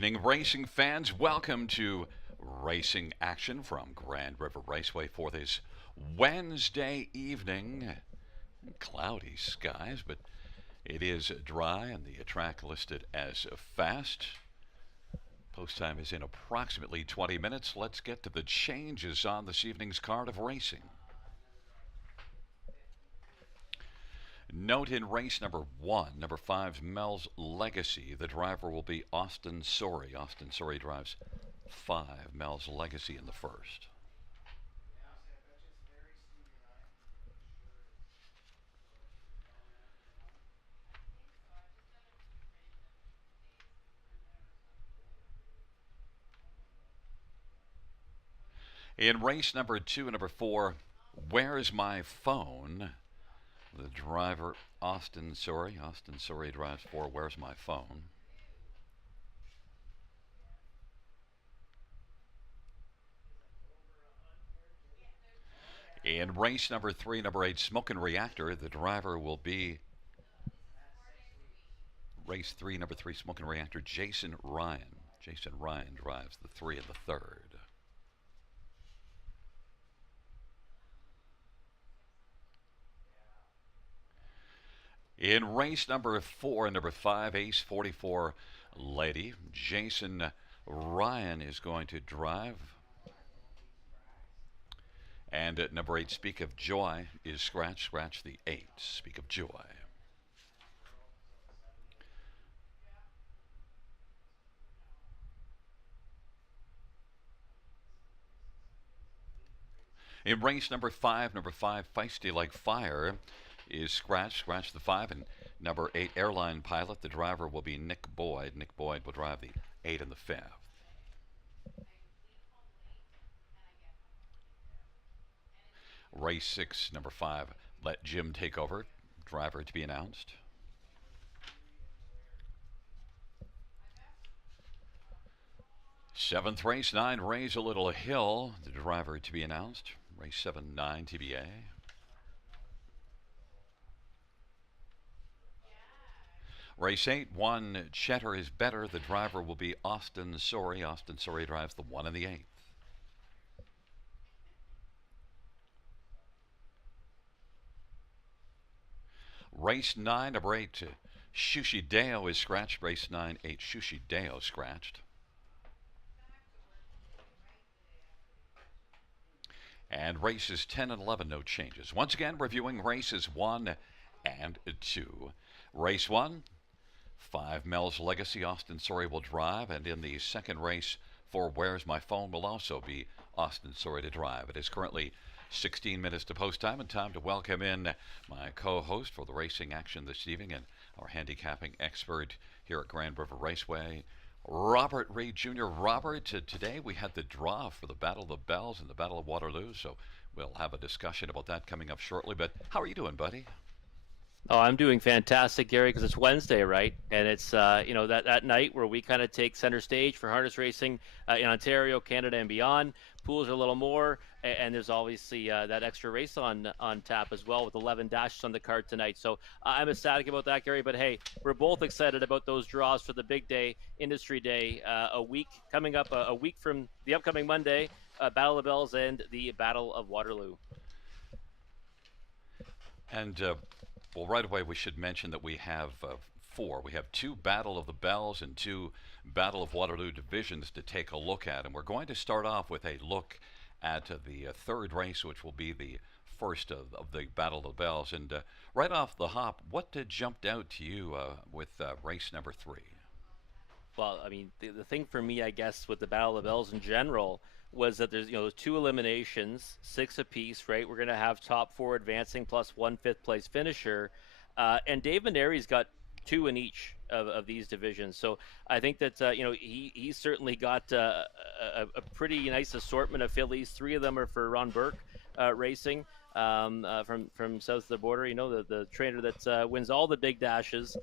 evening, racing fans. Welcome to Racing Action from Grand River Raceway for this Wednesday evening. Cloudy skies, but it is dry and the track listed as fast. Post time is in approximately 20 minutes. Let's get to the changes on this evening's card of racing. Note in race number 1, number 5, Mel's Legacy. The driver will be Austin Sorey. Austin Sorey drives 5, Mel's Legacy in the first. In race number 2 and number 4, Where's My Phone? The driver, Austin Sorey. Austin Sorey drives 4, Where's My Phone? In race number 3, number 8, Smokin' Reactor, the driver will be race 3, number 3, Smokin' Reactor, Jason Ryan. Jason Ryan drives the 3 and the third. In race number 4 and number 5, Ace 44 Lady, Jason Ryan is going to drive. And at number 8, Speak of Joy is scratch the 8. Speak of Joy. In race number 5, Feisty Like Fire is scratch the 5. And number 8, Airline Pilot, the driver will be Nick Boyd. Nick Boyd will drive the 8 and the 5th. Race 6, number 5, Let Jim Take Over, driver to be announced. Seventh race, 9, Raise a Little Hill, the driver to be announced. Race 7, 9, TBA. Race 8, 1, Cheddar is Better, the driver will be Austin Sorey. Austin Sorey drives the 1 and the 8th. Race 9, number 8, Shushi Deo is scratched. Race 9, 8, Shushi Deo scratched. And races 10 and 11, no changes. Once again, reviewing races 1 and 2. Race 1, 5, Mel's Legacy, Austin Sorey will drive. And in the second race, for Where's My Phone will also be Austin Sorey to drive. It is currently 16 minutes to post time, and time to welcome in my co-host for the racing action this evening and our handicapping expert here at Grand River Raceway, Robert Reed Jr. Robert, today we had the draw for the Battle of the Bells and the Battle of Waterloo, so we'll have a discussion about that coming up shortly. But how are you doing, buddy? Oh, I'm doing fantastic, Gary, because it's Wednesday, right? And it's that night where we kind of take center stage for harness racing in Ontario, Canada, and beyond. Pools are a little more, and there's obviously that extra race on tap as well with 11 dashes on the card tonight. So I'm ecstatic about that, Gary. But hey, we're both excited about those draws for the big day, Industry Day, a week coming up, a week from the upcoming Monday, Battle of the Bells and the Battle of Waterloo. And well, right away we should mention that we have 4. We have 2 Battle of the Bells and 2 Battle of Waterloo divisions to take a look at. And we're going to start off with a look at the third race, which will be the first of the Battle of the Bells. And right off the hop, what jumped out to you with race number 3? Well, I mean, the thing for me, I guess, with the Battle of the Bells in general was that there's 2 eliminations, 6 apiece, right? We're going to have top 4 advancing plus 1 fifth place finisher. And Dave Maneri's got 2 in each of these divisions. So I think that, he's certainly got a pretty nice assortment of fillies. 3 of them are for Ron Burke Racing from south of the border. The trainer that wins all the big dashes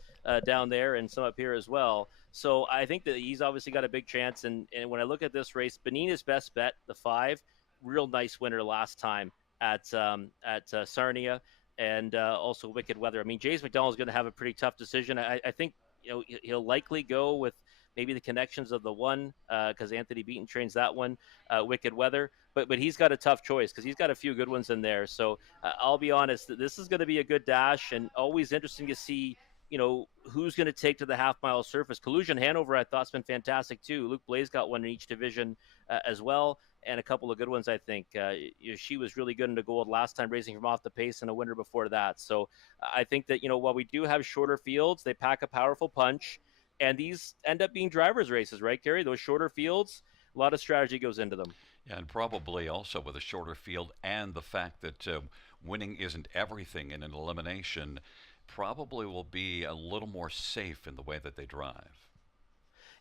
down there and some up here as well. So I think that he's obviously got a big chance. And when I look at this race, Benina's Best Bet, the 5, real nice winner last time at Sarnia, and also Wicked Weather. I mean, James McDonald's going to have a pretty tough decision. I think he'll likely go with maybe the connections of the one, because Anthony Beaton trains that one, Wicked Weather. But he's got a tough choice because he's got a few good ones in there. So I'll be honest, this is going to be a good dash, and always interesting to see who's going to take to the half mile surface. Collusion Hanover, I thought, has been fantastic too. Luke Blaze got one in each division as well, and a couple of good ones, I think. She was really good in the gold last time, racing from off the pace, and a winner before that. So I think that, while we do have shorter fields, they pack a powerful punch, and these end up being drivers' races, right, Gary? Those shorter fields, a lot of strategy goes into them. Yeah, and probably also with a shorter field and the fact that winning isn't everything in an elimination, probably will be a little more safe in the way that they drive.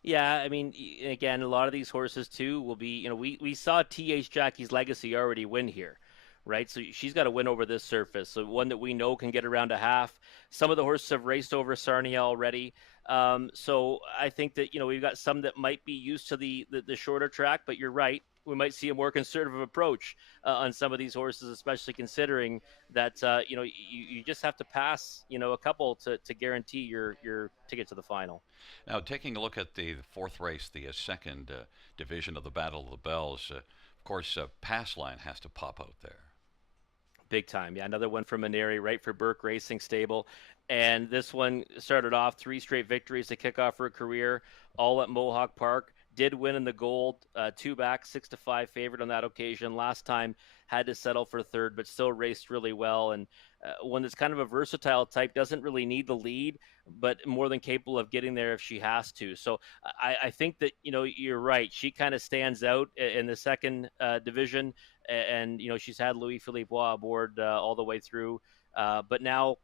Yeah, I mean, again, a lot of these horses too will be, we saw TH Jackie's Legacy already win here, right? So she's got to win over this surface. So one that we know can get around a half. Some of the horses have raced over Sarnia already. So I think that, we've got some that might be used to the shorter track, but you're right. We might see a more conservative approach on some of these horses, especially considering that, you just have to pass, a couple to guarantee your ticket to the final. Now, taking a look at the fourth race, the second division of the Battle of the Bells, of course, Pass Line has to pop out there. Big time. Yeah, another one from Maneri, right, for Burke Racing Stable. And this one started off 3 straight victories to kick off her career, all at Mohawk Park. Did win in the gold, 2 back, 6-5 favorite on that occasion. Last time had to settle for third, but still raced really well. And one that's kind of a versatile type, doesn't really need the lead, but more than capable of getting there if she has to. So I think that, you're right. She kind of stands out in the second division, and she's had Louis Philippe Bois aboard all the way through, but now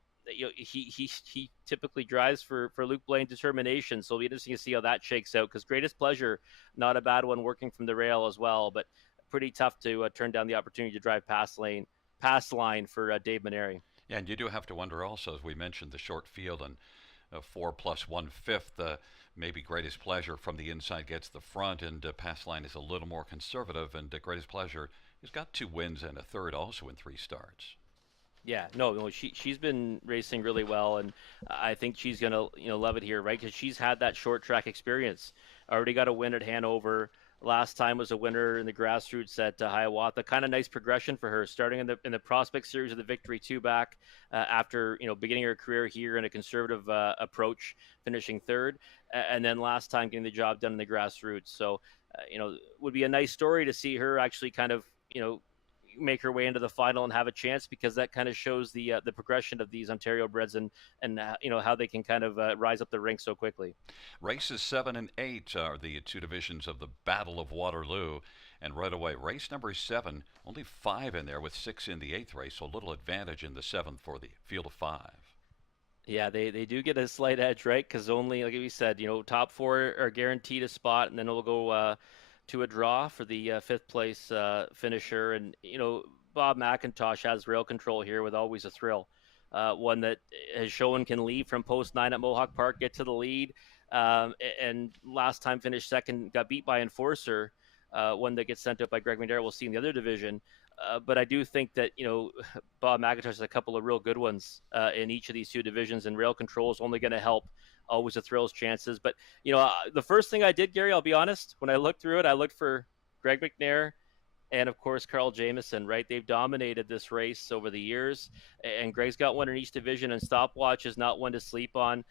he typically drives for Luke Blaine Determination, so it'll be interesting to see how that shakes out, because Greatest Pleasure, not a bad one, working from the rail as well, but pretty tough to turn down the opportunity to drive pass line for Dave Maneri. Yeah, and you do have to wonder also, as we mentioned, the short field and 4 plus 1/5. Maybe Greatest Pleasure from the inside gets the front, and Pass Line is a little more conservative. And Greatest Pleasure has got 2 wins and a third also in 3 starts. Yeah, no, she's been racing really well, and I think she's gonna love it here, right? Because she's had that short track experience. Already got a win at Hanover. Last time was a winner in the grassroots at Hiawatha. Kind of nice progression for her, starting in the Prospect Series of the Victory 2 back after beginning her career here in a conservative approach, finishing third, and then last time getting the job done in the grassroots. So would be a nice story to see her actually kind of make her way into the final and have a chance, because that kind of shows the progression of these Ontario breds, and how they can kind of rise up the ranks so quickly. Races 7 and 8 are the 2 divisions of the Battle of Waterloo. And right away, race number 7, only 5 in there with 6 in the 8th race, so a little advantage in the 7th for the field of 5. Yeah, they do get a slight edge, right? Because only, like we said, top 4 are guaranteed a spot, and then it'll go to a draw for the 5th place finisher. And Bob McIntosh has rail control here with Always a Thrill, one that has shown can lead from post 9 at Mohawk Park, get to the lead, and last time finished second, got beat by Enforcer, one that gets sent up by Greg McNair. We'll see in the other division. But I do think that Bob McIntosh has a couple of real good ones in each of these 2 divisions, and rail control is only going to help Always a Thrill's chances. But the first thing I did, Gary, I'll be honest, when I looked through it, I looked for Greg McNair and of course Carl Jamieson. Right, they've dominated this race over the years, and Greg's got one in each division, and Stopwatch is not one to sleep on.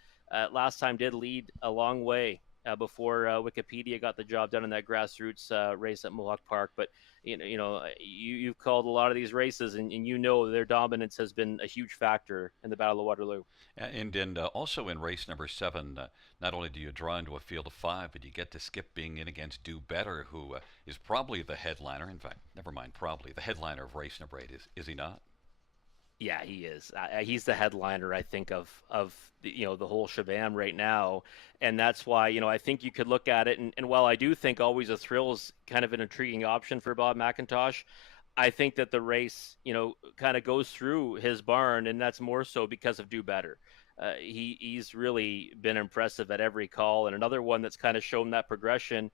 Last time did lead a long way before Wikipedia got the job done in that grassroots race at Mohawk Park. But you've called a lot of these races, and their dominance has been a huge factor in the Battle of Waterloo. And also in race number 7, not only do you draw into a field of 5, but you get to skip being in against Do Better, who is probably the headliner. In fact, never mind, probably the headliner of race number 8. Is he not? Yeah, he is. He's the headliner, I think, of the whole shabam right now, and that's why I think you could look at it. And while I do think Always a Thrill is kind of an intriguing option for Bob McIntosh, I think that the race kind of goes through his barn, and that's more so because of Do Better. He's really been impressive at every call, and another one that's kind of shown that progression,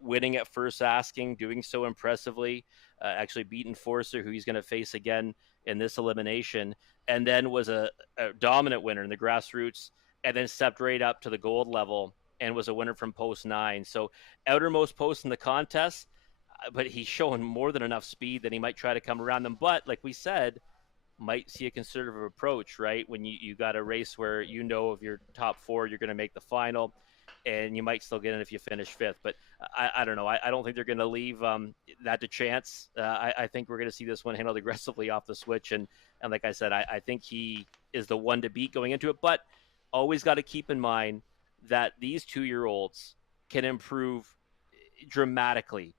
winning at first asking, doing so impressively, actually beaten Forcer, who he's going to face again in this elimination, and then was a dominant winner in the grassroots, and then stepped right up to the gold level and was a winner from post 9. So outermost post in the contest, but he's showing more than enough speed that he might try to come around them. But like we said, might see a conservative approach, right? When you got a race where you know of your top 4, you're going to make the final, and you might still get in if you finish 5th. But I don't know. I don't think they're going to leave that to chance. I think we're going to see this one handled aggressively off the switch. And like I said, I think he is the one to beat going into it. But always got to keep in mind that these 2-year-olds can improve dramatically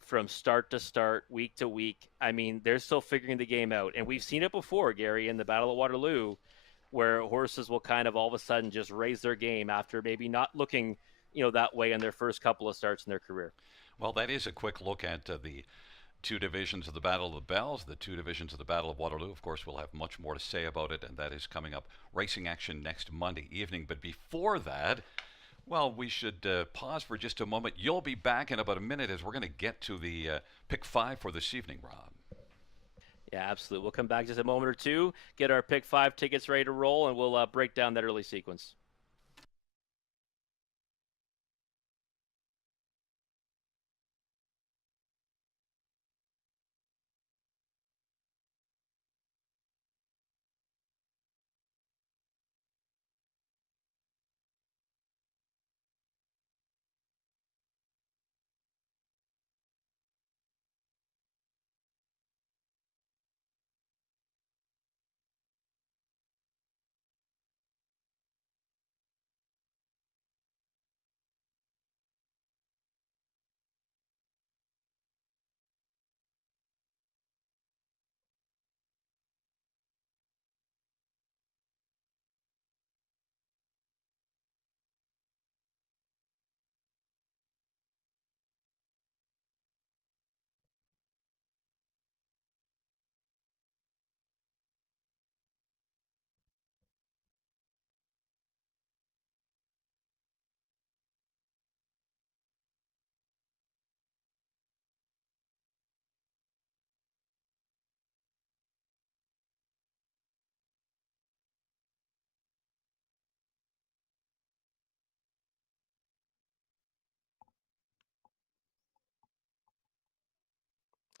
from start to start, week to week. I mean, they're still figuring the game out. And we've seen it before, Gary, in the Battle of Waterloo, where horses will kind of all of a sudden just raise their game after maybe not looking, that way in their first couple of starts in their career. Well, that is a quick look at the two divisions of the Battle of the Bells, the two divisions of the Battle of Waterloo. Of course, we'll have much more to say about it, and that is coming up. Racing action next Monday evening. But before that, well, we should pause for just a moment. You'll be back in about a minute as we're going to get to the pick 5 for this evening, Rob. Yeah, absolutely. We'll come back just a moment or two, get our pick 5 tickets ready to roll, and we'll break down that early sequence.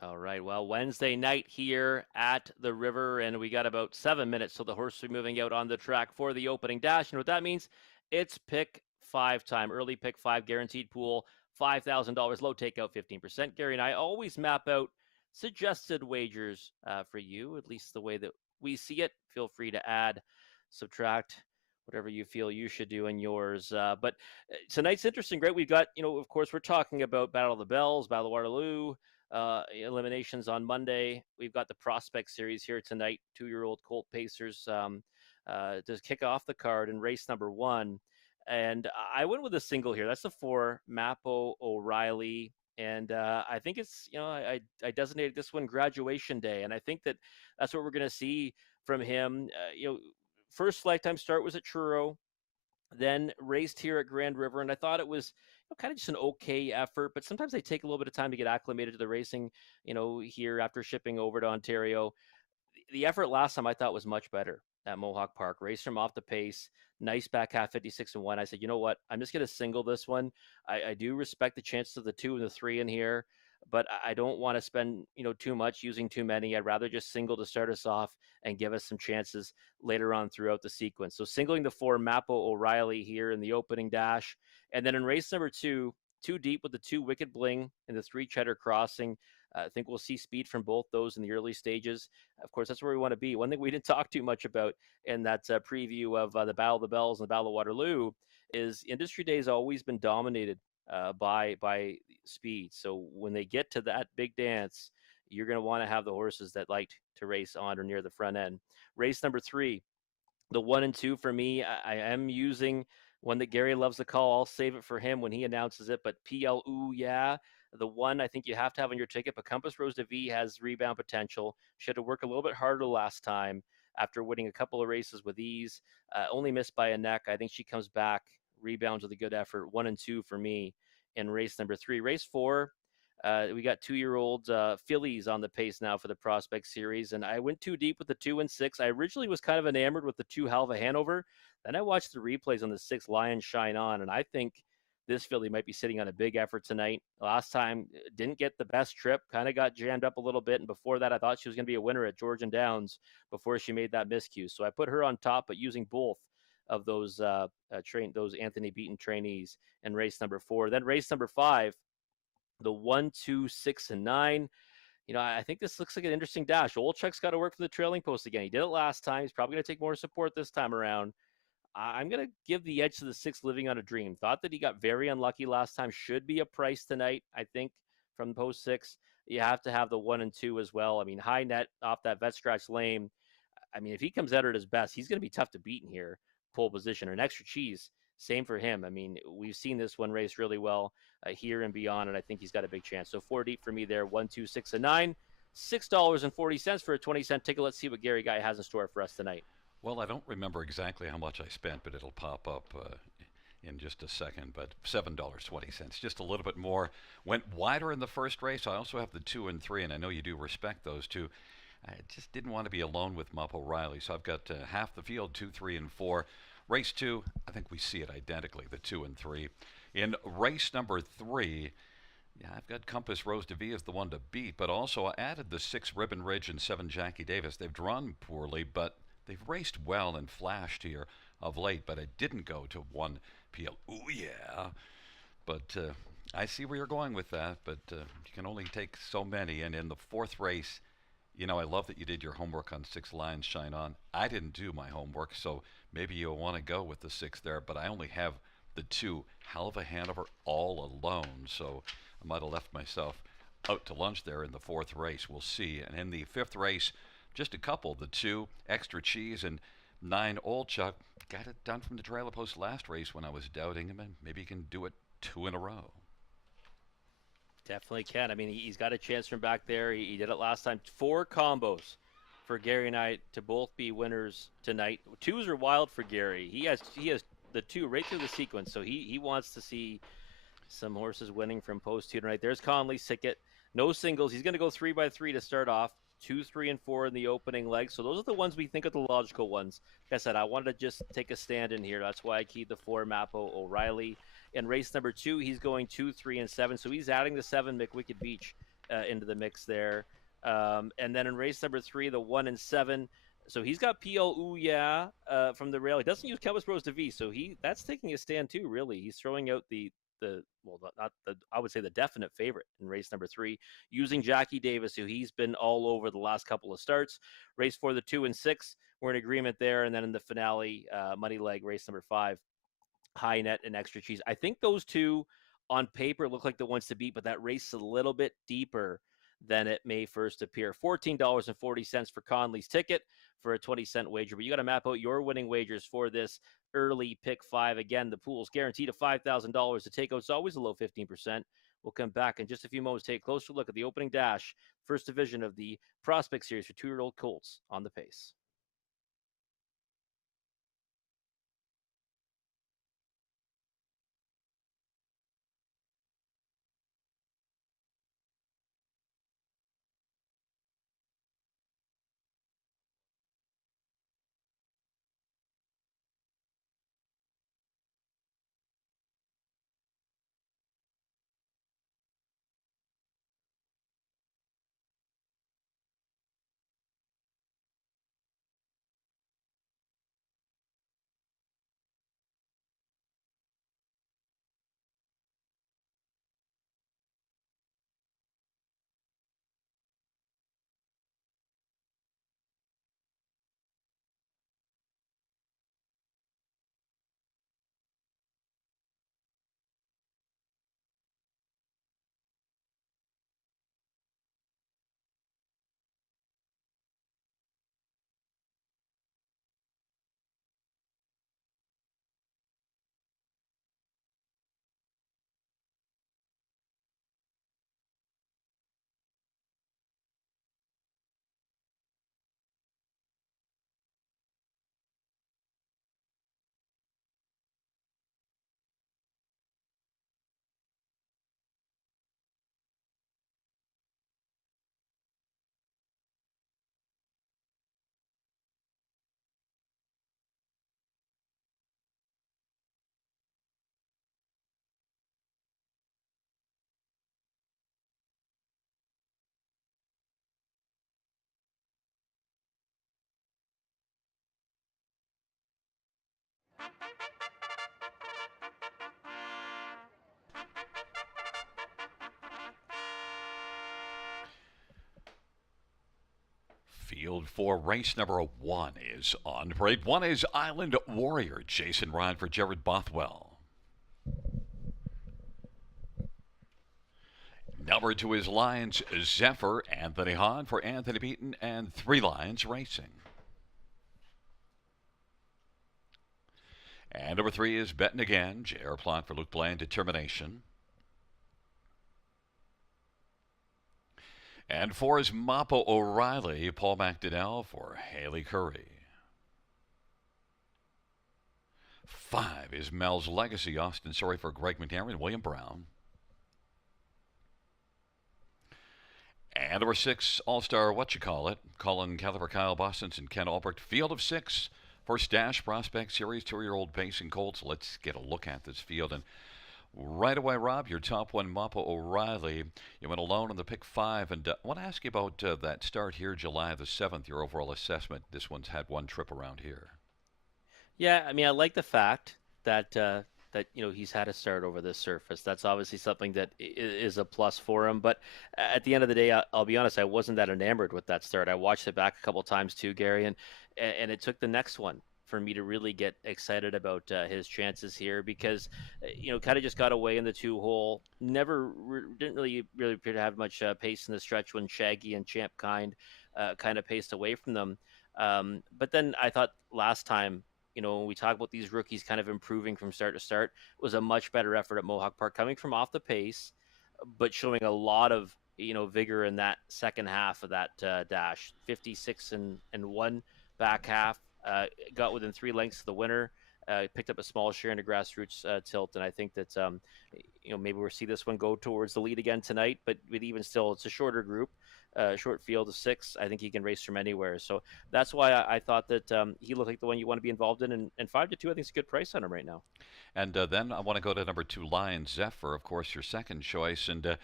All right. Well, Wednesday night here at the river, and we got about 7 minutes till the horse will be moving out on the track for the opening dash. And what that means, it's pick 5 time. Early pick 5 guaranteed pool, $5,000, low takeout 15%. Gary and I always map out suggested wagers for you, at least the way that we see it. Feel free to add, subtract, whatever you feel you should do in yours. But tonight's interesting, great. We've got, of course, we're talking about Battle of the Bells, Battle of Waterloo, eliminations on Monday. We've got the Prospect Series here tonight. 2-year-old Colt Pacers to kick off the card in race number 1. And I went with a single here. That's the 4, Mappo O'Reilly. And I think it's, I designated this one Graduation Day. And I think that's what we're going to see from him. First lifetime start was at Truro, then raced here at Grand River, and I thought it was kind of just an okay effort, but sometimes they take a little bit of time to get acclimated to the racing, here after shipping over to Ontario. The effort last time I thought was much better at Mohawk Park. Raced him off the pace, nice back half 56-1. I said, you know what? I'm just going to single this one. I do respect the chances of the 2 and the 3 in here, but I don't want to spend too much using too many. I'd rather just single to start us off and give us some chances later on throughout the sequence. So singling the 4 Mappo O'Reilly here in the opening dash, and then in race number 2, Too Deep with the 2 Wicked Bling and the 3 Cheddar Crossing. I think we'll see speed from both those in the early stages. Of course, that's where we want to be. One thing we didn't talk too much about in that preview of the Battle of the Bells and the Battle of Waterloo is Industry Day has always been dominated by speed. So when they get to that big dance, you're going to want to have the horses that like to race on or near the front end. Race number 3, the 1 and 2 for me. I am using one that Gary loves to call. I'll save it for him when he announces it. But PLU, yeah. The 1 I think you have to have on your ticket, but Compass Rose de V has rebound potential. She had to work a little bit harder last time after winning a couple of races with ease. Only missed by a neck. I think she comes back, rebounds with a good effort. 1 and 2 for me in race number 3. Race 4, we got 2-year-old fillies on the pace now for the Prospect Series, and I went too deep with the 2 and 6. I originally was kind of enamored with the 2 Halva Hanover. Then I watched the replays on the 6 Lions shine on, and I think this filly might be sitting on a big effort tonight. Last time didn't get the best trip, kind of got jammed up a little bit, and before that I thought she was going to be a winner at Georgian Downs before she made that miscue. So I put her on top, but using both of those Anthony Beaton trainees in race number 4. Then race number 5, the 1, 2, 6, and 9. I think this looks like an interesting dash. Olchuk's got to work for the trailing post again. He did it last time. He's probably going to take more support this time around. I'm going to give the edge to the 6, Living on a Dream. Thought that he got very unlucky last time. Should be a price tonight, I think, from post 6. You have to have the 1 and 2 as well. I mean, high net off that vet scratch lane. I mean, if he comes out at his best, he's going to be tough to beat in here. Pole position. An extra cheese, same for him. I mean, we've seen this one race really well here and beyond, and I think he's got a big chance. So 4 deep for me there, 1, 2, 6, and 9. $6.40 for a 20-cent ticket. Let's see what Gary Guy has in store for us tonight. Well, I don't remember exactly how much I spent, but it'll pop up in just a second. But $7.20, just a little bit more. Went wider in the first race. I also have the 2 and 3, and I know you do respect those two. I just didn't want to be alone with Mupp O'Reilly, so I've got half the field, 2, 3, and 4. Race 2, I think we see it identically, the 2 and 3. In race number 3, yeah, I've got Compass Rose de Vie as the one to beat, but also I added the 6 Ribbon Ridge and 7 Jackie Davis. They've drawn poorly, but they've raced well and flashed here of late, but I didn't go to 1 PL. Ooh, yeah. But I see where you're going with that, but you can only take so many. And in the 4th race, I love that you did your homework on 6 Lions Shine On. I didn't do my homework, so maybe you'll want to go with the 6 there, but I only have the 2 Hell of a Hanover all alone, so I might have left myself out to lunch there in the 4th race. We'll see. And in the 5th race, just a couple, the 2 Extra Cheese and 9 Olchuk. Got it done from the trailer post last race when I was doubting him, and maybe he can do it 2 in a row. Definitely can. I mean, he's got a chance from back there. He did it last time. 4 combos for Gary and I to both be winners tonight. 2s are wild for Gary. He has the 2 right through the sequence, so he wants to see some horses winning from post 2 tonight. There's Conley's ticket. No singles. He's going to go 3 by 3 to start off. 2, 3, and 4 in the opening leg. So those are the ones we think are the logical ones. Like I said, I wanted to just take a stand in here. That's why I keyed the 4 Mappo O'Reilly. In race number 2, he's going 2, 3, and 7. So he's adding the 7 McWicked Beach into the mix there. And then in race number 3, the 1 and 7. So he's got PL Ooh Yeah from the rail. He doesn't use Compass Rose de Vie, so that's taking a stand too. Really, he's throwing out I would say the definite favorite in race number 3, using Jackie Davis, who he's been all over the last couple of starts. Race 4, the 2 and 6, we're in agreement there, and then in the finale, money leg, race number 5, High Net and Extra Cheese. I think those 2 on paper look like the ones to beat, but that race is a little bit deeper than it may first appear. $14.40 for Conley's ticket for a 20-cent wager. But you got to map out your winning wagers for this early pick 5. Again, the pool's guaranteed of $5,000 to take out. It's always a low 15%. We'll come back in just a few moments, take a closer look at the opening dash, first division of the Prospect Series for 2-year-old colts on the pace. Field for race number 1 is on parade. 1 is Island Warrior, Jason Ryan for Jared Bothwell. Number 2 is Lions Zephyr, Anthony Hahn for Anthony Beaton and 3 Lions Racing. And number 3 is Betting Again, JR Plot for Luke Bland, Determination. And 4 is Mappo O'Reilly, Paul McDonnell for Haley Curry. 5 is Mel's Legacy, Austin Sorry for Greg McNair and William Brown. And number 6, All-Star Colin Keller for Kyle Bostons and Ken Albrecht. Field of 6, first Dash Prospect Series, 2-year-old Pacing Colts. Let's get a look at this field. And right away, Rob, your top one, Mappo O'Reilly. You went alone on the pick 5. And I want to ask you about that start here, July the 7th, your overall assessment. This one's had one trip around here. Yeah, I mean, I like the fact that he's had a start over this surface. That's obviously something that is a plus for him. But at the end of the day, I'll be honest, I wasn't that enamored with that start. I watched it back a couple times too, Gary, and it took the next one for me to really get excited about his chances here because kind of just got away in the 2-hole. Didn't really appear to have much pace in the stretch when Shaggy and Champ kind of paced away from them. But then I thought last time, when we talk about these rookies kind of improving from start to start, it was a much better effort at Mohawk Park, coming from off the pace, but showing a lot of vigor in that second half of that dash. 56 and 1 back half, got within 3 lengths of the winner. Picked up a small share in the grassroots tilt, and I think that maybe we'll see this one go towards the lead again tonight. But even still, it's a shorter group, short field of 6. I think he can race from anywhere, so that's why I thought that he looked like the one you want to be involved in. And 5-2, I think is a good price on him right now. And then I want to go to number 2, Lion Zephyr, of course, your second choice, and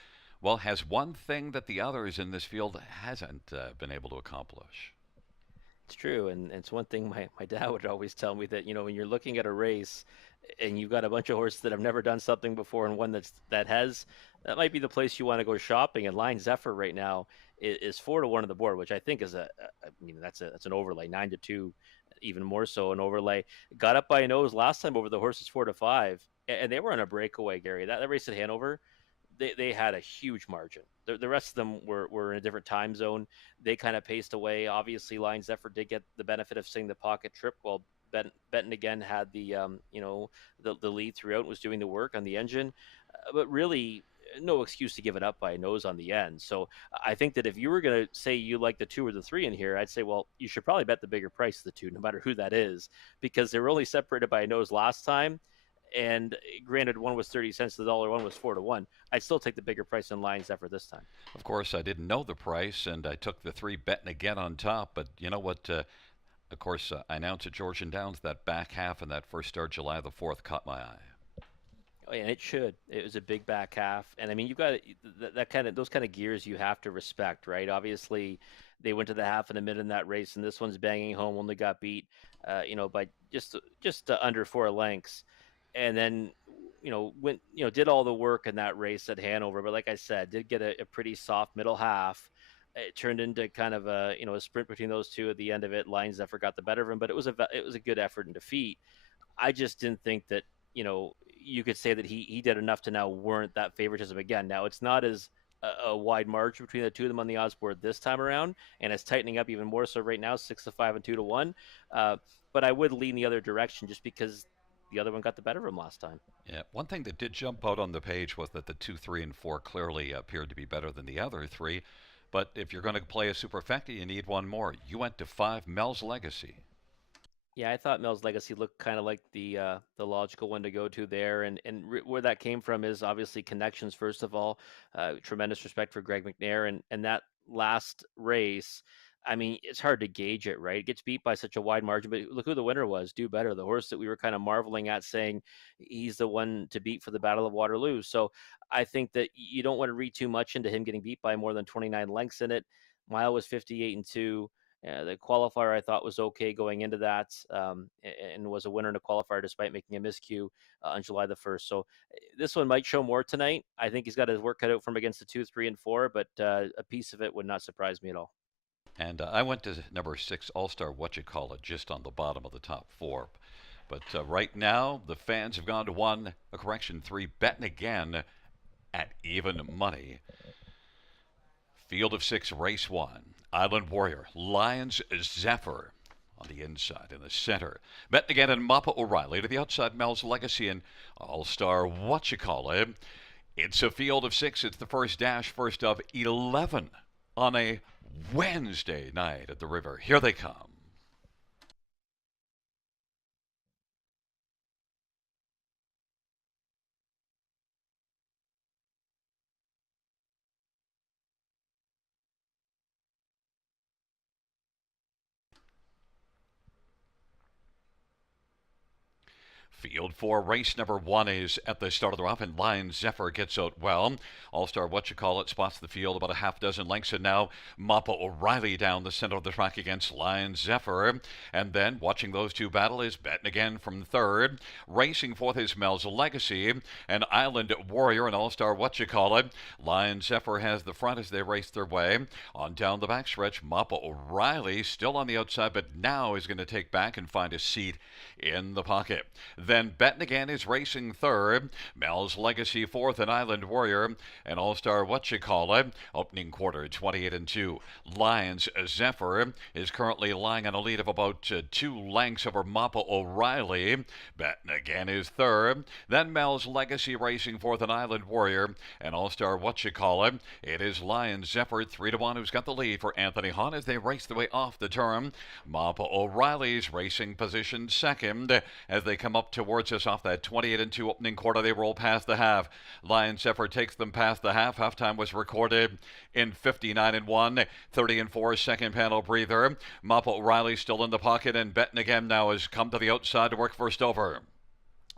has one thing that the others in this field hasn't been able to accomplish. It's true, and it's one thing my dad would always tell me, that when you're looking at a race and you've got a bunch of horses that have never done something before and one that might be the place you want to go shopping. And Lion Zephyr right now is 4-1 on the board, which I think is that's an overlay. 9-2, even more so an overlay. Got up by a nose last time over the horses 4-5, and they were on a breakaway, Gary. That race at Hanover, they had a huge margin. The rest of them were in a different time zone. They kind of paced away. Obviously, Lion Zephyr did get the benefit of seeing the pocket trip, while Benton again had the lead throughout and was doing the work on the engine. But really, no excuse to give it up by a nose on the end. So I think that if you were going to say you like the 2 or the 3 in here, I'd say, well, you should probably bet the bigger price of the 2, no matter who that is, because they were only separated by a nose last time. And granted, one was 30 cents to the dollar, one was 4-1. I'd still take the bigger price in Lion Zephyr this time. Of course, I didn't know the price, and I took the 3 Betting Again on top. But you know what? Of course, I announced at Georgian Downs that back half and that first start, July the 4th, caught my eye. Oh, and it should. It was a big back half, and I mean, you got those kind of gears you have to respect, right? Obviously, they went to the half and a minute in that race, and this one's banging home. Only got beat, by just under 4 lengths, and then went did all the work in that race at Hanover. But like I said, did get a pretty soft middle half. It turned into kind of a sprint between those two at the end of it. Lions Zephyr got the better of him, but it was a good effort and defeat. I just didn't think that you could say that he did enough to now warrant that favoritism again. Now it's not as a wide margin between the two of them on the odds board this time around, and it's tightening up even more so right now, 6-5 and 2-1. But I would lean the other direction just because the other one got the better of him last time. Yeah, one thing that did jump out on the page was that the 2, 3, and 4 clearly appeared to be better than the other 3. But if you're going to play a superfecta, you need one more. You went to 5, Mel's Legacy. Yeah, I thought Mel's Legacy looked kind of like the logical one to go to there, and where that came from is obviously connections. First of all, tremendous respect for Greg McNair, and that last race. I mean, it's hard to gauge it, right? It gets beat by such a wide margin, but look who the winner was. Do Better, the horse that we were kind of marveling at, saying he's the one to beat for the Battle of Waterloo. So I think that you don't want to read too much into him getting beat by more than 29 lengths in it. Mile was 58 and 2. The qualifier I thought was okay going into that, and was a winner in the qualifier despite making a miscue on July the 1st. So this one might show more tonight. I think he's got his work cut out from against the 2, 3, and 4, but a piece of it would not surprise me at all. And I went to number 6, All Star What You Call It, just on the bottom of the top 4. But right now, the fans have gone to 1, a correction 3, betting again at even money. Field of 6, race 1. Island Warrior, Lions Zephyr on the inside in the center. Betting again in Mappa O'Reilly to the outside, Mel's Legacy and All Star What You Call It. It's a field of 6. It's the first dash, first of 11 on a Wednesday night at the river. Here they come. Field 4, race number 1 is at the start of the rough, and Lion Zephyr gets out well. All-Star What You Call It spots the field about a half dozen lengths, and now Mappa O'Reilly down the center of the track against Lion Zephyr. And then, watching those two battle, is betting again from third. Racing fourth is Mel's Legacy, and Island Warrior, and All-Star What You Call It. Lion Zephyr has the front as they race their way. On down the backstretch, Mappa O'Reilly still on the outside, but now is going to take back and find a seat in the pocket. Then betting again is racing third. Mel's Legacy fourth, and Island Warrior and All-Star What You Call It. Opening quarter, 28-2. Lions Zephyr is currently lying on a lead of about 2 lengths over Mappa O'Reilly. Betting again is third. Then Mel's Legacy racing fourth, and Island Warrior and All-Star What You Call It. It is Lions Zephyr 3-1 who's got the lead for Anthony Hahn as they race their way off the turn. Mappa O'Reilly's racing position second as they come up towards us off that 28-2 opening quarter. They roll past the half. Lion Zephyr takes them past the half. Halftime was recorded in 59-1, 30-4 second panel breather. Mappa O'Reilly still in the pocket, and betting again now has come to the outside to work first over.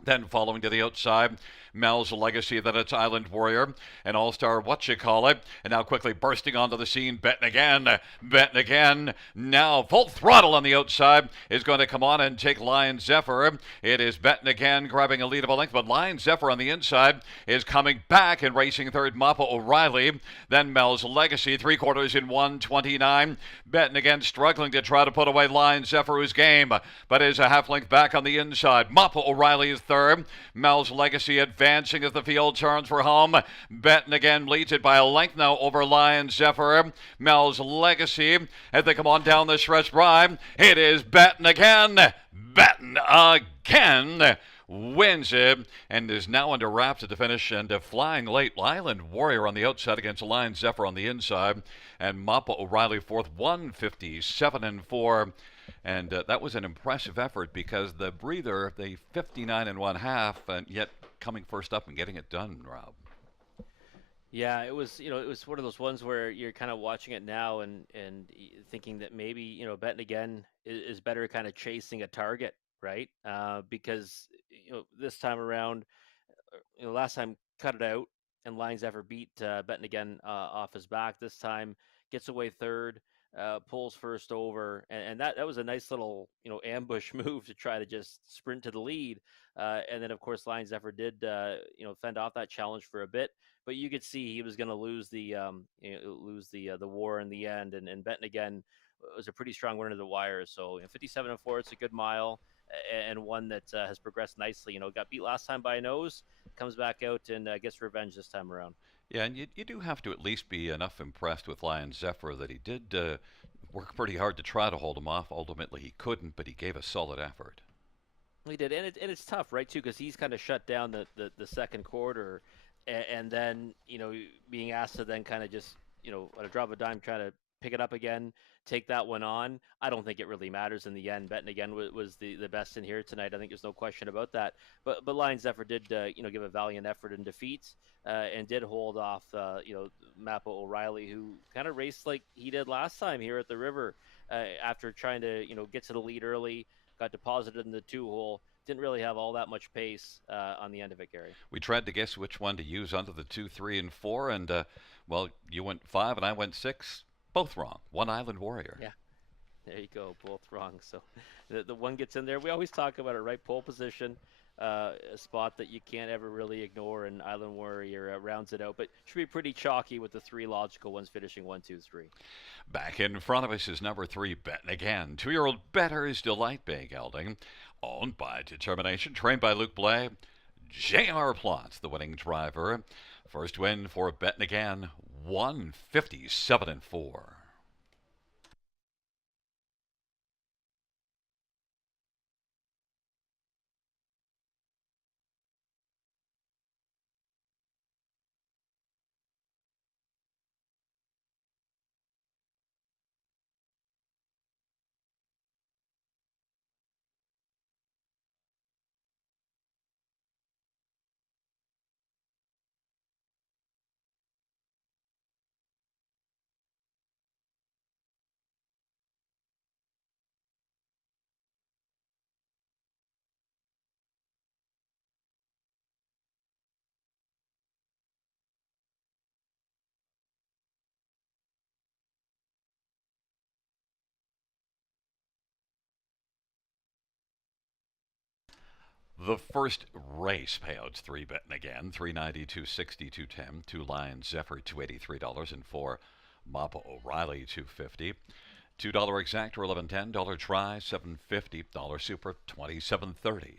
Then following to the outside, Mel's Legacy, then it's Island Warrior, and All-Star What You Call It. And now quickly bursting onto the scene, betting again. Now full throttle on the outside is going to come on and take Lion Zephyr. It is betting again, grabbing a lead of a length, but Lion Zephyr on the inside is coming back and racing third, Mappa O'Reilly. Then Mel's Legacy, 3/4 in 1:29. Betting again, struggling to try to put away Lion Zephyr, who's game, but is a half length back on the inside. Mappa O'Reilly is third. Mel's Legacy advancing as the field turns for home. Betting again leads it by a length now over Lion Zephyr. Mel's Legacy as they come on down the stretch drive. It is betting again. Wins it and is now under wraps at the finish, and flying late. Island Warrior on the outside against Lion Zephyr on the inside, and Mappa O'Reilly fourth, 157-4. And that was an impressive effort because the breather, the 59 1/2, and yet coming first up and getting it done, Rob. Yeah, it was it was one of those ones where you're kind of watching it now and thinking that maybe betting again is better, kind of chasing a target, right? Because this time around, last time cut it out, and Lions ever beat Betting again off his back. This time gets away third, pulls first over, and that was a nice little ambush move to try to just sprint to the lead. And then of course Lions Zephyr did fend off that challenge for a bit, but you could see he was going to lose the war in the end. And Betting again was a pretty strong winner to the wire. So 57-4, it's a good mile, and one that has progressed nicely. Got beat last time by a nose, comes back out and gets revenge this time around. Yeah, and you do have to at least be enough impressed with Lion Zephyr that he did work pretty hard to try to hold him off. Ultimately, he couldn't, but he gave a solid effort. He did, and it's tough, right? Too, because he's kind of shut down the second quarter, and then being asked to then kind of just at a drop of a dime try to pick it up again, take that one on. I don't think it really matters in the end. Betting again was the best in here tonight. I think there's no question about that. But Lions Zephyr did give a valiant effort in defeat, and did hold off Mappa O'Reilly, who kind of raced like he did last time here at the river, after trying to get to the lead early. Got deposited in the 2-hole. Didn't really have all that much pace on the end of it, Gary. We tried to guess which one to use under the 2, 3, and 4, and well, you went 5 and I went 6. Both wrong. One Island Warrior. Yeah. There you go, both wrong. So the one gets in there. We always talk about it, right? Pole position, a spot that you can't ever really ignore, and Island Warrior rounds it out. But should be pretty chalky with the three logical ones finishing 1, 2, 3. Back in front of us is number 3, Betting Again. 2-year-old Better's Delight Bay gelding, owned by Determination, trained by Luke Blay. GRR plots the winning driver. First win for Betting Again, 157-4. The first race payouts 3 Betting Again, 390, 260, 210. 2 Lions Zephyr, $283, and 4 Mapa O'Reilly, 250. $2 exact or 11.10. Dollar try, 750. Dollar super, 27.30.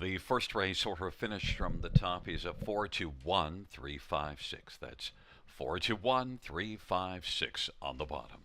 The first race order finish from the top is a 4-1-3-5-6. That's 4-1-3-5-6 on the bottom.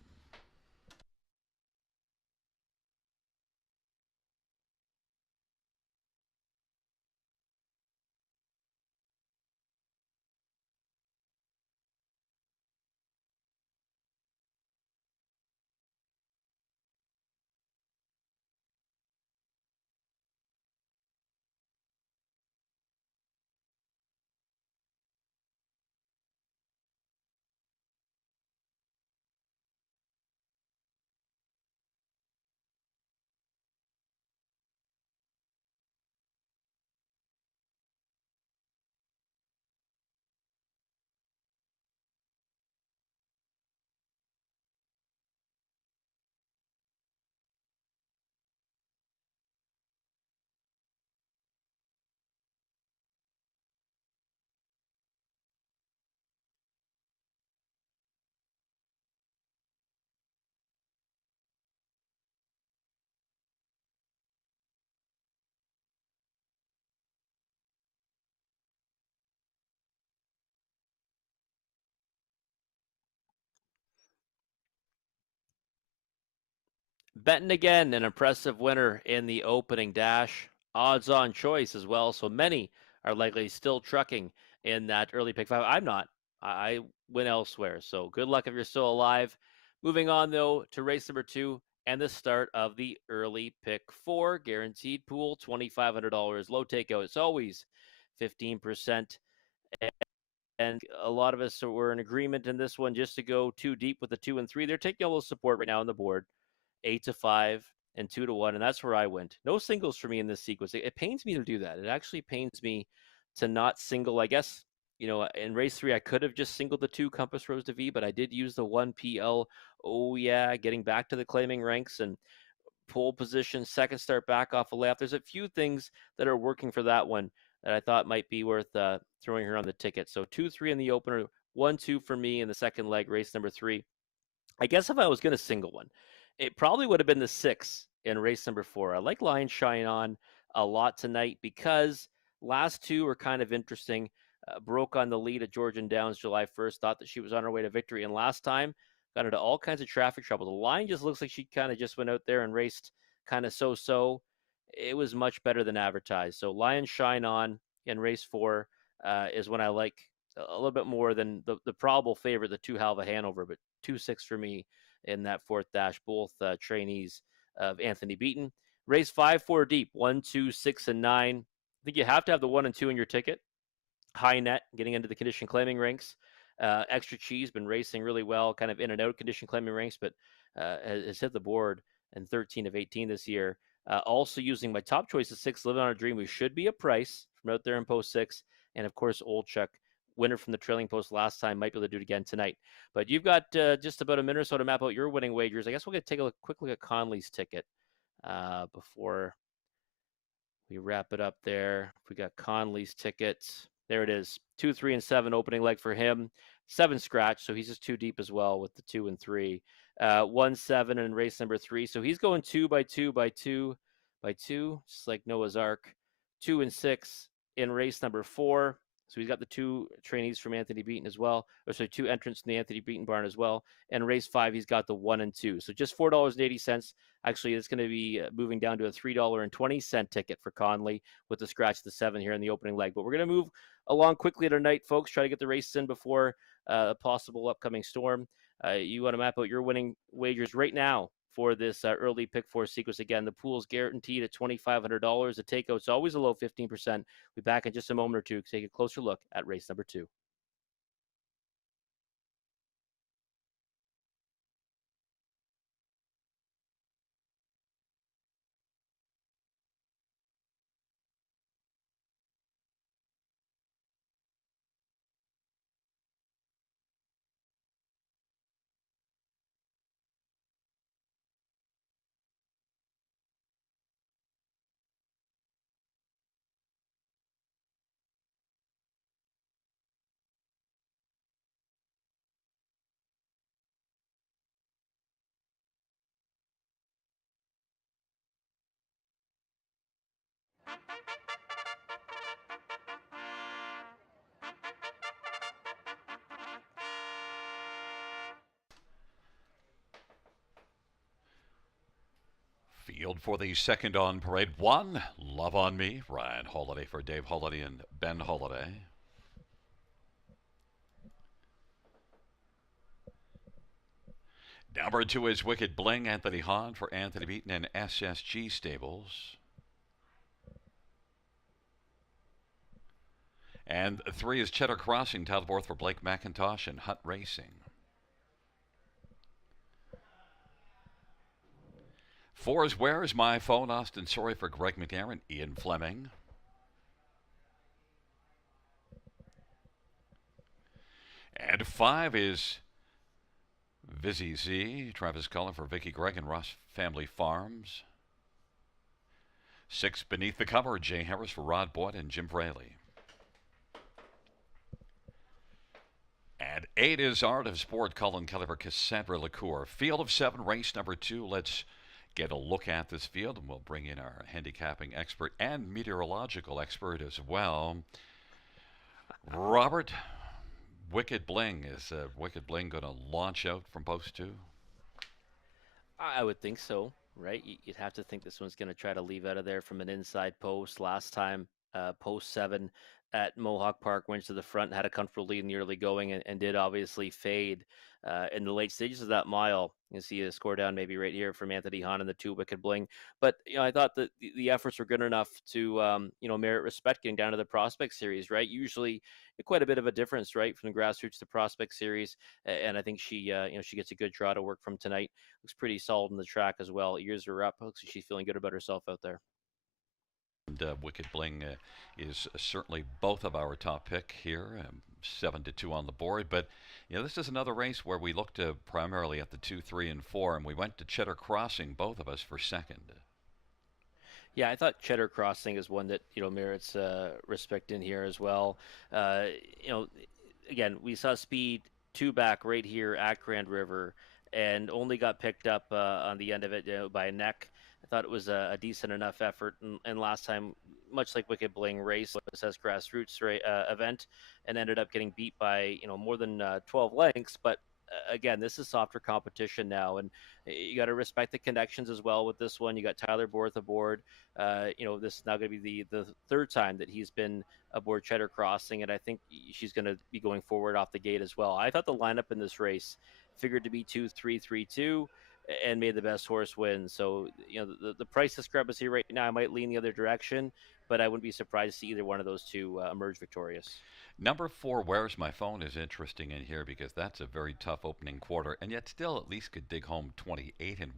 Benton again, an impressive winner in the opening dash. Odds on choice as well, so many are likely still trucking in that early pick five. I'm not. I went elsewhere, so good luck if you're still alive. Moving on, though, to race number 2 and the start of the early pick 4. Guaranteed pool, $2,500. Low takeout, it's always 15%. And a lot of us were in agreement in this one just to go too deep with the 2 and 3. They're taking a little support right now on the board. 8-5 and 2-1, and that's where I went. No singles for me in this sequence. It pains me to do that. It actually pains me to not single. I guess in race 3 I could have just singled the 2 Compass Rose de V, but I did use the 1 PL. Oh yeah, getting back to the claiming ranks and pole position, second start back off a lap. There's a few things that are working for that one that I thought might be worth throwing her on the ticket. So 2-3 in the opener, 1-2 for me in the second leg, race number 3. I guess if I was going to single one, it probably would have been the 6 in race number 4. I like Lion Shine On a lot tonight because last 2 were kind of interesting. Broke on the lead at Georgian Downs July 1st, thought that she was on her way to victory. And last time, got into all kinds of traffic trouble. The line just looks like she kind of just went out there and raced kind of so-so. It was much better than advertised. So Lion Shine On in race 4 is when I like a little bit more than the probable favorite, the 2 Halva Hanover, but 2-6 for me in that fourth dash, both trainees of Anthony Beaton. Race 5, 4 deep, 1, 2, 6, and 9. I think you have to have the 1 and 2 in your ticket. High net, getting into the condition claiming ranks. Extra Cheese, been racing really well, kind of in and out condition claiming ranks, but has hit the board in 13 of 18 this year. Also using my top choice of 6, Living on a Dream, who should be a price from out there in post 6. And of course, Old Chuck, winner from the trailing post last time, might be able to do it again tonight. But you've got just about a minute or so to map out your winning wagers. I guess we'll get take a quick look at Conley's ticket before we wrap it up there. We got Conley's tickets. There it is. 2, 3, and 7 opening leg for him. 7 scratch, so he's just too deep as well with the 2 and 3. 1, 7 in race number 3. So he's going 2 by 2 by 2 by 2, just like Noah's Ark. 2 and 6 in race number 4. So he's got the 2 trainees from Anthony Beaton as well. Or sorry, 2 entrants in the Anthony Beaton barn as well. And race 5, he's got the 1 and 2. So just $4.80. Actually, it's going to be moving down to a $3.20 ticket for Conley with the scratch the 7 here in the opening leg. But we're going to move along quickly tonight, folks. Try to get the races in before a possible upcoming storm. You want to map out your winning wagers right now for this early pick 4 sequence. Again, the pool's guaranteed at $2,500. The takeout's always a low 15%. We'll be back in just a moment or two to take a closer look at race number 2. Field for the second on parade. One, Love on Me. Ryan Holiday for Dave Holiday and Ben Holiday. Number 2 is Wicked Bling. Anthony Hahn for Anthony Beaton and SSG Stables. And 3 is Cheddar Crossing. Title fourth for Blake McIntosh and Hutt Racing. 4 is Where Is My Phone? Austin Sorry for Greg McNair and Ian Fleming. And 5 is Vizzy Z, Travis Cullen for Vicky Gregg and Ross Family Farms. 6, Beneath the Cover, Jay Harris for Rod Boyd and Jim Fraley. And 8 is Art of Sport, Colin Kelly for Cassandra LaCour. Field of 7, race number 2. Let's get a look at this field, and we'll bring in our handicapping expert and meteorological expert as well. Robert, Wicked Bling. Is Wicked Bling going to launch out from post 2? I would think so, right? You'd have to think this one's going to try to leave out of there from an inside post. Last time, post 7 at Mohawk Park went to the front, had a comfortable lead in the early going, and did obviously fade in the late stages of that mile. You see a score down maybe right here from Anthony Hahn and the 2 Wicked Bling. But I thought that the efforts were good enough to merit respect getting down to the Prospect Series, right? Usually quite a bit of a difference, right, from the grassroots to Prospect Series. And I think she gets a good draw to work from tonight. Looks pretty solid in the track as well. Ears are up. Looks like she's feeling good about herself out there. And Wicked Bling is certainly both of our top pick here, 7-2 on the board. But this is another race where we looked primarily at the 2, 3, and 4, and we went to Cheddar Crossing, both of us, for second. Yeah, I thought Cheddar Crossing is one that merits respect in here as well. Again, we saw speed 2 back right here at Grand River, and only got picked up on the end of it by a neck. I thought it was a decent enough effort, and last time, much like Wicked Bling race, was as grassroots event, and ended up getting beat by more than 12 lengths. But again, this is softer competition now, and you got to respect the connections as well with this one. You got Tyler Borth aboard. This is now going to be the third time that he's been aboard Cheddar Crossing, and I think she's going to be going forward off the gate as well. I thought the lineup in this race figured to be 2-3-3-2. And made the best horse win. So, the price discrepancy right now, I might lean the other direction, but I wouldn't be surprised to see either one of those two emerge victorious. Number 4, Where's My Phone, is interesting in here because that's a very tough opening quarter, and yet still at least could dig home 28-1.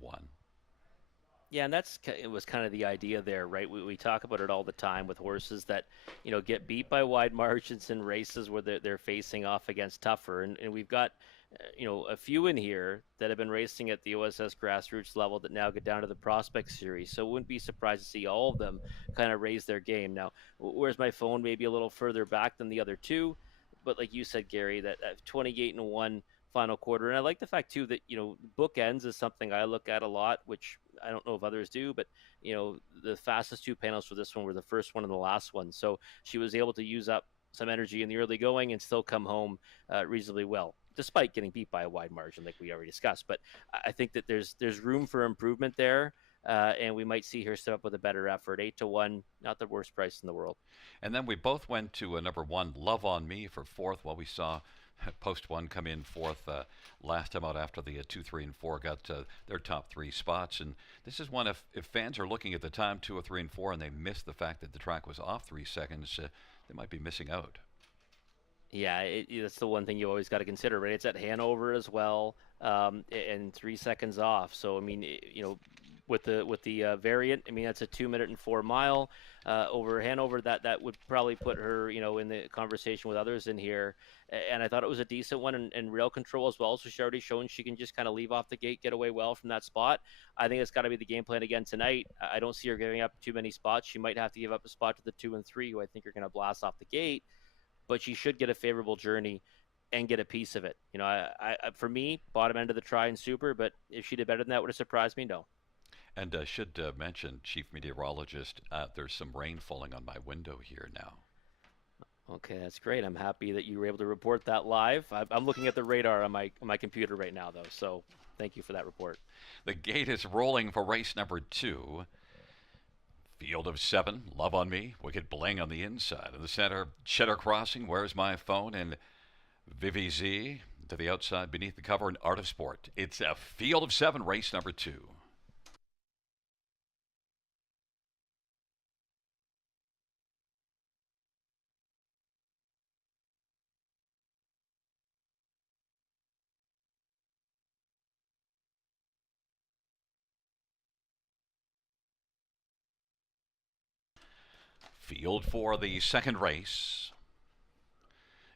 Yeah, and it was kind of the idea there, right? We talk about it all the time with horses that, get beat by wide margins in races where they're facing off against tougher. And we've got, a few in here that have been racing at the OSS grassroots level that now get down to the Prospect Series. So wouldn't be surprised to see all of them kind of raise their game. Now, Where's My Phone maybe a little further back than the other two, but like you said, Gary, that 28-1 final quarter. And I like the fact too that bookends is something I look at a lot, which I don't know if others do, but the fastest 2 panels for this one were the first one and the last one. So she was able to use up some energy in the early going and still come home reasonably well, despite getting beat by a wide margin like we already discussed. But I think that there's room for improvement there. And we might see her step up with a better effort. 8-1, not the worst price in the world. And then we both went to number 1, Love on Me, for fourth. While we saw Post 1 come in fourth last time out after the 2, 3, and 4 got their top 3 spots. And this is one, if fans are looking at the time 2, 3, and 4, and they miss the fact that the track was off 3 seconds, they might be missing out. Yeah, that's the one thing you always got to consider, right? It's at Hanover as well, and 3 seconds off. So I mean, with the variant, I mean that's a 2-minute and 4 mile over Hanover. That would probably put her, in the conversation with others in here. And I thought it was a decent one and rail control as well. So she's already shown she can just kind of leave off the gate, get away well from that spot. I think it's got to be the game plan again tonight. I don't see her giving up too many spots. She might have to give up a spot to the 2 and 3, who I think are going to blast off the gate. But she should get a favorable journey and get a piece of it. For me, bottom end of the try and super, but if she did better than that, would have surprised me? No. And should mention, Chief Meteorologist, there's some rain falling on my window here now. Okay, that's great. I'm happy that you were able to report that live. I'm looking at the radar on my computer right now, though. So thank you for that report. The gate is rolling for race number 2. Field of 7, Love on Me, Wicked Bling on the inside. In the center, Cheddar Crossing, Where's My Phone, and Vivi Z to the outside beneath the cover, and Art of Sport. It's a Field of 7, race number 2. Field for the second race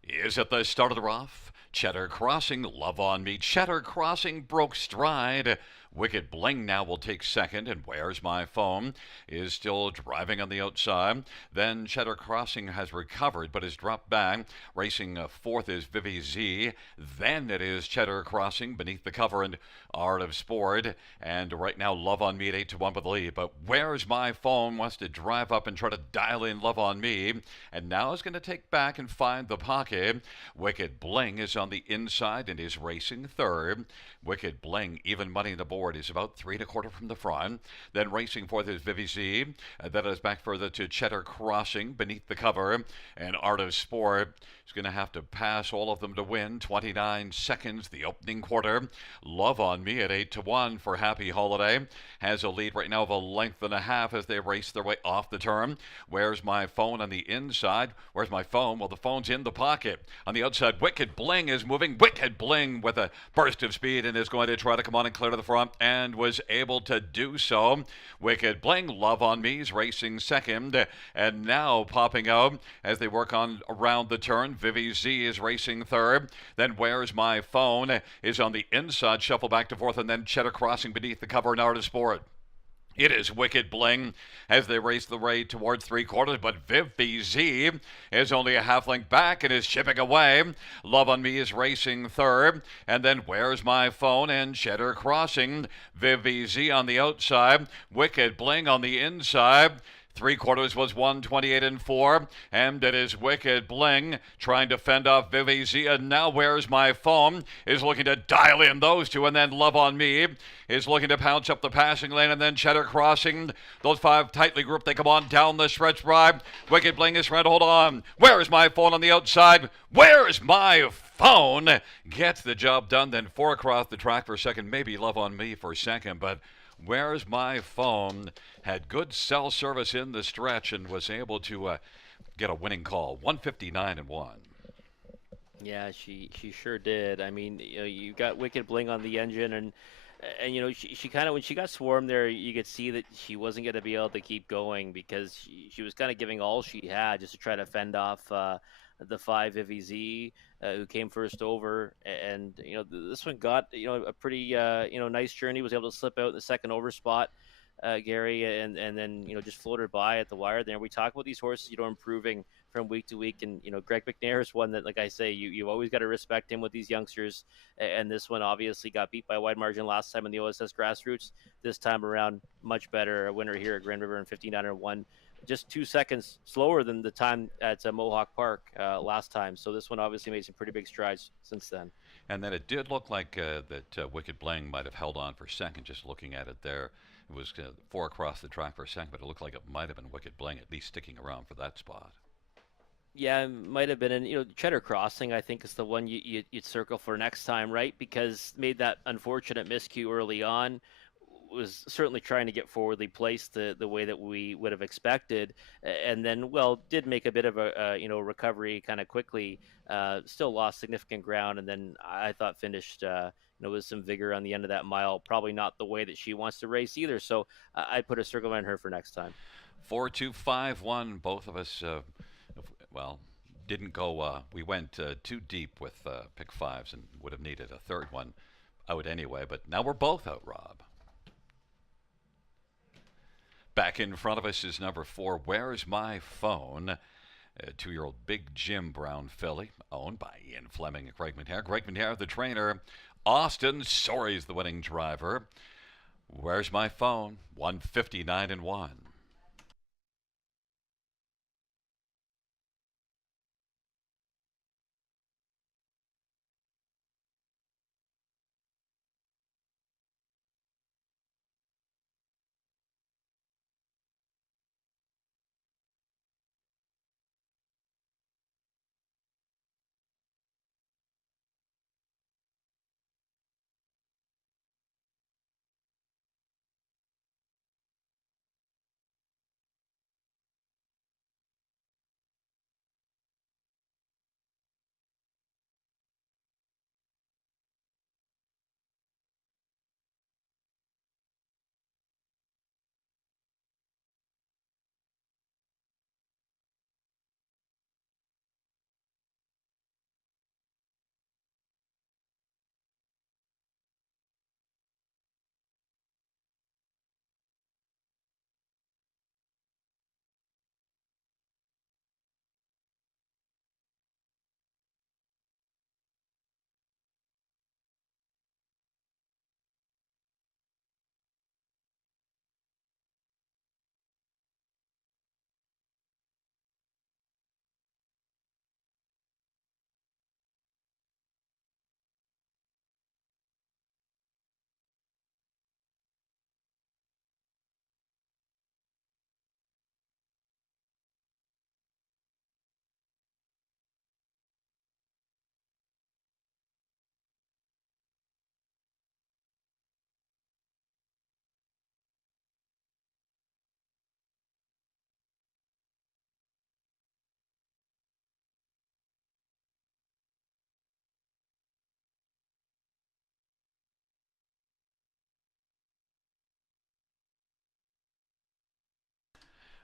is at the start of the rough. Cheddar Crossing, Love on Me. Cheddar Crossing broke stride. Wicked Bling now will take second, and Where's My Phone is still driving on the outside. Then Cheddar Crossing has recovered but has dropped back. Racing fourth is Vivi Z. Then it is Cheddar Crossing beneath the cover and Art of Sport. And right now, Love on Me at 8-1 with the lead. But Where's My Phone wants to drive up and try to dial in Love on Me. And now is going to take back and find the pocket. Wicked Bling is on the inside and is racing third. Wicked Bling, even money on the board, is about 3 1/4 from the front. Then racing fourth is Vivi Z. That is back further to Cheddar Crossing beneath the cover. And Art of Sport is going to have to pass all of them to win. 29 seconds, the opening quarter. Love on Me at 8-1 for Happy Holiday. Has a lead right now of a length and a half as they race their way off the turn. Where's My Phone on the inside? Where's My Phone? Well, the phone's in the pocket. On the outside, Wicked Bling is moving. Wicked Bling with a burst of speed and is going to try to come on and clear to the front and was able to do so. Wicked Bling, Love on Me is racing second and now popping out as they work on around the turn. Vivi Z is racing third. Then Where's My Phone is on the inside, shuffle back to fourth, and then Cheddar Crossing beneath the cover and Art of Sport. It is Wicked Bling as they race the way towards 3/4, but Vivi Z is only a half length back and is chipping away. Love on Me is racing third, and then Where's My Phone and Cheddar Crossing. Vivi Z on the outside, Wicked Bling on the inside. 3/4 was 128-4, and it is Wicked Bling trying to fend off Vivi Z. And now Where's My Phone is looking to dial in those two, and then Love on Me is looking to pounce up the passing lane, and then Cheddar Crossing. Those five tightly grouped. They come on down the stretch drive. Wicked Bling is trying to hold on. Where's My Phone on the outside? Where's My Phone gets the job done. Then 4 across the track for second, maybe Love on Me for second, but Where's My Phone had good cell service in the stretch and was able to get a winning call. 159-1. Yeah, she sure did. I mean, you got Wicked Bling on the engine, and she kind of, when she got swarmed there, you could see that she wasn't going to be able to keep going because she was kind of giving all she had just to try to fend off the 5 Vivi Z, who came first over. And this one got a pretty nice journey. Was able to slip out in the second over spot, Gary, and then just floated by at the wire there. We talk about these horses improving from week to week, and Greg McNair is one that, like I say, you've always got to respect him with these youngsters. And this one obviously got beat by a wide margin last time in the OSS Grassroots. This time around, much better. A winner here at Grand River in 59-1, just 2 seconds slower than the time at Mohawk Park last time. So this one obviously made some pretty big strides since then. And then it did look like that Wicked Bling might have held on for second, just looking at it there. It was 4 across the track for a second, but it looked like it might have been Wicked Bling at least sticking around for that spot. Yeah, it might have been. And Cheddar Crossing, I think, is the one you'd circle for next time, right? Because made that unfortunate miscue early on, was certainly trying to get forwardly placed the way that we would have expected, and then did make a bit of a recovery kind of quickly. Still lost significant ground, and then I thought finished with some vigor on the end of that mile. Probably not the way that she wants to race either. So I put a circle on her for next time. 4-2-5-1. Both of us, didn't go. We went too deep with pick fives and would have needed a third one out anyway. But now we're both out, Rob. Back in front of us is number 4, Where's My Phone? A 2-year-old Big Jim Brown filly, owned by Ian Fleming and Greg McNair. Greg McNair, the trainer. Austin Sorey's the winning driver. Where's My Phone? 159-1.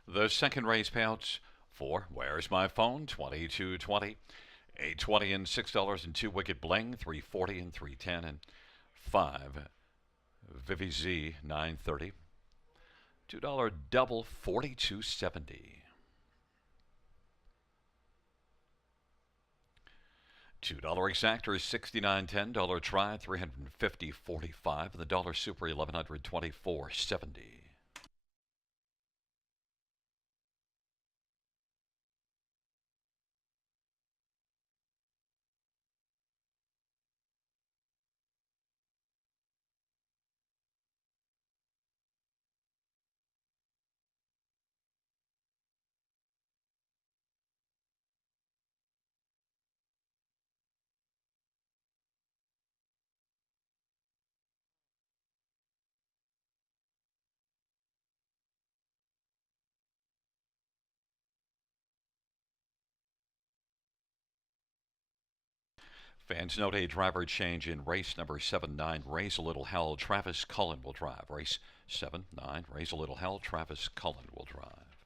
The second race payouts for Where's My Phone? 2220, 820 and $6 and 2 Wicked Bling, 340 and 310 and 5 Vivi Z 930, $2 double 42.70. $2 exactor is 69.10, dollar try 350.45, and the dollar super 1124.70. Fans note a driver change in race number 7-9. Raise a Little Hell. Travis Cullen will drive. Race 7-9. Raise a Little Hell. Travis Cullen will drive.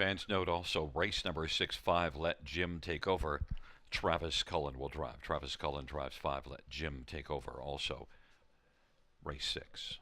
Fans note also race number 6-5. Let Jim take over. Travis Cullen will drive. Travis Cullen drives 5. Let Jim take over. Also, race 6.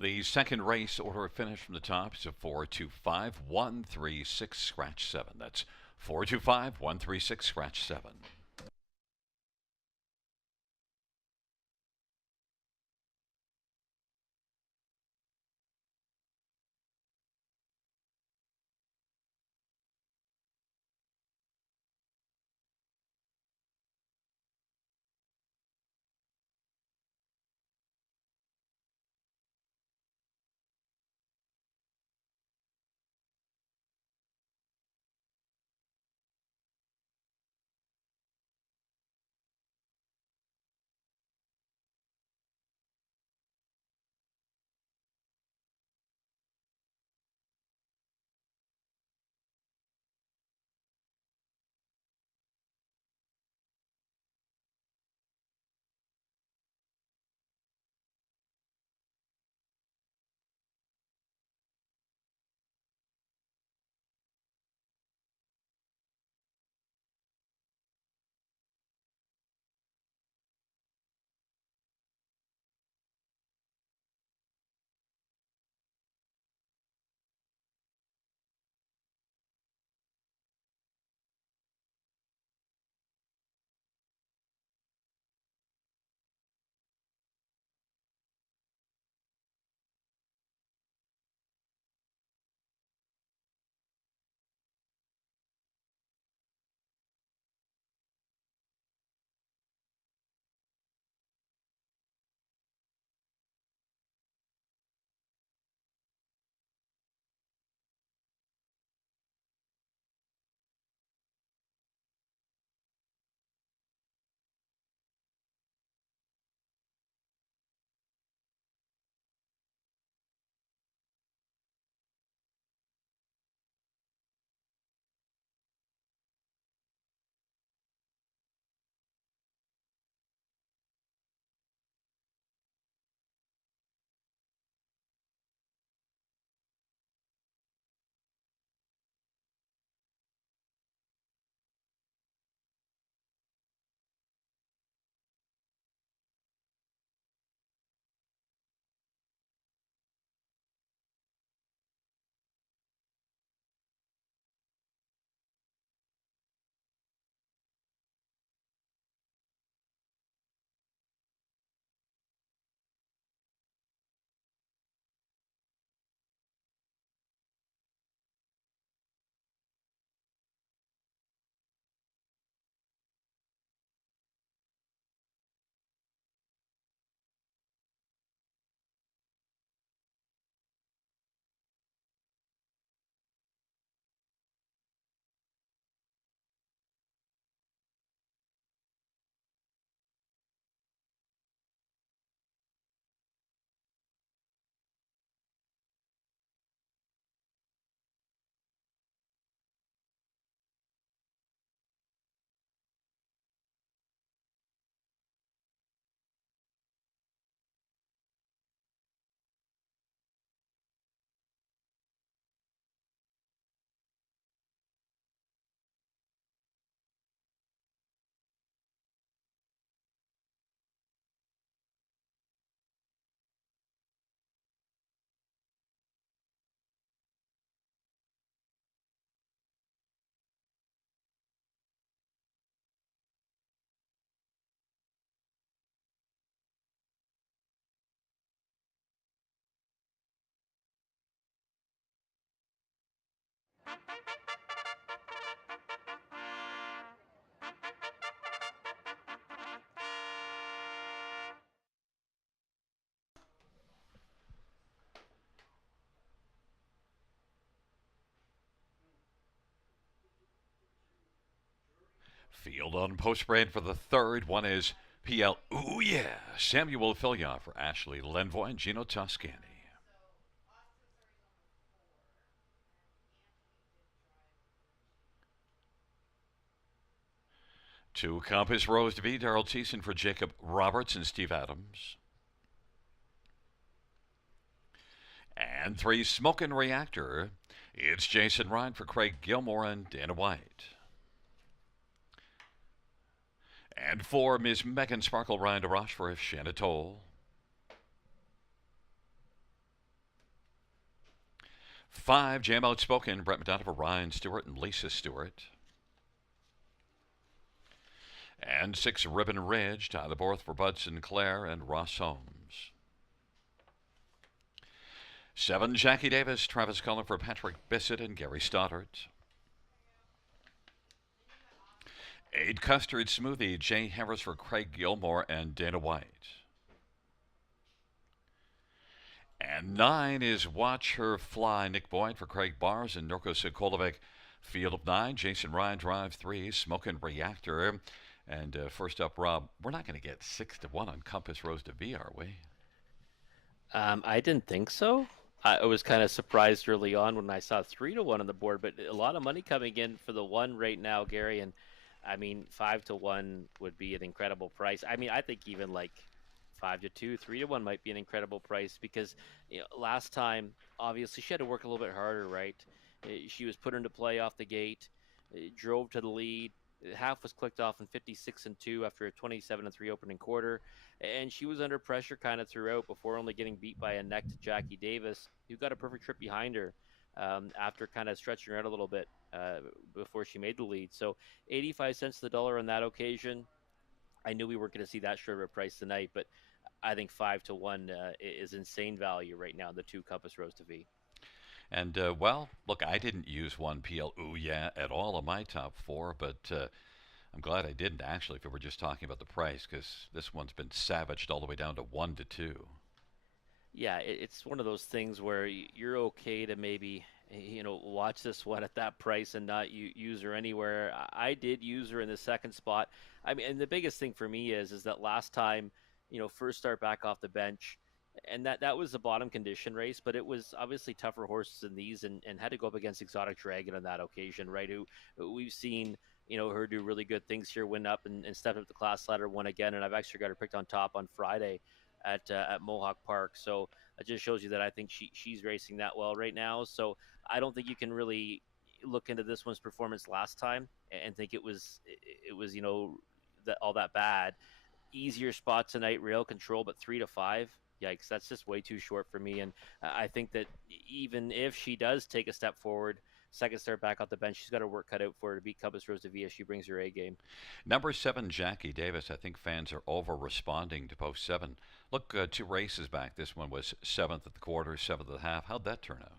The second race order of finish from the top is a 4-2-5-1-3-6 scratch 7. That's 4-2-5-1-3-6 scratch 7. Field on post brain for the third. One is PL. Ooh, yeah. Samuel Fillion for Ashley Lenvoy and Gino Toscani. Two Compass Rose to be Daryl Thiessen for Jacob Roberts and Steve Adams. And three Smokin' Reactor. It's Jason Ryan for Craig Gilmore and Dana White. And four Ms. Megan Sparkle Ryan DeRoche for Shanna Toll. Five Jam Outspoken Brett Madonna for Ryan Stewart and Lisa Stewart. And six Ribbon Ridge Tyler Borth for Bud Sinclair and Ross Holmes. Seven Jackie Davis Travis Cullen for Patrick Bissett and Gary Stoddart. Eight Custard Smoothie Jay Harris for Craig Gilmore and Dana White. And nine is Watch Her Fly Nick Boyd for Craig Bars and Norko Sokolovic. Field of nine Jason Ryan Drive three Smokin' Reactor. And first up, Rob, we're not going to get 6-1 on Compass Rose to V, are we? I didn't think so. I was kind of surprised early on when I saw 3-1 on the board, but a lot of money coming in for the one right now, Gary. And I mean, 5-1 would be an incredible price. I mean, I think even like 5-2, 3-1 might be an incredible price because last time, obviously, she had to work a little bit harder, right? She was put into play off the gate, drove to the lead. Half was clicked off in 56-2 after a 27-3 opening quarter, and she was under pressure kind of throughout before only getting beat by a neck to Jackie Davis, who got a perfect trip behind her after kind of stretching her out a little bit before she made the lead. So 85 cents to the dollar on that occasion. I knew we weren't going to see that short of a price tonight, but I think 5-1 is insane value right now in the two Compass Rose to V. And, well, look, I didn't use one PL Ooh Yeah at all in my top four, but I'm glad I didn't actually if we were just talking about the price because this one's been savaged all the way down to 1-2. Yeah, it's one of those things where you're okay to maybe watch this one at that price and not use her anywhere. I did use her in the second spot. I mean, and the biggest thing for me is that last time, first start back off the bench, and that was the bottom condition race, but it was obviously tougher horses than these, and had to go up against Exotic Dragon on that occasion, right? Who we've seen her do really good things here, win up and step up the class ladder, won again, and I've actually got her picked on top on Friday at Mohawk Park. So it just shows you that I think she's racing that well right now. So I don't think you can really look into this one's performance last time and think it was that all that bad. Easier spot tonight, Rail Control, but 3-5. Yikes, that's just way too short for me. And I think that even if she does take a step forward, second start back off the bench, she's got her work cut out for her to beat Compass Rose de Villa. She brings her A game. Number seven, Jackie Davis. I think fans are over responding to post seven. Look, two races back. This one was seventh at the quarter, seventh at the half. How'd that turn out?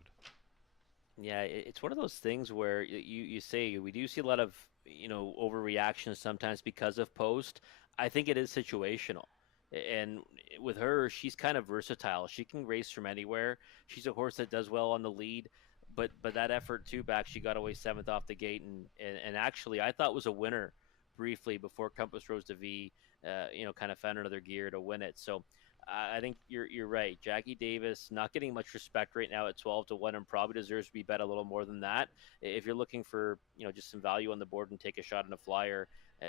Yeah, it's one of those things where you say we do see a lot of overreactions sometimes because of post. I think it is situational. And with her, she's kind of versatile. She can race from anywhere. She's a horse that does well on the lead, but that effort too back, she got away seventh off the gate, and actually I thought was a winner briefly before Compass Rose de V, kind of found another gear to win it. So I think you're right. Jackie Davis not getting much respect right now at 12-1, and probably deserves to be bet a little more than that. If you're looking for just some value on the board and take a shot on a flyer,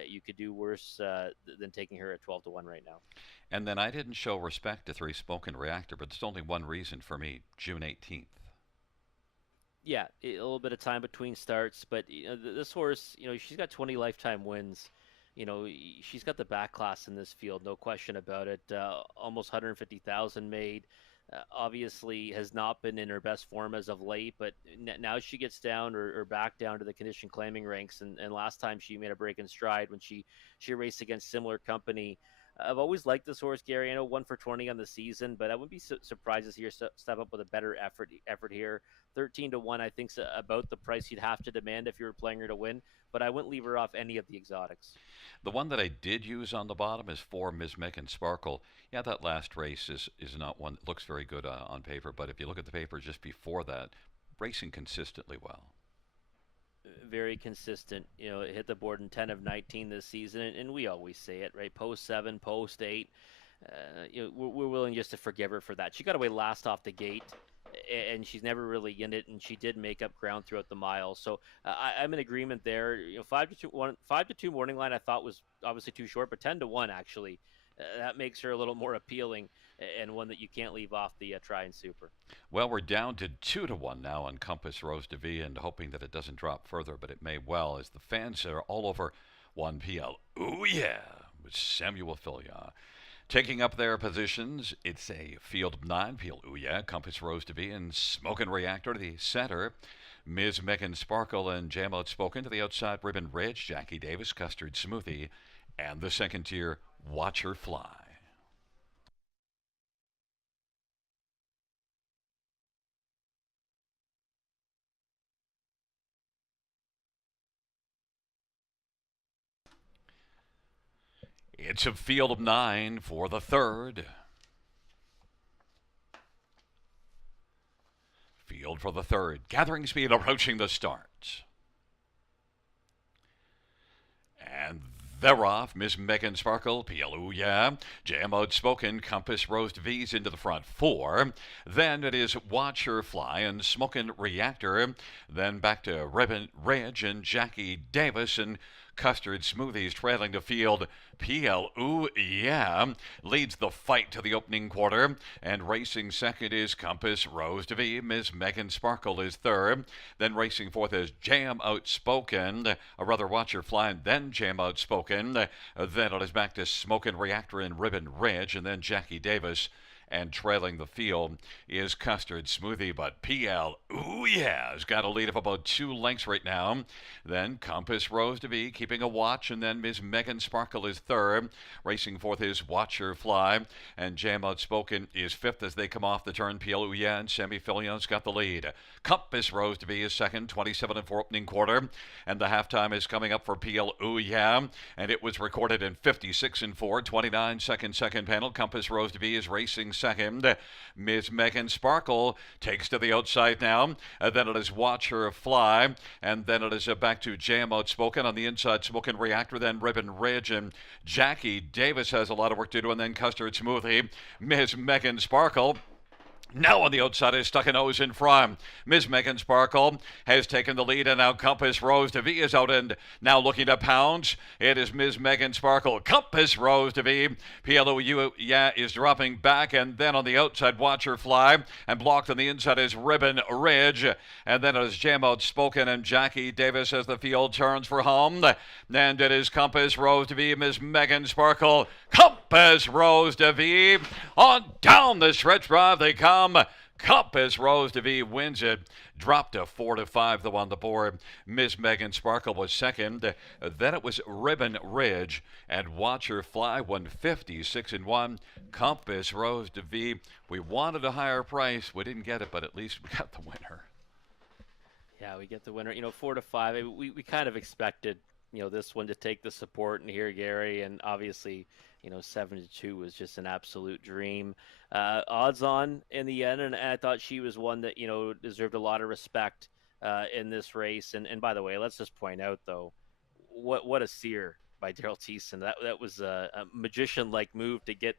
you could do worse than taking her at 12-1 right now. And then I didn't show respect to three Smokin' Reactor, but there's only one reason for me: June 18th. Yeah, a little bit of time between starts, but this horse, she's got 20 lifetime wins. She's got the back class in this field, no question about it. Almost 150,000 made. Obviously has not been in her best form as of late, but now she gets down or back down to the condition claiming ranks. And last time she made a break in stride when she raced against similar company. I've always liked this horse, Gary. I know 1 for 20 on the season, but I wouldn't be surprised to see her step up with a better effort here. 13-1, I think, is about the price you'd have to demand if you were playing her to win, but I wouldn't leave her off any of the exotics. The one that I did use on the bottom is for Ms. Megan Sparkle. Yeah, that last race is not one that looks very good on paper, but if you look at the paper just before that, racing consistently well. very consistent. Hit the board in 10 of 19 this season, and we always say it, right? Post 7, post 8. We're willing just to forgive her for that. She got away last off the gate, and she's never really in it, and she did make up ground throughout the mile. So I'm in agreement there. 5-2 morning line I thought was obviously too short, but 10-1 actually. That makes her a little more appealing and one that you can't leave off the try and super. Well, we're down to 2-1 now on Compass Rose de V, and hoping that it doesn't drop further, but it may well, as the fans are all over 1PL. Ooh, yeah, with Samuel Filia. Taking up their positions, it's a field of 9. PL Ooh, yeah, Compass Rose de V, and Smokin' Reactor to the center. Ms. Megan Sparkle and Jam Outspoken to the outside. Ribbon Ridge, Jackie Davis, Custard Smoothie, and the second tier, Watch Her Fly. It's a field of 9 for the third. Field for the third. Gathering speed approaching the start. And they're off. Miss Megan Sparkle, PLU, yeah. Jam Outspoken, Compass Roast V's into the front 4. Then it is Watch Her Fly and Smokin' Reactor. Then back to Ribbon Ridge and Jackie Davis and Custard Smoothies trailing the field. PLU, yeah, leads the fight to the opening quarter. And racing second is Compass Rose de V. Miss Megan Sparkle is third. Then racing fourth is Jam Outspoken, or rather Watch Her Fly, and then Jam Outspoken. Then it is back to Smokin' Reactor and Ribbon Ridge, and then Jackie Davis. And trailing the field is Custard Smoothie, but PL, ooh yeah, has got a lead of about 2 lengths right now. Then Compass Rose de V keeping a watch, and then Miss Megan Sparkle is third. Racing fourth is Watch Her Fly, and Jam Outspoken is fifth as they come off the turn. PL, ooh yeah, and Sammy Fillion's got the lead. Compass Rose de V is second, 27-4 opening quarter, and the halftime is coming up for PL, ooh yeah, and it was recorded in 56-4, 29-second second panel. Compass Rose de V is racing second. Miss Megan Sparkle takes to the outside now. Then it is Watch Her Fly. And then it is back to Jam Outspoken on the inside. Smokin' Reactor. Then Ribbon Ridge. And Jackie Davis has a lot of work to do. And then Custard Smoothie. Miss Megan Sparkle. Now on the outside is stuck a nose in front. Miss Megan Sparkle has taken the lead, and now Compass Rose de V is out and now looking to pounce. It is Miss Megan Sparkle. Compass Rose de V. PLOU, yeah, is dropping back, and then on the outside, Watch Her Fly, and blocked on the inside is Ribbon Ridge, and then it is Jam Outspoken and Jackie Davis as the field turns for home. And it is Compass Rose de V. Miss Megan Sparkle. Compass Rose de V. On down the stretch drive they come. Compass Rose de V wins it. Dropped to 4-5 though on the board. Miss Megan Sparkle was second. Then it was Ribbon Ridge and Watch Her Fly 156-1. Compass Rose de V. We wanted a higher price. We didn't get it, but at least we got the winner. Yeah, we get the winner. 4-5. We kind of expected this one to take the support and here, Gary, and obviously 7-2 was just an absolute dream. Odds on in the end, and I thought she was one that deserved a lot of respect in this race. And by the way, let's just point out though, what a sear by Daryl Thiessen. That was a magician-like move to get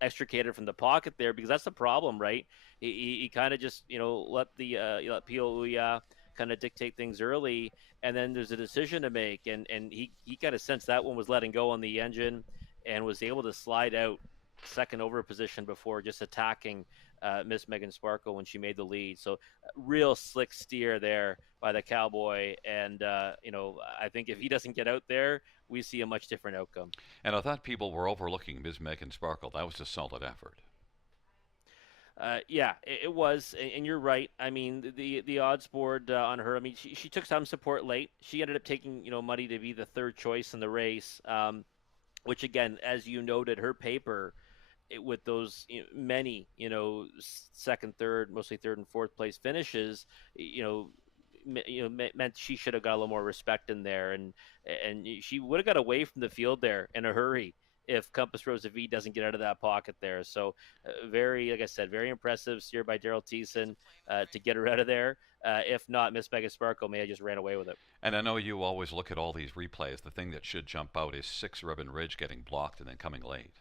extricated from the pocket there, because that's the problem, right? He kind of just let let Pio kind of dictate things early, and then there's a decision to make, and he kind of sensed that one was letting go on the engine, and was able to slide out second over position before just attacking Miss Megan Sparkle when she made the lead. So real slick steer there by the Cowboy, and I think if he doesn't get out there, we see a much different outcome. And I thought people were overlooking Miss Megan Sparkle. That was a solid effort. Yeah, it was, and you're right. I mean, the odds board on her. I mean, she took some support late. She ended up taking money to be the third choice in the race, which again, as you noted, her paper with those many second, third, mostly third and fourth place finishes, meant she should have got a little more respect in there, and she would have got away from the field there in a hurry. if Compass Rose V doesn't get out of that pocket there. So, very, like I said, very impressive steer by Daryl Thiessen to get her out of there. If not, Miss Mega Sparkle may have just ran away with it. And I know you always look at all these replays. The thing that should jump out is 6 Ribbon Ridge getting blocked and then coming late.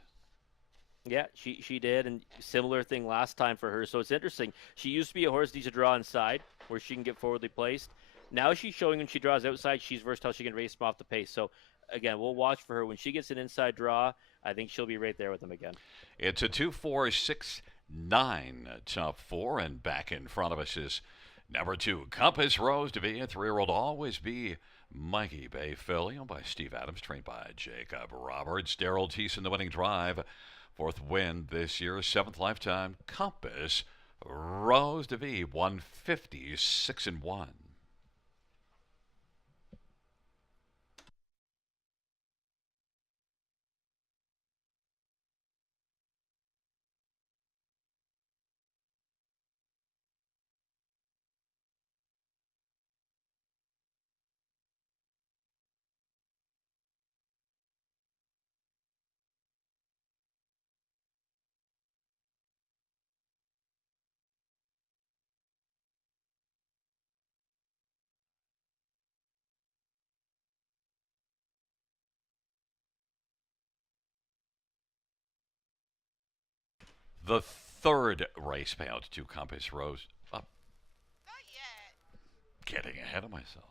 Yeah, she did, and similar thing last time for her. So it's interesting. She used to be a horse that needs to draw inside, where she can get forwardly placed. Now she's showing when she draws outside, she's versatile. She can race them off the pace. So again, we'll watch for her when she gets an inside draw. I think she'll be right there with them again. It's a 2-4-6-9 top four, and back in front of us is number 2, Compass Rose to be a 3-year-old. Always be Mikey Bay Filly, owned by Steve Adams, trained by Jacob Roberts. Daryl Thiessen, the winning drive. 4th win this year, 7th lifetime. Compass Rose to be 156-1. The 3rd race payout to Compass Rose. Up. Getting ahead of myself.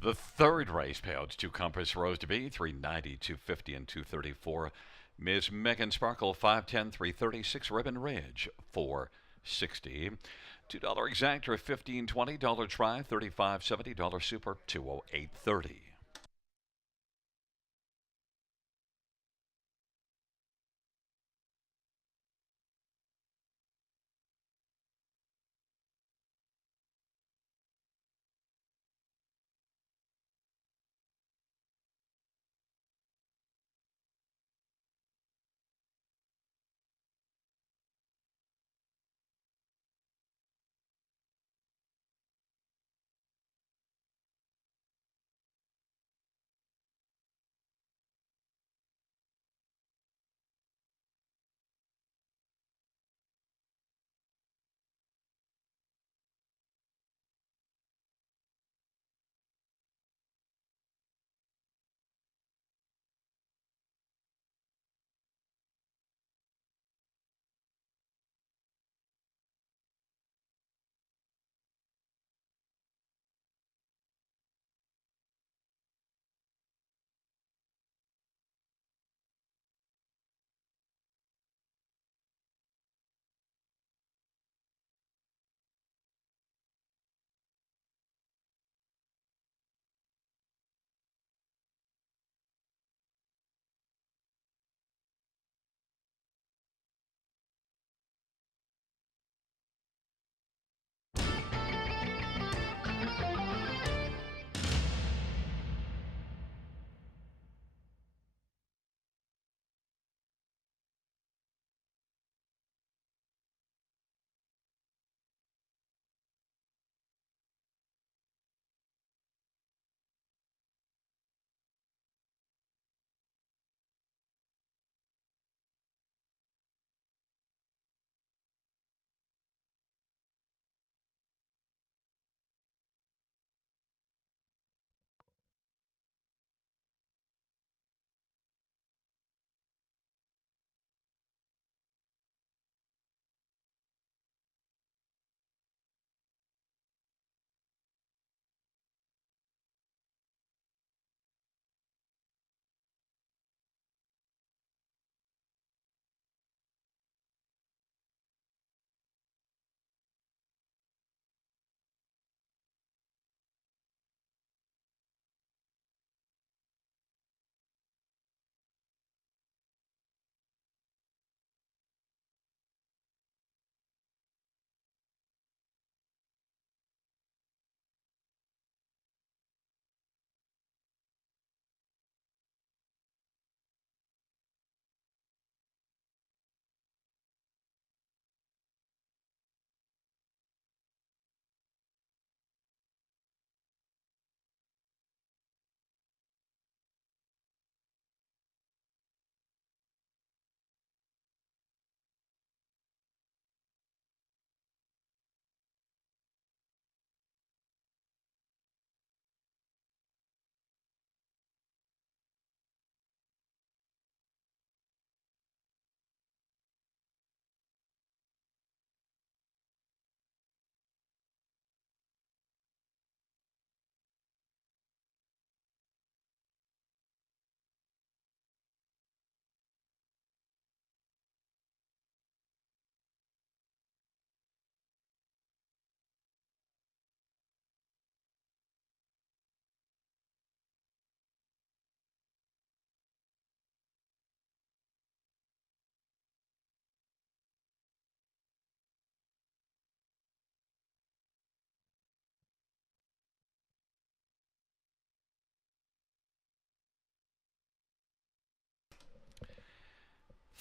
The 3rd race payouts to Compass Rose to be 390, 250, and 234. Miss Megan Sparkle 510, 336. Ribbon Ridge 460. $2 exactor 1520. Dollar try 3570. Dollar super 208.30.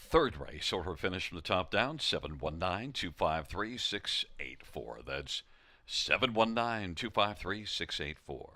Third race, order finish from the top down, 719-253-684. That's 719-253-684.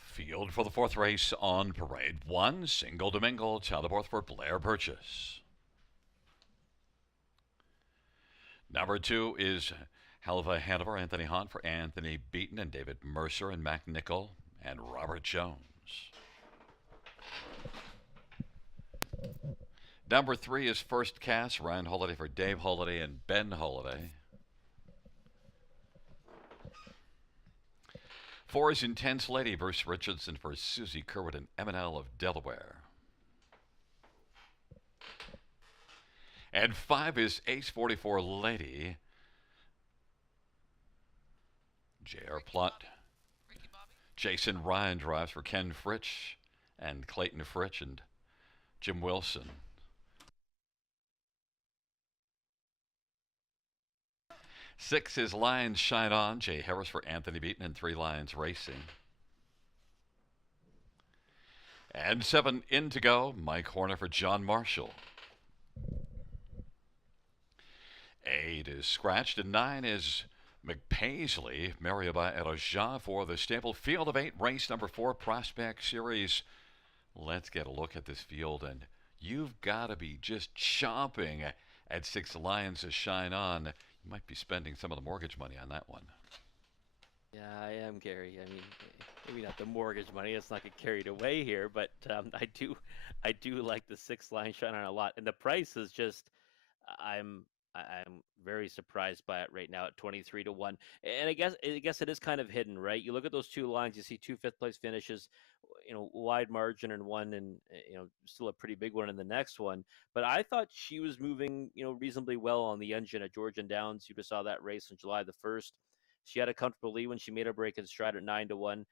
Field for the fourth race on parade. One, Single Domingo, child of birth for Blair Burgess. Number two is Halva Hanover, Anthony Hahn for Anthony Beaton and David Mercer and Mac Nichol and Robert Jones. Number three is First Cast, Ryan Holiday for Dave Holiday and Ben Holiday. Four is Intense Lady, Bruce Richardson for Susie Kerwood and M&L of Delaware. And five is Ace 44 Lady, J.R. Plot. Jason Ryan drives for Ken Fritsch and Clayton Fritsch and Jim Wilson. Six is Lions Shine On, Jay Harris for Anthony Beaton and Three Lions Racing. And seven in to go, Mike Horner for John Marshall. 8 is scratched, and 9 is McPaisley, Mariaba Eroja for the stable. Field of 8, race number 4, Prospect Series. Let's get a look at this field, and you've got to be just chomping at 6 Lions to Shine On. You might be spending some of the mortgage money on that one. Yeah, I am, Gary. I mean, maybe not the mortgage money. Let's not get carried away here, but I do like the 6 line shine on a lot, and the price is just, I'm, I'm very surprised by it right now at 23 to 1. And I guess it is kind of hidden, right? You look at those two lines, you see two fifth place finishes, wide margin in one, and still a pretty big one in the next one. But I thought she was moving, reasonably well on the engine at Georgian Downs. You just saw that race on July the 1st. She had a comfortable lead when she made her break in stride at 9 to 1.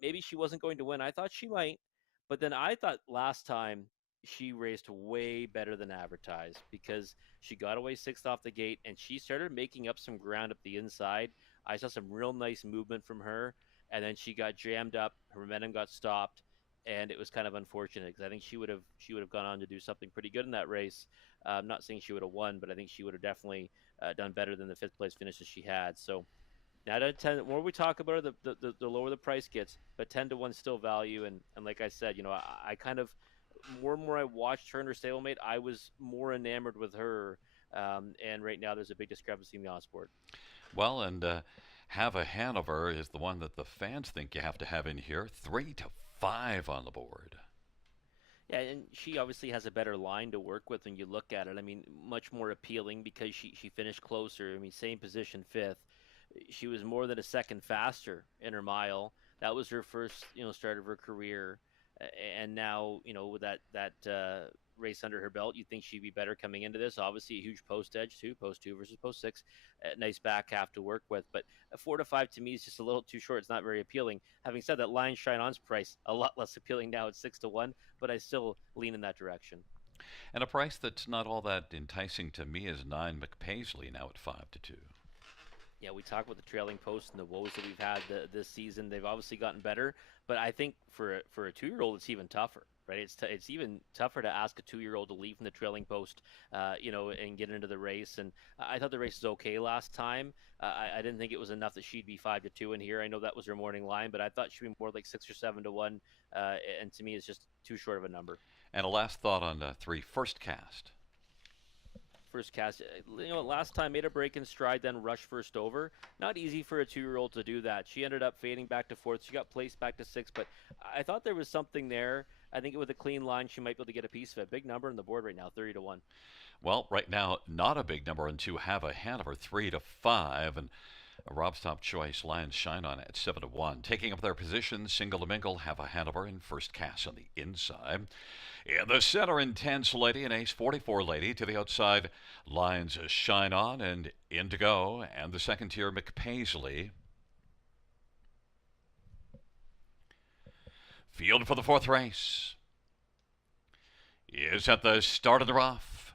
Maybe she wasn't going to win. I thought she might, but then I thought last time she raced way better than advertised because she got away sixth off the gate and she started making up some ground up the inside. I saw some real nice movement from her, and then she got jammed up. Her momentum got stopped, and it was kind of unfortunate because I think she would have gone on to do something pretty good in that race. I'm not saying she would have won, but I think she would have definitely done better than the fifth place finishes she had. So now, the more we talk about it, the lower the price gets. But 10 to 1 still value, and like I said, I kind of more and more I watched her and her stablemate, I was more enamored with her. And right now, there's a big discrepancy in the odds board. Well, and Have a Hanover is the one that the fans think you have to have in here. 3 to 5 on the board. Yeah, and she obviously has a better line to work with when you look at it. I mean, much more appealing because she finished closer. I mean, same position, fifth. She was more than a second faster in her mile. That was her first, start of her career, and now, with that race under her belt, you think she'd be better coming into this. Obviously, a huge post edge too, post two versus post six, nice back half to work with. But a 4 to 5 to me is just a little too short. It's not very appealing. Having said that, Lion Shine On's price a lot less appealing now at 6 to 1, but I still lean in that direction. And a price that's not all that enticing to me is 9 McPaisley now at 5 to 2. Yeah, we talk about the trailing post and the woes that we've had this season. They've obviously gotten better, but I think for a 2-year-old, it's even tougher, right? It's even tougher to ask a 2-year-old to leave from the trailing post, and get into the race. And I thought the race was okay last time. I didn't think it was enough that she'd be 5 to 2 in here. I know that was her morning line, but I thought she'd be more like 6 or 7 to 1. And to me, it's just too short of a number. And a last thought on 3 First Cast. First cast, last time made a break in stride, then rush first over. Not easy for a 2-year-old to do that. She ended up fading back to fourth. She got placed back to sixth, but I thought there was something there. I think with a clean line, she might be able to get a piece of it. Big number on the board right now, 30 to 1. Well, right now, not a big number on 2 Have a Hanover, 3 to 5. And Rob's top choice, Lions Shine On at 7 to 1. Taking up their position, single to mingle, Have a Hanover in First Cast on the inside. In the center, Intense Lady and Ace 44 Lady. To the outside, Lions Shine On and Indigo. And the second tier, McPaisley. Field for the fourth race is at the start of the rough.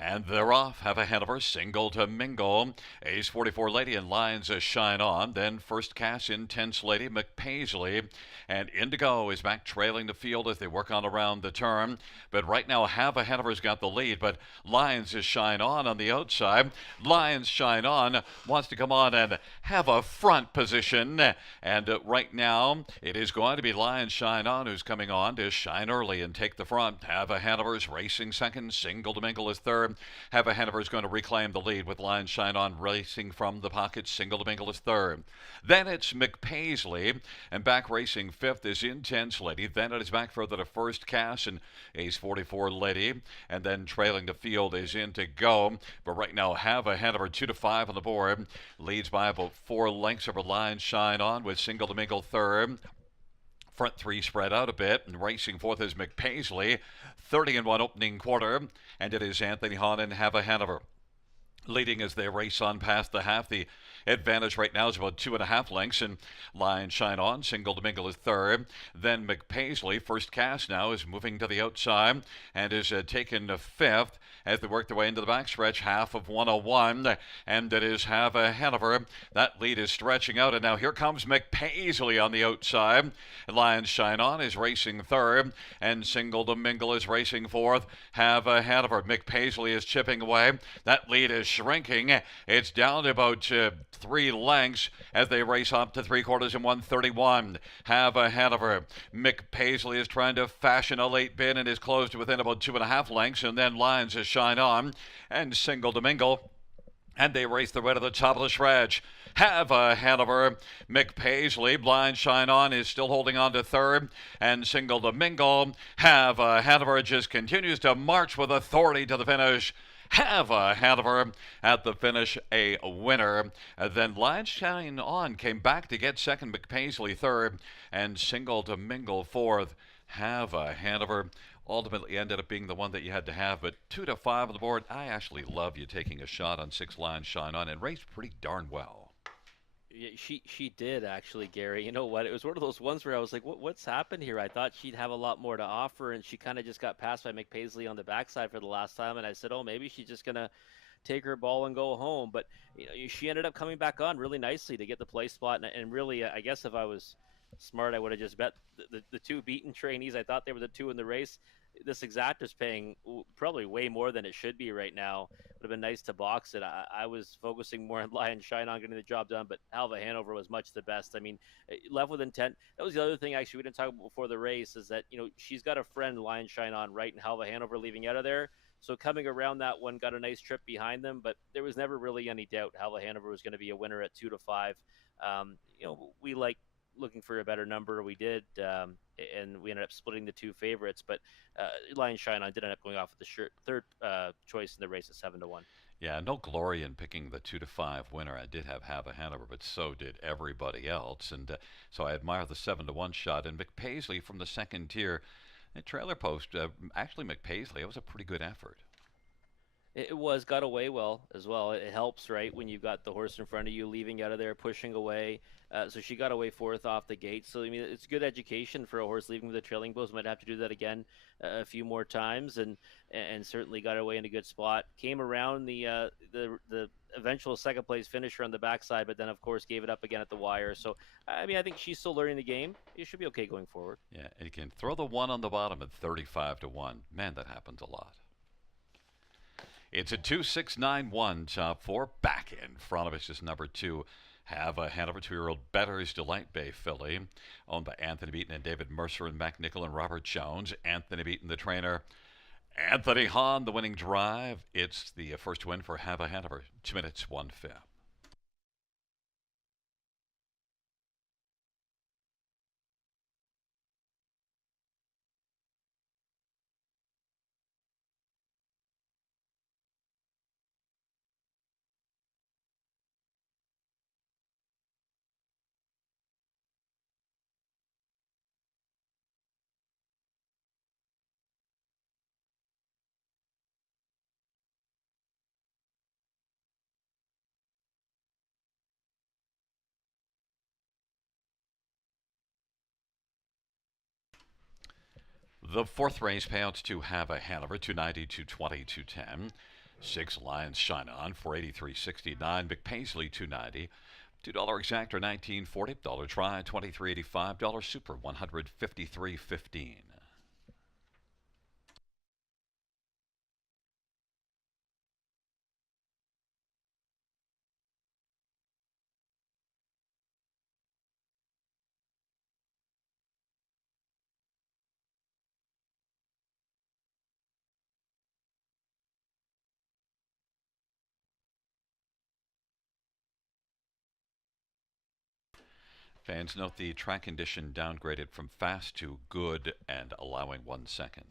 And they're off. Have a Hanover, single to mingle. Ace 44 Lady and Lions Shine On. Then First Cast, Intense Lady, McPaisley. And Indigo is back trailing the field as they work on around the turn. But right now, Have a Hanover's got the lead. But Lions Shine On the outside. Lions Shine On wants to come on and have a front position. And right now, it is going to be Lions Shine On who's coming on to shine early and take the front. Have a Hanover's racing second. Single to mingle is third. Have a Hanover is going to reclaim the lead with Lions Shine On racing from the pocket. Single to mingle is third. Then it's McPaisley, and back racing fifth is Intense Lady. Then it is back further to First Cast and Ace 44 Lady, and then trailing the field is In to Go. But right now, Have a Hanover 2 to 5 on the board, leads by about 4 lengths over Lions Shine On with single to mingle third. Front three spread out a bit, and racing fourth is McPaisley. 30-1 opening quarter, and it is Anthony Hahn and Have a Hanover leading as they race on past the half. The advantage right now is about 2.5 lengths, and Lion Shine On, single to mingle is third. Then McPaisley, First Cast now, is moving to the outside and is taken to fifth as they work their way into the backstretch, half of 101, and it is Have a Hanover. That lead is stretching out, and now here comes McPaisley on the outside. Lion Shine On is racing third, and single to mingle is racing fourth. Have a Hanover. McPaisley is chipping away. That lead is shrinking. It's down to about 3 lengths as they race up to 3/4 and 131. Have a Hanover. McPaisley is trying to fashion a late bid and is closed to within about 2.5 lengths, and then Lions Shine On and single to mingle. And they race their way to the top of the stretch. Have a Hanover. McPaisley, Blind Shine On, is still holding on to third. And single to mingle. Have a Hanover just continues to march with authority to the finish. Have a Hanover at the finish, a winner. Then Lion Shine On came back to get second, McPaisley third, and single to mingle fourth. Have a Hanover ultimately ended up being the one that you had to have, but 2 to 5 on the board. I actually love you taking a shot on 6 Lions Shine On and raced pretty darn well. Yeah, she did actually, Gary. You know what? It was one of those ones where I was like, what's happened here? I thought she'd have a lot more to offer, and she kind of just got passed by McPaisley on the backside for the last time. And I said, oh, maybe she's just gonna take her ball and go home. But she ended up coming back on really nicely to get the play spot, and really, I guess if I was smart, I would have just bet the two beaten trainees. I thought they were the two in the race. This exact is paying probably way more than it should be right now. Would have been nice to box it. I was focusing more on Lion Shine on getting the job done, but Halva Hanover was much the best. I mean, left with intent. That was the other thing actually we didn't talk about before the race, is that she's got a friend Lion Shine on right, and Halva Hanover leaving out of there. So coming around that one, got a nice trip behind them, but there was never really any doubt Halva Hanover was going to be a winner at 2-5. We like looking for a better number. We did, and we ended up splitting the two favorites. But Lion Shine on did end up going off with the third choice in the race at 7-1. Yeah, no glory in picking the 2-5 winner. I did have a Hanover, but so did everybody else. And so I admire the 7-1 shot. And McPaisley from the second tier, a trailer post. Actually, McPaisley, it was a pretty good effort. It was got away well as well. It helps, right, when you've got the horse in front of you, leaving out of there, pushing away. So she got away fourth off the gate. So I mean, it's good education for a horse leaving with a trailing post. Might have to do that again a few more times, and certainly got away in a good spot. Came around the eventual second place finisher on the backside, but then of course gave it up again at the wire. So I mean, I think she's still learning the game. It should be okay going forward. Yeah, and you can throw the one on the bottom at 35-1. Man, that happens a lot. It's a 2-6-9-1 top four. Back in front of us is number 2. Have a Hanover 2-year-old Better's Delight Bay filly, owned by Anthony Beaton and David Mercer and Mac Nichol and Robert Jones. Anthony Beaton, the trainer. Anthony Hahn, the winning drive. It's the first win for Have a Hanover. 2 minutes, 1/5. The fourth race payouts to Have a Hanover, 290, 220, 210. 6 Lions Shine On, 483.69. McPaisley, 290. $2 exactor, 19.40. Dollar try, 23.85. Dollar super, 153.15. Fans note the track condition downgraded from fast to good and allowing 1 second.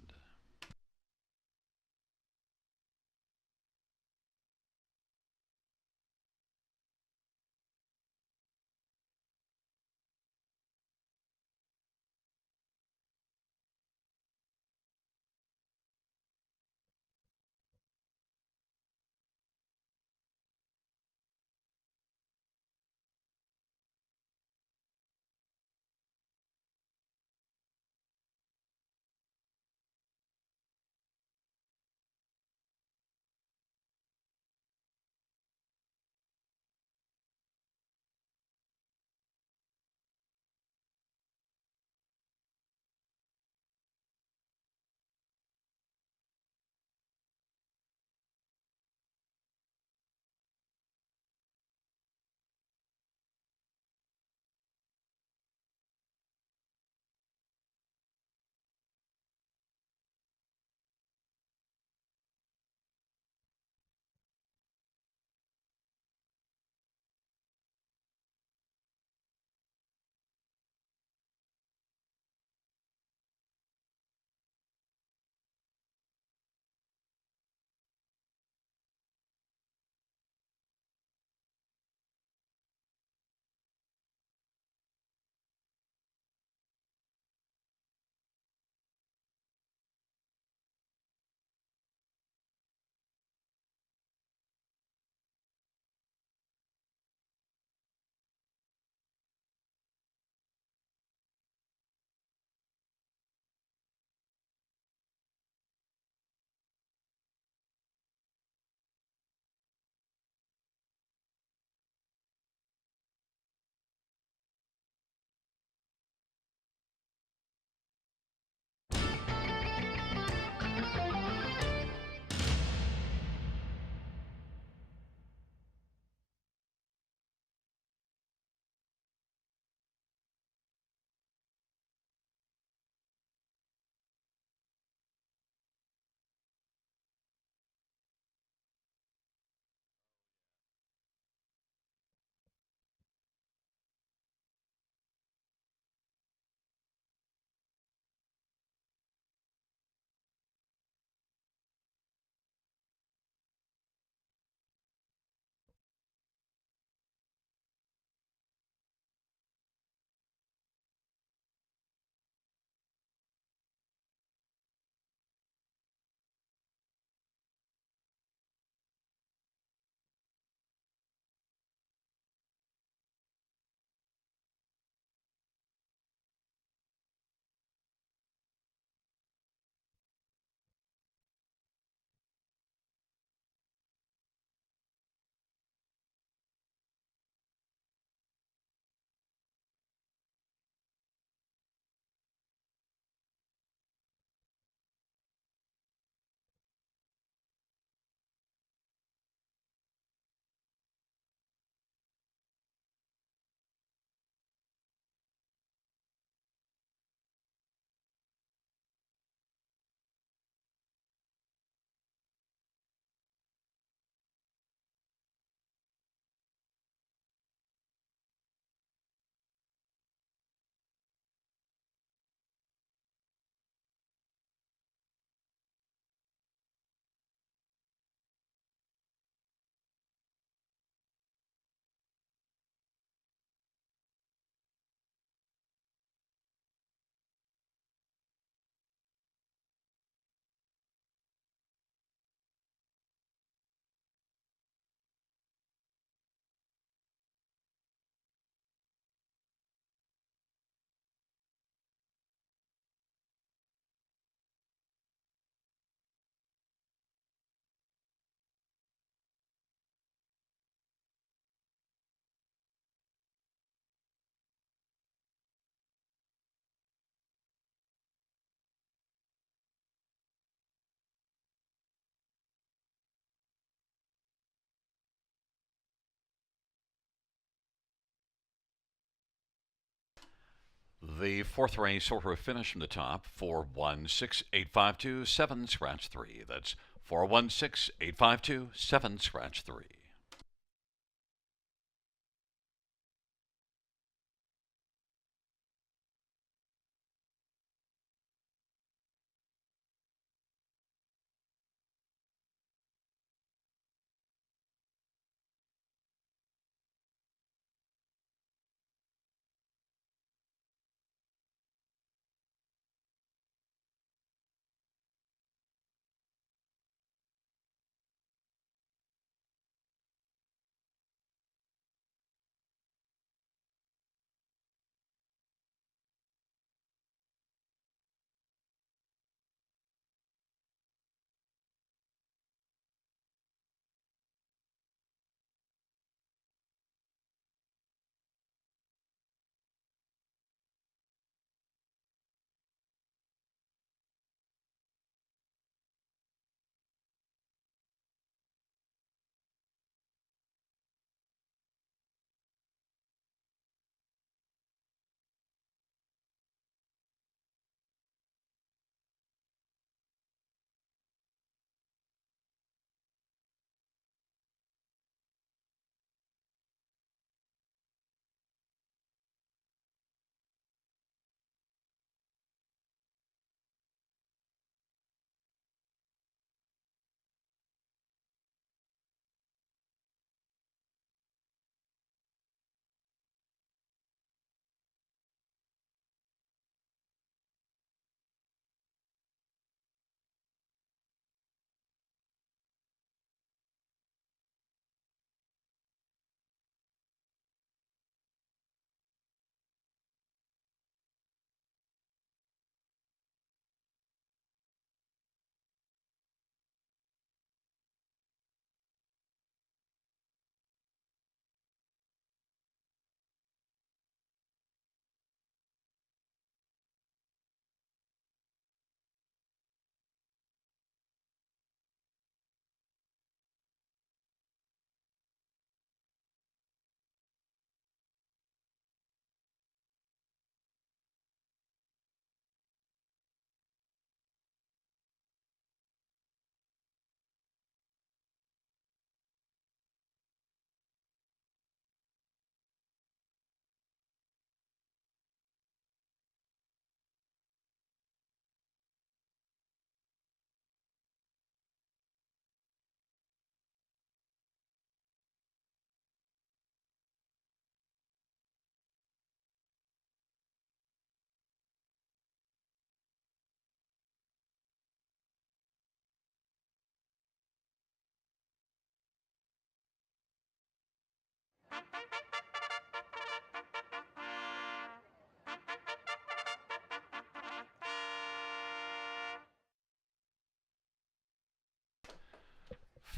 The fourth race order of finish from the top, 416-852-7 scratch 3. That's 416-852-7 scratch 3.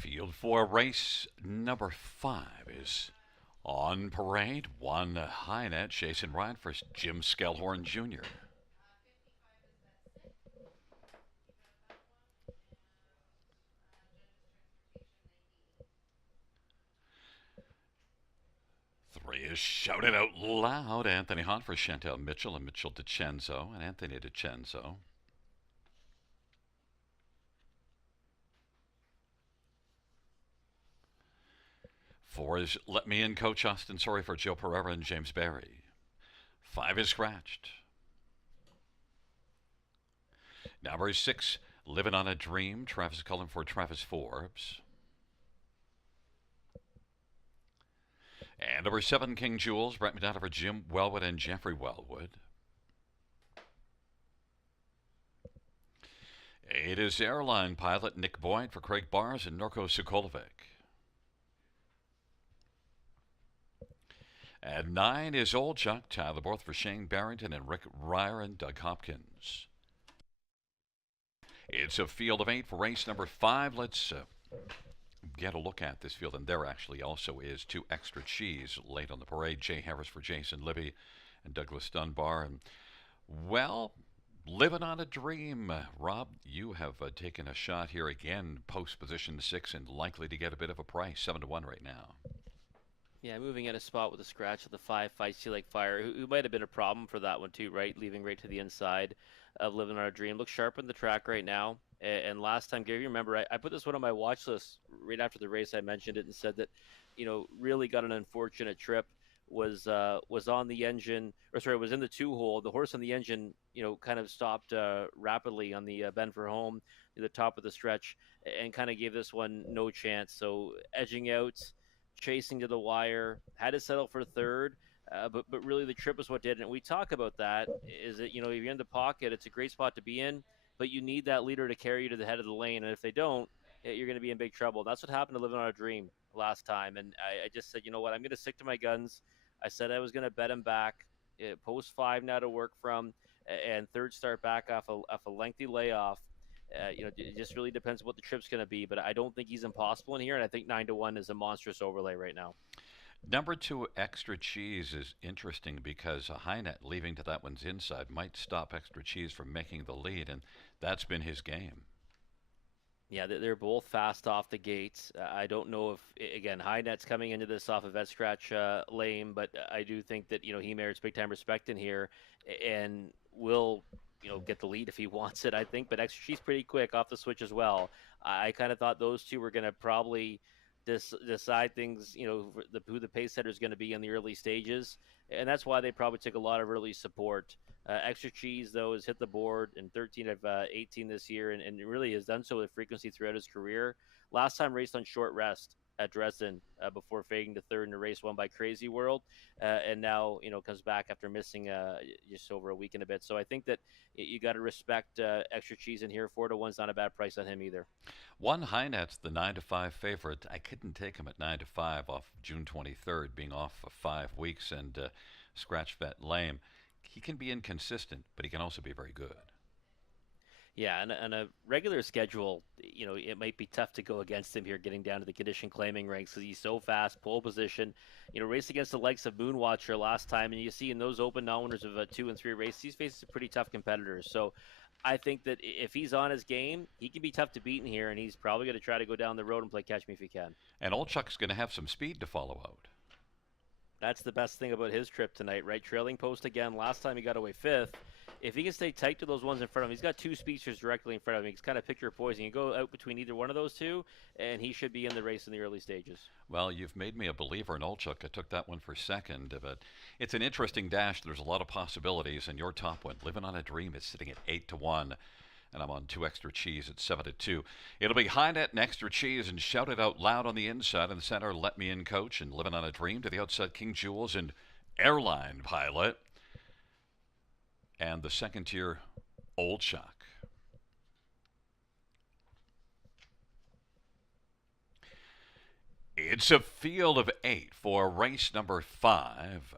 Field 4 race number 5 is on parade. One high net, chasing right for Jim Skellhorn Jr. Three is shouted out loud. Anthony Hunt for Chantel Mitchell and Mitchell DiCenzo and Anthony DiCenzo. 4 is Let Me In, Coach Austin Sorry for Joe Pereira and James Barry. 5 is scratched. Number 6, Living on a Dream, Travis Cullen for Travis Forbes. And number 7, King Jules, Brett Madonna for Jim Wellwood and Jeffrey Wellwood. 8 is Airline Pilot, Nick Boyd for Craig Bars and Norko Sokolovic. And 9 is Old Chuck, Tyler Borth for Shane Barrington and Rick Ryer and Doug Hopkins. It's a field of 8 for race number 5. Let's get a look at this field. And there actually also is 2 extra cheese late on the parade. Jay Harris for Jason Libby and Douglas Dunbar. And, well, living on a dream. Rob, you have taken a shot here again, post position 6 and likely to get a bit of a price, 7-1 right now. Yeah, moving in a spot with a scratch of the 5 Feisty Like Fire, who might have been a problem for that one too, right? Leaving right to the inside of Living on a Dream. Looks sharp on the track right now. And last time, Gary, remember, I put this one on my watch list right after the race. I mentioned it and said that, really got an unfortunate trip. Was on the engine, or sorry, was in the two hole. The horse on the engine, kind of stopped rapidly on the bend for home, to the top of the stretch, and kind of gave this one no chance. So edging out, chasing to the wire, had to settle for third. But really the trip is what did it. And we talk about that is that, if you're in the pocket, it's a great spot to be in, but you need that leader to carry you to the head of the lane. And if they don't, you're going to be in big trouble. That's what happened to Living on a Dream last time. And I just said, you know what, I'm going to stick to my guns. I said I was going to bet him back. Post 5 now to work from, and third start back off a lengthy layoff. It just really depends what the trip's going to be, but I don't think he's impossible in here, and I think 9-1 is a monstrous overlay right now. Number 2, Extra Cheese, is interesting because a high net leaving to that one's inside might stop Extra Cheese from making the lead, and that's been his game. Yeah, they're both fast off the gates. I don't know if, again, High Net's coming into this off of Ed Scratch lane, but I do think that, he merits big time respect in here and will, get the lead if he wants it, I think. But Extra Cheese pretty quick off the switch as well. I kind of thought those two were going to probably decide things, who the pace setter is going to be in the early stages. And that's why they probably took a lot of early support. Extra Cheese, though, has hit the board in 13 of 18 this year, and really has done so with frequency throughout his career. Last time raced on short rest at Dresden before fading to third in a race won by Crazy World, and now comes back after missing just over a week and a bit. So I think that you got to respect Extra Cheese in here. 4-1's not a bad price on him either. One high net's the 9-5 favorite. I couldn't take him at 9-5 off June 23rd, being off for 5 weeks and scratch vet lame. He can be inconsistent, but he can also be very good. Yeah, and a regular schedule, it might be tough to go against him here, getting down to the condition claiming ranks because he's so fast, pole position. Race against the likes of Moonwatcher last time, and you see in those open non-winners of 2 and 3 races, he's faced some pretty tough competitors. So I think that if he's on his game, he can be tough to beat in here, and he's probably going to try to go down the road and play catch me if he can. And Old Chuck's going to have some speed to follow out. That's the best thing about his trip tonight, right? Trailing post again. Last time he got away 5th. If he can stay tight to those ones in front of him, he's got 2 speedsters directly in front of him. He's kind of pick your poison. You go out between either one of those two, and he should be in the race in the early stages. Well, you've made me a believer in Olchuk. I took that one for second, but it's an interesting dash. There's a lot of possibilities, and your top one, Living on a Dream, is sitting at 8-1. And I'm on 2 Extra Cheese at 7-2. It'll be High Net and Extra Cheese and Shout It Out Loud on the inside. In the center, Let Me In Coach and Living on a Dream. To the outside, King Jules and Airline Pilot. And the second tier, Old Chuck. It's a field of 8 for race number 5.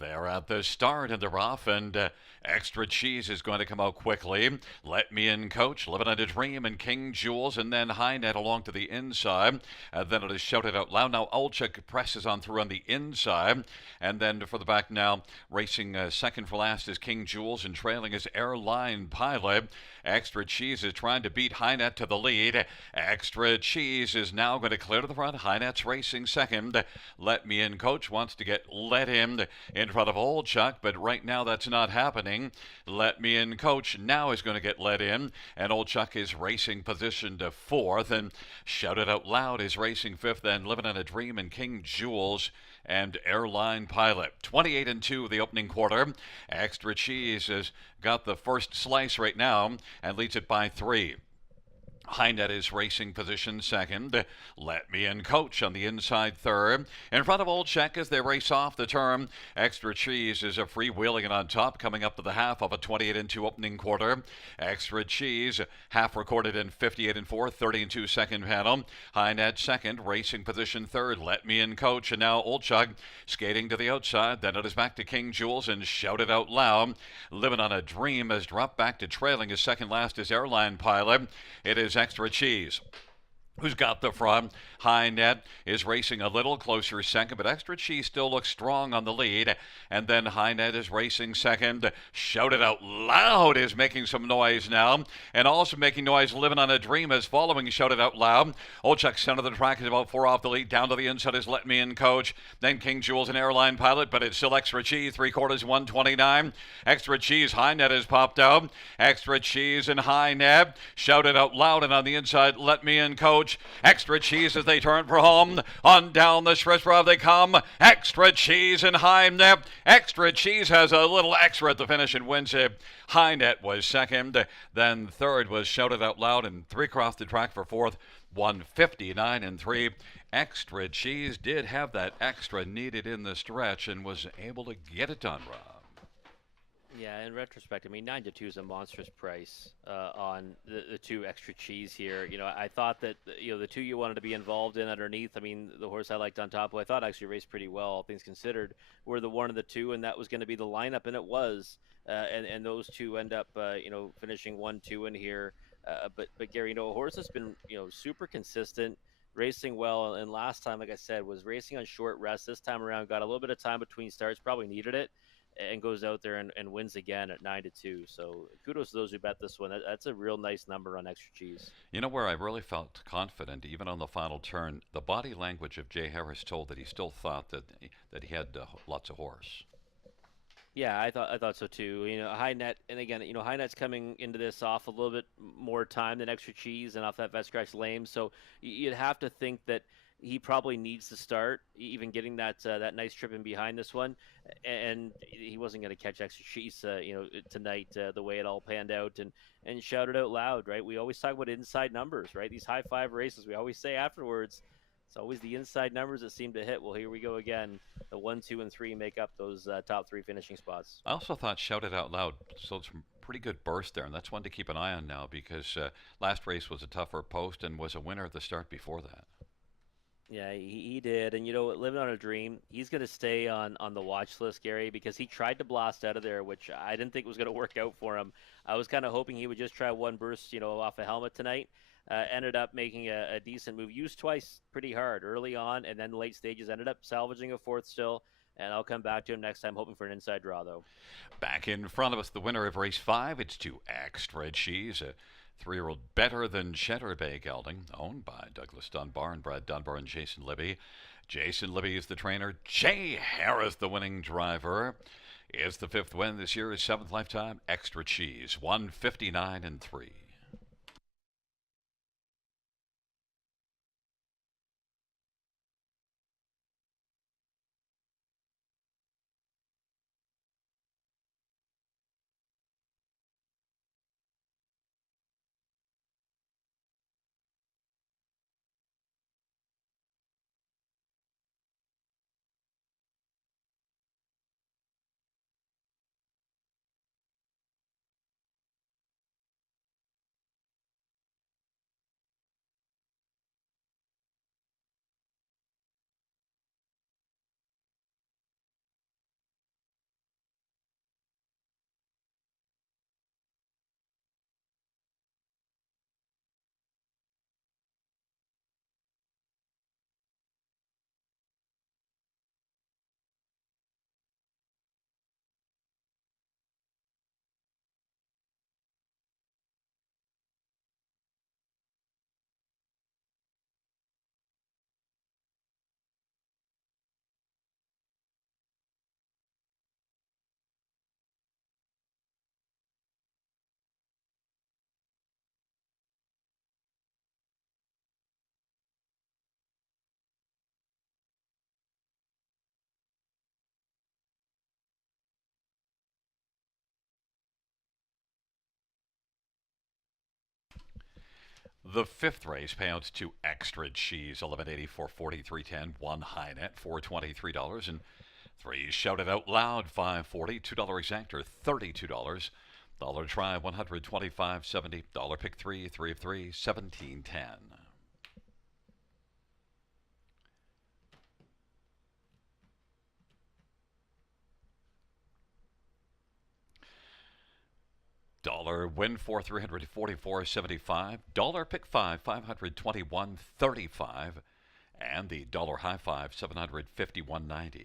They're at the start and they're off, and Extra Cheese is going to come out quickly. Let Me In Coach, Living on a Dream, and King Jules, and then High Net along to the inside. Then it is Shout It Out Loud. Now Olchuk presses on through on the inside, and then for the back now, racing second for last is King Jules, and trailing is Airline Pilot. Extra Cheese is trying to beat High Net to the lead. Extra Cheese is now going to clear to the front. High Net's racing second. Let Me In Coach wants to get let in front of Old Chuck, but right now that's not happening. Let Me In Coach now is going to get let in, and Old Chuck is racing position to 4th, and Shout It Out Loud is racing 5th, and Living on a Dream and King Jules and Airline Pilot. 28-2 the opening quarter. Extra Cheese has got the first slice right now and leads it by 3. High Net is racing position second. Let Me In Coach on the inside third. In front of Old Check as they race off the turn. Extra Cheese is a freewheeling and on top, coming up to the half of a 28-2 opening quarter. Extra Cheese, half recorded in 58-4, 30-2 second panel. High Net second, racing position third. Let Me In Coach, and now Old Chuck skating to the outside. Then it is back to King Jules and Shout It Out Loud. Living on a Dream has dropped back to trailing. His second last is Airline Pilot. It is Extra Cheese. who's got the front. High Net is racing a little closer second, but Extra Cheese still looks strong on the lead. And then High Net is racing second. Shout It Out Loud is making some noise now. And also making noise, Living on a Dream is following Shout It Out Loud. Olchuk center of the track is about 4 off the lead. Down to the inside is Let Me In Coach. Then King Jules and Airline Pilot, but it's still Extra Cheese, 3/4, 129. Extra Cheese, High Net has popped out. Extra Cheese and High Net. Shout It Out Loud, and on the inside, Let Me In Coach. Extra Cheese as they turn for home. On down the Shrisbrov they come. Extra Cheese and High Net. Extra Cheese has a little extra at the finish and wins it. High Net was second. Then third was Shout It Out Loud, and 3 across the track for fourth. 159 and 3. Extra Cheese did have that extra needed in the stretch and was able to get it done, Rob. Yeah, in retrospect, I mean, 9-2 is a monstrous price on the 2 Extra Cheese here. You know, I thought that, you know, the 2 you wanted to be involved in underneath, I mean, the horse I liked on top, who I thought actually raced pretty well, all things considered, were the 1 and the 2, and that was going to be the lineup, and it was. And those 2 end up, you know, finishing 1-2 in here. But Gary, you know, a horse that's been, you know, super consistent, racing well, and last time, like I said, was racing on short rest. This time around, got a little bit of time between starts, probably needed it, and goes out there and wins again at 9-2. So kudos to those who bet this one. That's a real nice number on Extra Cheese. You know where I really felt confident, even on the final turn, the body language of Jay Harris told that he still thought that he had lots of horse. Yeah, I thought so too. You know, High Net, and again, you know, High Net's coming into this off a little bit more time than Extra Cheese and off that vet scratch lame. So you'd have to think that he probably needs to start, even getting that nice trip in behind this one, and he wasn't going to catch Extra Cheese, you know, tonight the way it all panned out, and Shout It Out Loud, right? We always talk about inside numbers, right? These high five races, we always say afterwards, it's always the inside numbers that seem to hit. Well, here we go again. The 1, 2, and 3 make up those top 3 finishing spots. I also thought Shout It Out Loud sold some pretty good burst there, and that's one to keep an eye on now because last race was a tougher post and was a winner at the start before that. Yeah, he did. And, you know, Living on a Dream, he's going to stay on the watch list, Gary, because he tried to blast out of there, which I didn't think was going to work out for him. I was kind of hoping he would just try one burst, you know, off a helmet tonight. Ended up making a decent move. Used twice pretty hard early on, and then the late stages ended up salvaging a fourth still. And I'll come back to him next time, hoping for an inside draw, though. Back in front of us, the winner of race 5. It's 2 Extra Cheese, a 3-year-old better than Cheddar Bay gelding, owned by Douglas Dunbar and Brad Dunbar and Jason Libby. Jason Libby is the trainer. Jay Harris, the winning driver. Is the 5th win this year, his 7th lifetime. Extra Cheese, 159 and 3. The 5th race, payouts to Extra Cheese, 1184, 43, 10, 1 High Net, $423, and 3 Shout It Out Loud, $540, $2 exactor, $32, dollar try, 125.70, dollar pick 3, 3 of 3, 17.10. Dollar win for 344.75. Dollar pick five 521.35, and the dollar high five 751.90.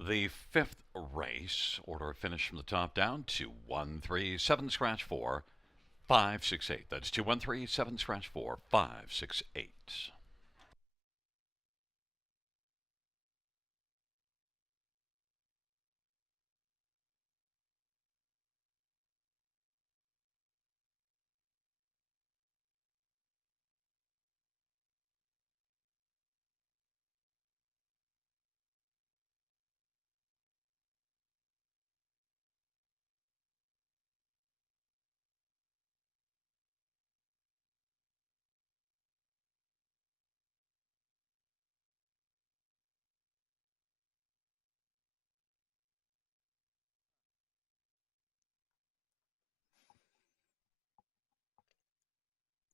The fifth race, order of finish from the top down: 2-1-3-7 scratch 4 5-6-8. That's 2-1-3-7 scratch 4 5-6-8.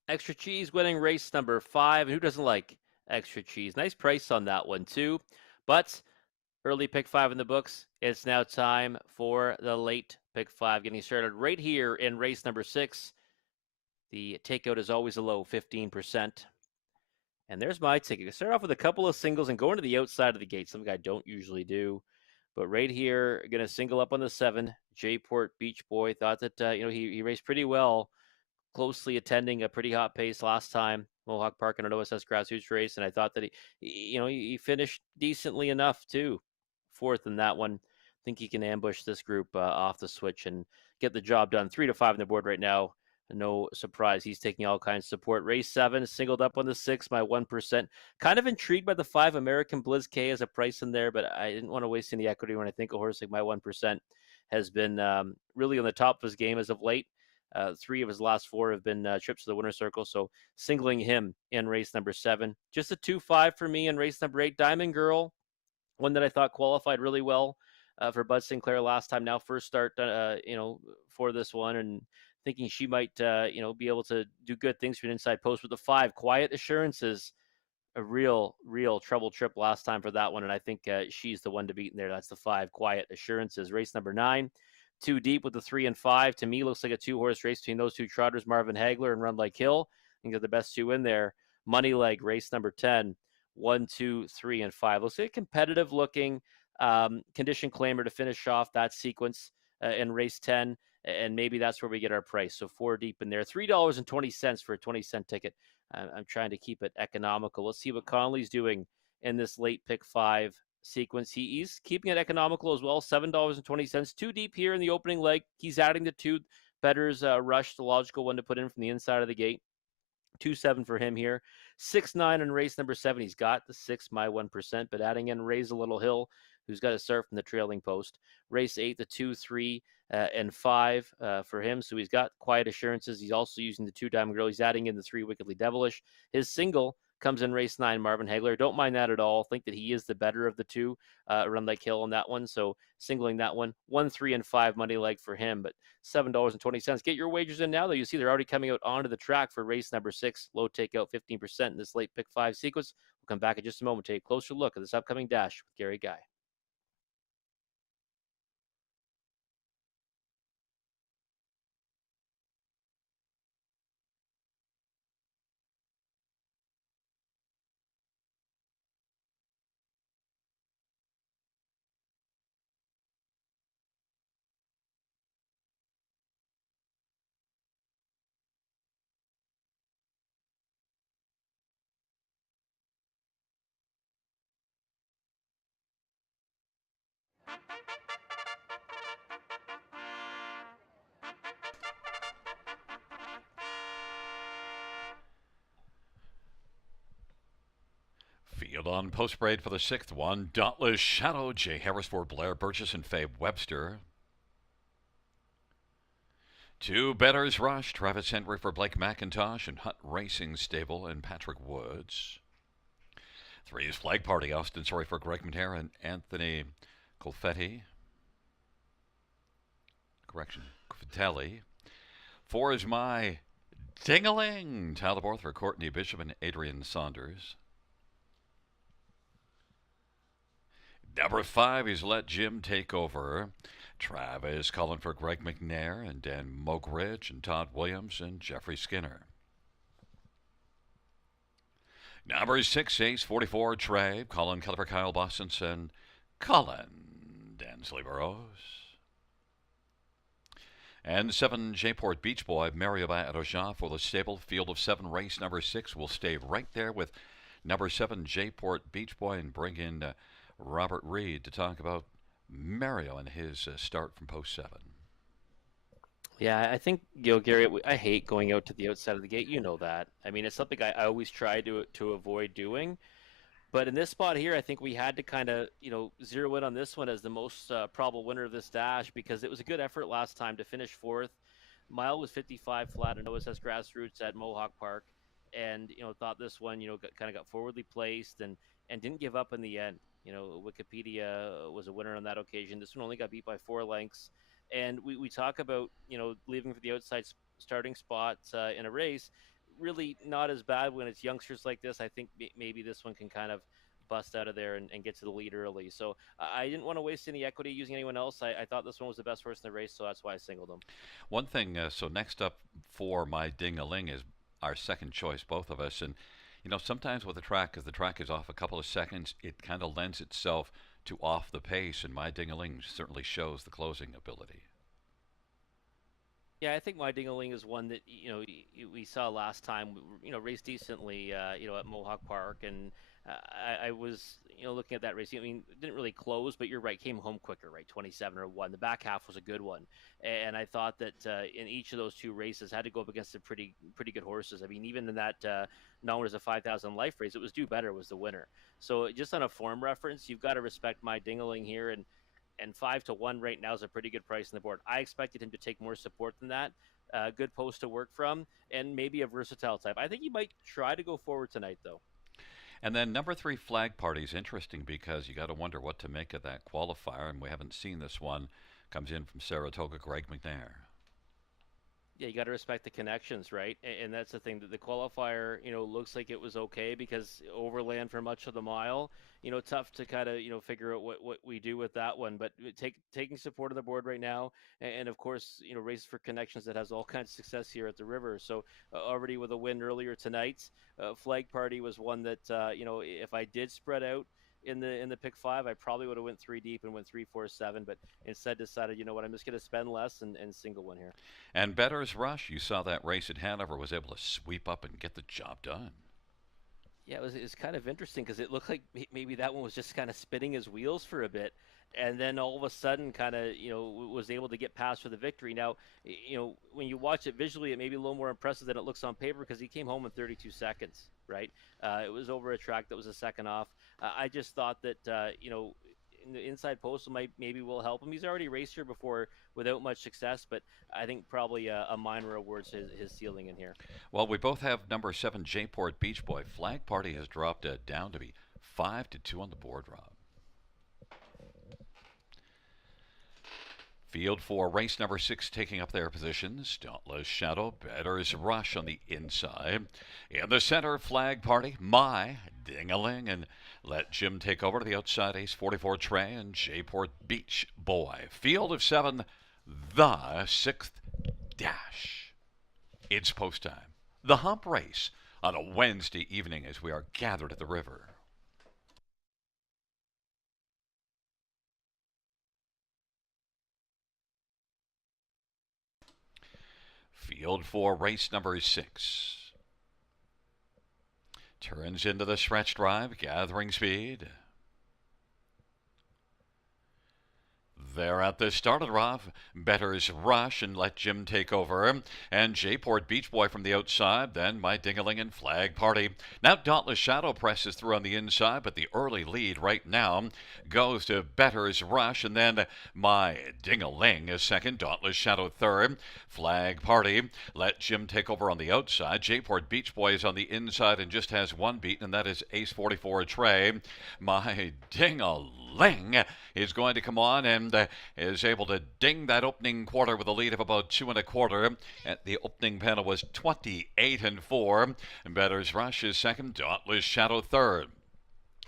Extra cheese winning race number 5. And who doesn't like extra cheese? Nice price on that one, too. But early pick 5 in the books. It's now time for the late pick 5 getting started right here in race number 6. The takeout is always a low 15%. And there's my ticket. Start off with a couple of singles and going to the outside of the gate, something I don't usually do. But right here, going to single up on the 7. Jport Beach Boy thought that he raced pretty well, closely attending a pretty hot pace last time, Mohawk Park in an OSS grassroots race, and I thought that he finished decently enough too, fourth in that one. I think he can ambush this group off the switch and get the job done. 3-5 on the board right now. No surprise, he's taking all kinds of support. Race 7, singled up on the 6, my 1%. Kind of intrigued by the 5 American Blizz K as a price in there, but I didn't want to waste any equity when I think a horse like my 1% has been really on the top of his game as of late. 3 of his last 4 have been trips to the winner's circle, so singling him in race number 7. Just a 2-5 for me in race number 8. Diamond Girl, one that I thought qualified really well for Bud Sinclair last time. Now first start, for this one, and thinking she might, be able to do good things for an inside post with the 5. Quiet Assurances, a real trouble trip last time for that one, and I think she's the one to beat in there. That's the 5. Quiet Assurances. Race number 9. Too Deep with the 3 and 5. To me, looks like a 2-horse race between those two trotters, Marvin Hagler and Run Like Hill. I think they're the best 2 in there. Money Leg, race number 10. 1, 2, 3, and 5. Looks like a competitive looking condition claimer to finish off that sequence in race 10. And maybe that's where we get our price. So 4 deep in there. $3.20 for a 20-cent ticket. I'm trying to keep it economical. Let's see what Conley's doing in this late pick 5 sequence. He's keeping it economical as well. $7.20. 2 deep here in the opening leg. He's adding the 2. Better's Rush, the logical one to put in from the inside of the gate. 2-7 for him here. 6-9 in race number 7. He's got the 6, my 1%, but adding in Raise a Little Hill, who's got to start from the trailing post. Race 8, the 2, 3, and 5 for him. So he's got Quiet Assurances. He's also using the 2 Diamond Girl. He's adding in the 3 Wickedly Devilish. His single comes in race 9, Marvin Hagler. Don't mind that at all. Think that he is the better of the 2. Run Like Hill on that one. So singling that one. 1, 3, and 5 money leg for him. But $7.20. Get your wagers in now, though. You see they're already coming out onto the track for race number 6. Low takeout 15% in this late pick 5 sequence. We'll come back in just a moment to take a closer look at this upcoming dash with Gary Guy. Field on post parade for the 6th one. Dauntless Shadow, Jay Harrisford, Blair Burgess, and Fabe Webster. 2 Better's Rush, Travis Henry for Blake McIntosh and Hunt Racing Stable and Patrick Woods. 3 is Flag Party, Austin Sorry for Greg Matera and Anthony Colfetti. Correction, Confetelli. 4 is My Ding-a-ling, Tyler Borth for Courtney Bishop and Adrian Saunders. Number 5 is Let Jim Take Over. Travis calling for Greg McNair and Dan Mogridge and Todd Williams and Jeffrey Skinner. Number 6, Ace 44, Trey, Colin Keller for Kyle Bostons and Colin Dansley Burrows. And 7, Jport Beach Boy, Mario Adoja for the stable. Field of 7, race number 6 will stay right there with number 7, Jport Beach Boy, and bring in Robert Reed to talk about Mario and his start from post 7. Yeah, I think, Gary, I hate going out to the outside of the gate. You know that. I mean, it's something I always try to avoid doing. But in this spot here, I think we had to kind of, zero in on this one as the most probable winner of this dash because it was a good effort last time to finish 4th. Mile was 55 flat in OSS Grassroots at Mohawk Park, and thought this one kind of got forwardly placed and didn't give up in the end. Wikipedia was a winner on that occasion. This one only got beat by 4 lengths, and we talk about leaving for the outside starting spots in a race. Really not as bad when it's youngsters like this. I think maybe this one can kind of bust out of there and get to the lead early. So I didn't want to waste any equity using anyone else. I thought this one was the best horse in the race, so that's why I singled him. One thing, so next up for My Ding-a-ling is our second choice, both of us. And You know, sometimes with a track, as the track is off a couple of seconds, it kind of lends itself to off the pace, and My Ding-a-ling certainly shows the closing ability. Yeah, I think my Dingaling is one that we saw last time. Raced decently, at Mohawk Park, and I was looking at that race. I mean, it didn't really close, but you're right, came home quicker, right? 27 or one. The back half was a good one, and I thought that in each of those two races had to go up against some pretty good horses. I mean, even in that known as a 5,000 life race, it was Do Better was the winner. So just on a form reference, you've got to respect my Dingaling here, and 5-1 right now is a pretty good price on the board. I expected him to take more support than that. Good post to work from, and maybe a versatile type. I think he might try to go forward tonight, though. And then number 3 Flag Party is interesting because you got to wonder what to make of that qualifier, and we haven't seen this one. Comes in from Saratoga, Greg McNair. Yeah, you got to respect the connections, right? And that's the thing, that the qualifier, looks like it was okay because overland for much of the mile, tough to kind of, figure out what we do with that one. But taking support of the board right now, and of course, Race for Connections that has all kinds of success here at the river. So already with a win earlier tonight, Flag Party was one that, if I did spread out in the pick five, I probably would have went 3 deep and went 3, 4, 7, but instead decided, you know what, I'm just going to spend less and single one here. And Bettor's Rush, you saw that race at Hanover, was able to sweep up and get the job done. Yeah, it was kind of interesting because it looked like maybe that one was just kind of spinning his wheels for a bit, and then all of a sudden kind of, was able to get past for the victory. Now, when you watch it visually, it may be a little more impressive than it looks on paper because he came home in 32 seconds, right? It was over a track that was a second off. I just thought that, in the inside postal maybe will help him. He's already raced here before without much success, but I think probably a minor awards his ceiling in here. Well, we both have number 7 J-Port Beach Boy. Flag Party has dropped down to be 5-2 on the board, Rob. Field 4, race number 6 taking up their positions. Dauntless Shadow, Bettor's Rush on the inside. In the center, Flag Party, My Ding-a-ling, and Let Jim take over to the outside. Ace 44 Trey and J-Port Beach Boy. Field of 7, the 6th dash. It's post time. The hump race on a Wednesday evening as we are gathered at the river. Field 4, race number 6. Turns into the stretch drive, gathering speed. They're at the start of the rough. Bettor's Rush and Let Jim take over. And J-Port Beach Boy from the outside. Then My Ding-a-ling and Flag Party. Now Dauntless Shadow presses through on the inside, but the early lead right now goes to Bettor's Rush. And then My Ding-a-ling is second. Dauntless Shadow third. Flag Party. Let Jim take over on the outside. J-Port Beach Boy is on the inside and just has one beat, and that is Ace 44 Trey. My Ding-a-ling is going to come on and is able to ding that opening quarter with a lead of about 2 1/4. At the opening panel was 28-4. Bettor's Rush is second. Dauntless Shadow third.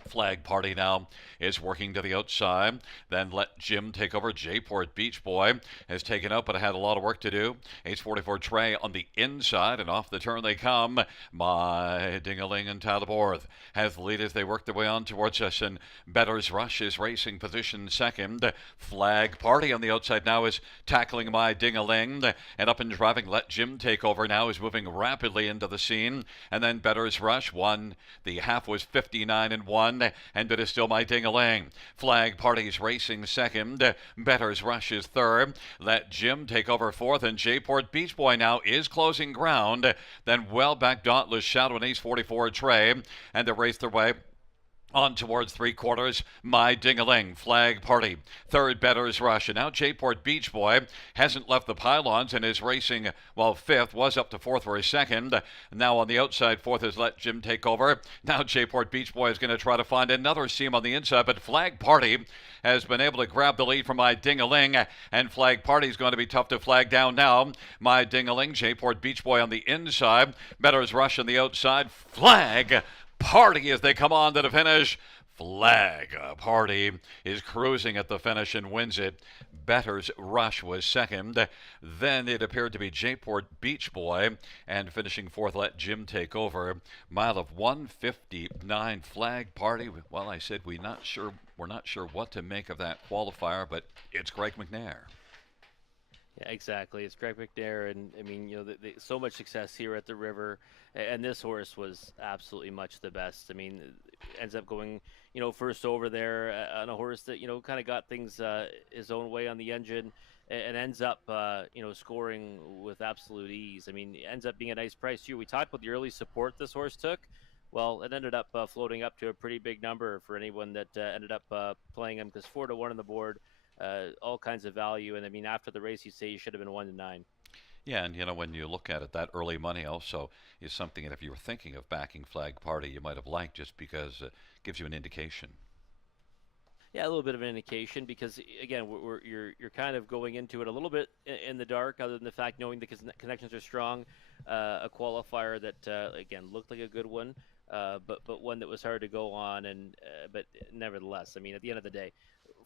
Flag Party now is working to the outside. Then Let Jim take over. J-Port Beach Boy has taken out, but had a lot of work to do. Ace 44 Trey on the inside, and off the turn they come. My Ding-a-ling and Taliborth has the lead as they work their way on towards us, and Bettor's Rush is racing position second. Flag Party on the outside now is tackling My Ding-a-ling, and up and driving Let Jim take over now is moving rapidly into the scene. And then Bettor's Rush won. The half was 59-1. And it is still My Ding-a-ling. Flag Party's racing second. Bettor's Rush is third. Let Jim take over fourth, and J-Port Beach Boy now is closing ground. Then well back Dauntless Shadow and Ace 44 Trey, and they race their way on towards 3/4, My Ding-a-ling, Flag Party, third Bettor's Rush, and now J-Port Beach Boy hasn't left the pylons and is racing, well, fifth, was up to fourth for a second. Now on the outside, fourth is Let Jim take over. Now J-Port Beach Boy is going to try to find another seam on the inside, but Flag Party has been able to grab the lead from My Ding-a-ling, and Flag Party is going to be tough to flag down now. My Ding-a-ling, J-Port Beach Boy on the inside, Bettor's Rush on the outside, Flag Party as they come on to the finish. Flag Party is cruising at the finish and wins it. Better's Rush was second. Then it appeared to be Jport Beach Boy, and finishing fourth let Jim take over. Mile of 1:59. Flag Party. Well, I said we're not sure what to make of that qualifier, but it's Greg McNair. Yeah, exactly. It's Greg McNair, and I mean, so much success here at the river, and this horse was absolutely much the best. I mean, ends up going, first over there on a horse that kind of got things his own way on the engine, and ends up, scoring with absolute ease. I mean, it ends up being a nice price too. We talked about the early support this horse took. Well, it ended up floating up to a pretty big number for anyone that ended up playing him, because 4-1 on the board, all kinds of value. And I mean, after the race, you say you should have been 1-9. Yeah, and when you look at it, that early money also is something that if you were thinking of backing Flag Party, you might have liked just because it gives you an indication. Yeah, a little bit of an indication, because again, you're kind of going into it a little bit in the dark, other than the fact knowing the connections are strong. A qualifier that again looked like a good one, but one that was hard to go on, and but nevertheless, I mean, at the end of the day,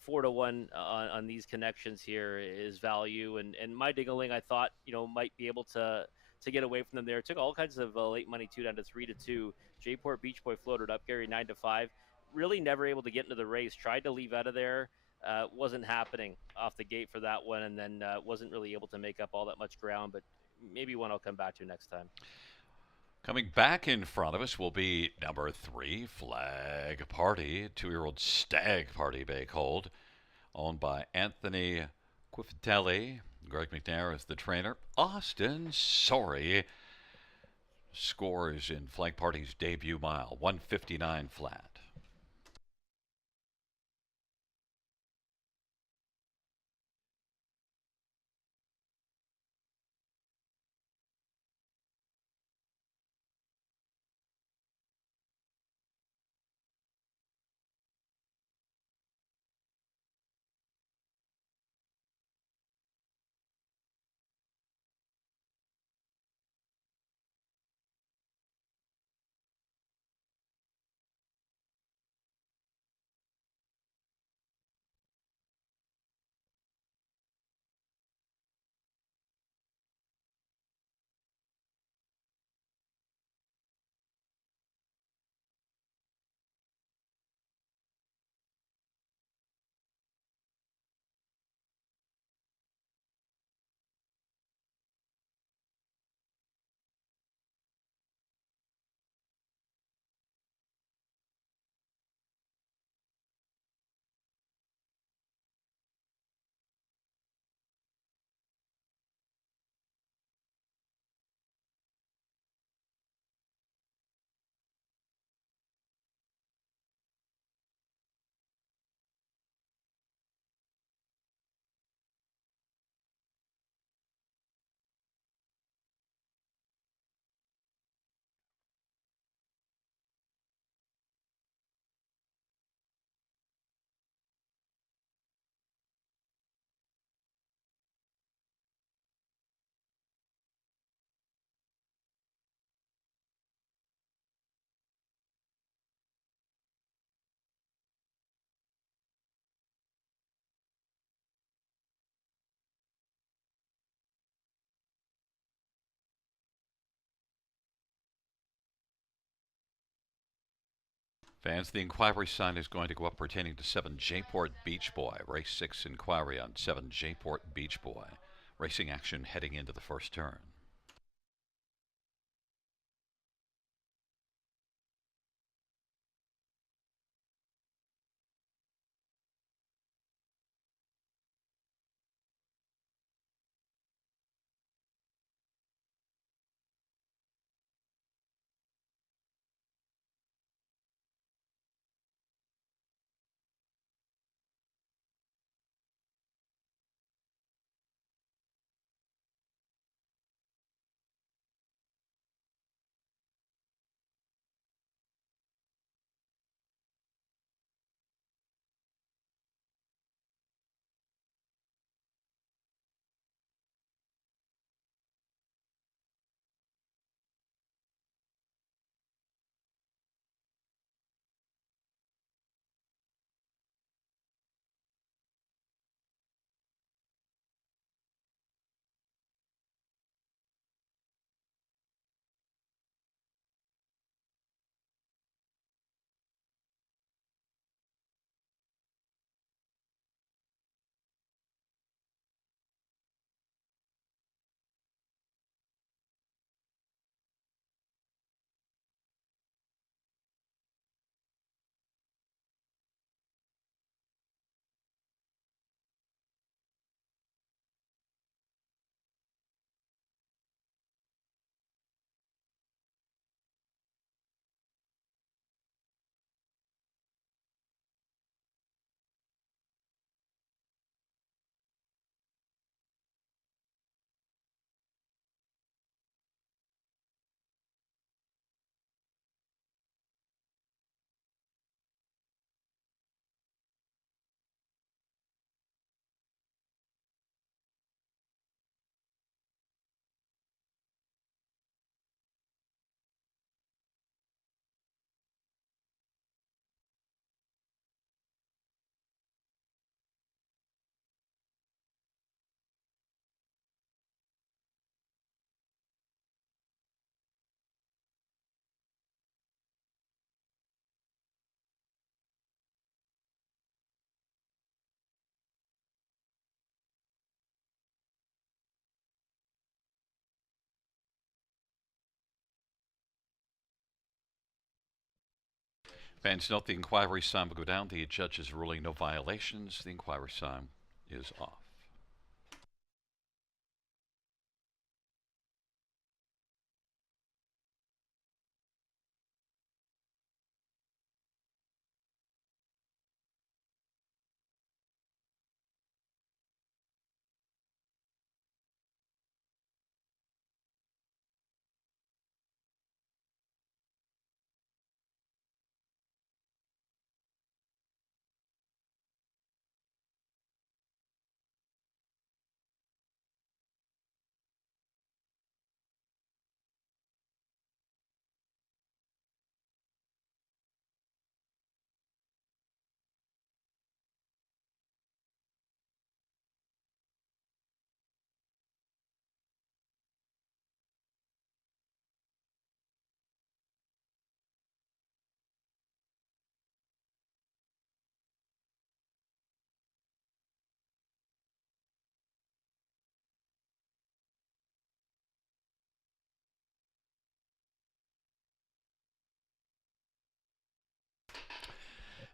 4-1 on these connections here is value, and my Dingaling, I thought might be able to get away from them there. Took all kinds of late money too, down to 3-2. Jport Beach Boy floated up Gary 9-5. Really never able to get into the race. Tried to leave out of there. Wasn't happening off the gate for that one, and then wasn't really able to make up all that much ground. But maybe one I'll come back to next time. Coming back in front of us will be number 3, Flag Party, 2-year-old Stag Party Bay Colt, owned by Anthony Quiftelli. Greg McNair is the trainer. Austin Sorry scores in Flag Party's debut mile, 1:59 flat. Fans, the inquiry sign is going to go up pertaining to 7 Jport Beach Boy. Race 6 inquiry on 7 Jport Beach Boy. Racing action heading into the first turn. Fans note the inquiry sign will go down. The judge is ruling no violations. The inquiry sign is off.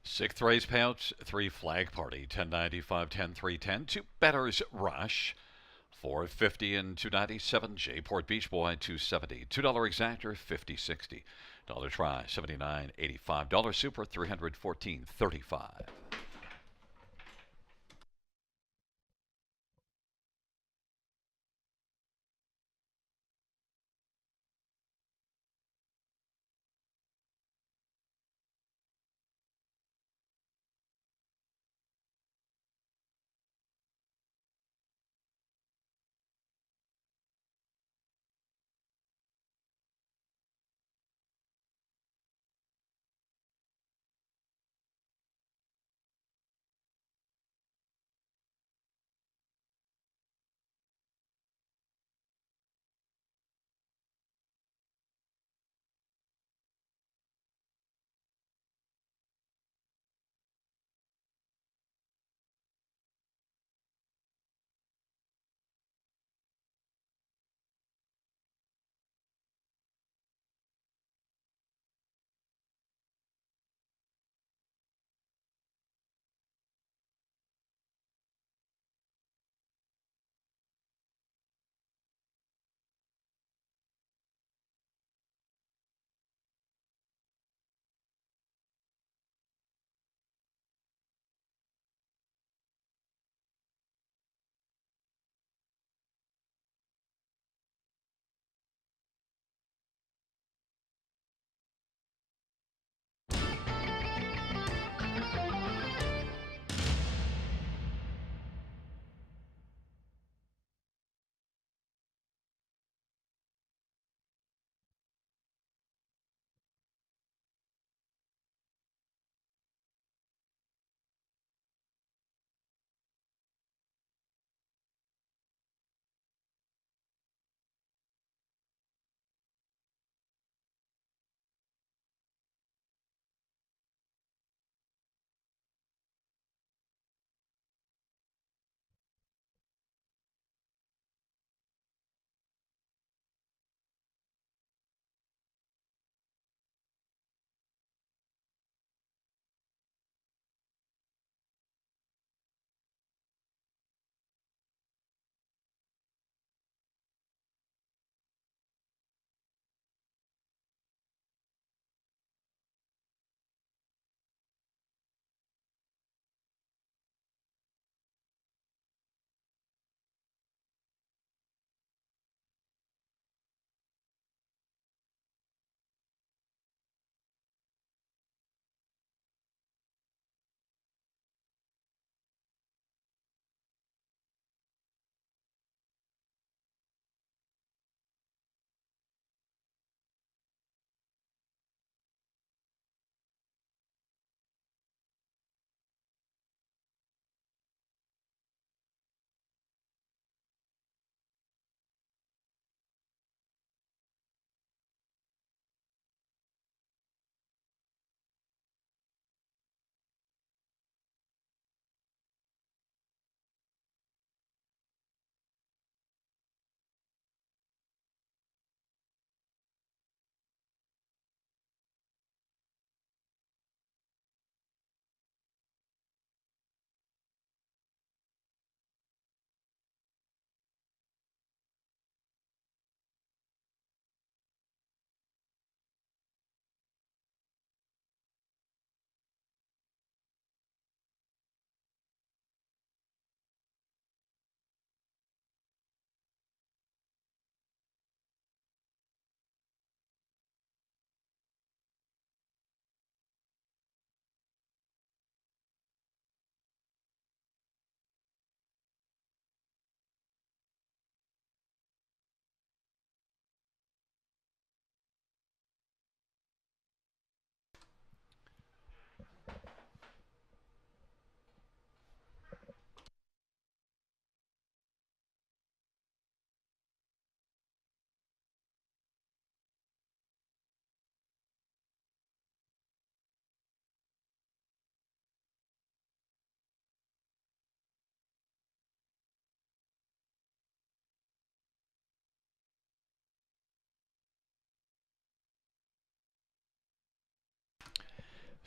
Sixth race payouts, 3 flag party, 1095, 10 310. 2 betters rush, 450 and 297. J Port Beach Boy, 270. $2 exactor, 5060. Dollar try, 79.85. Dollar super, 314.35.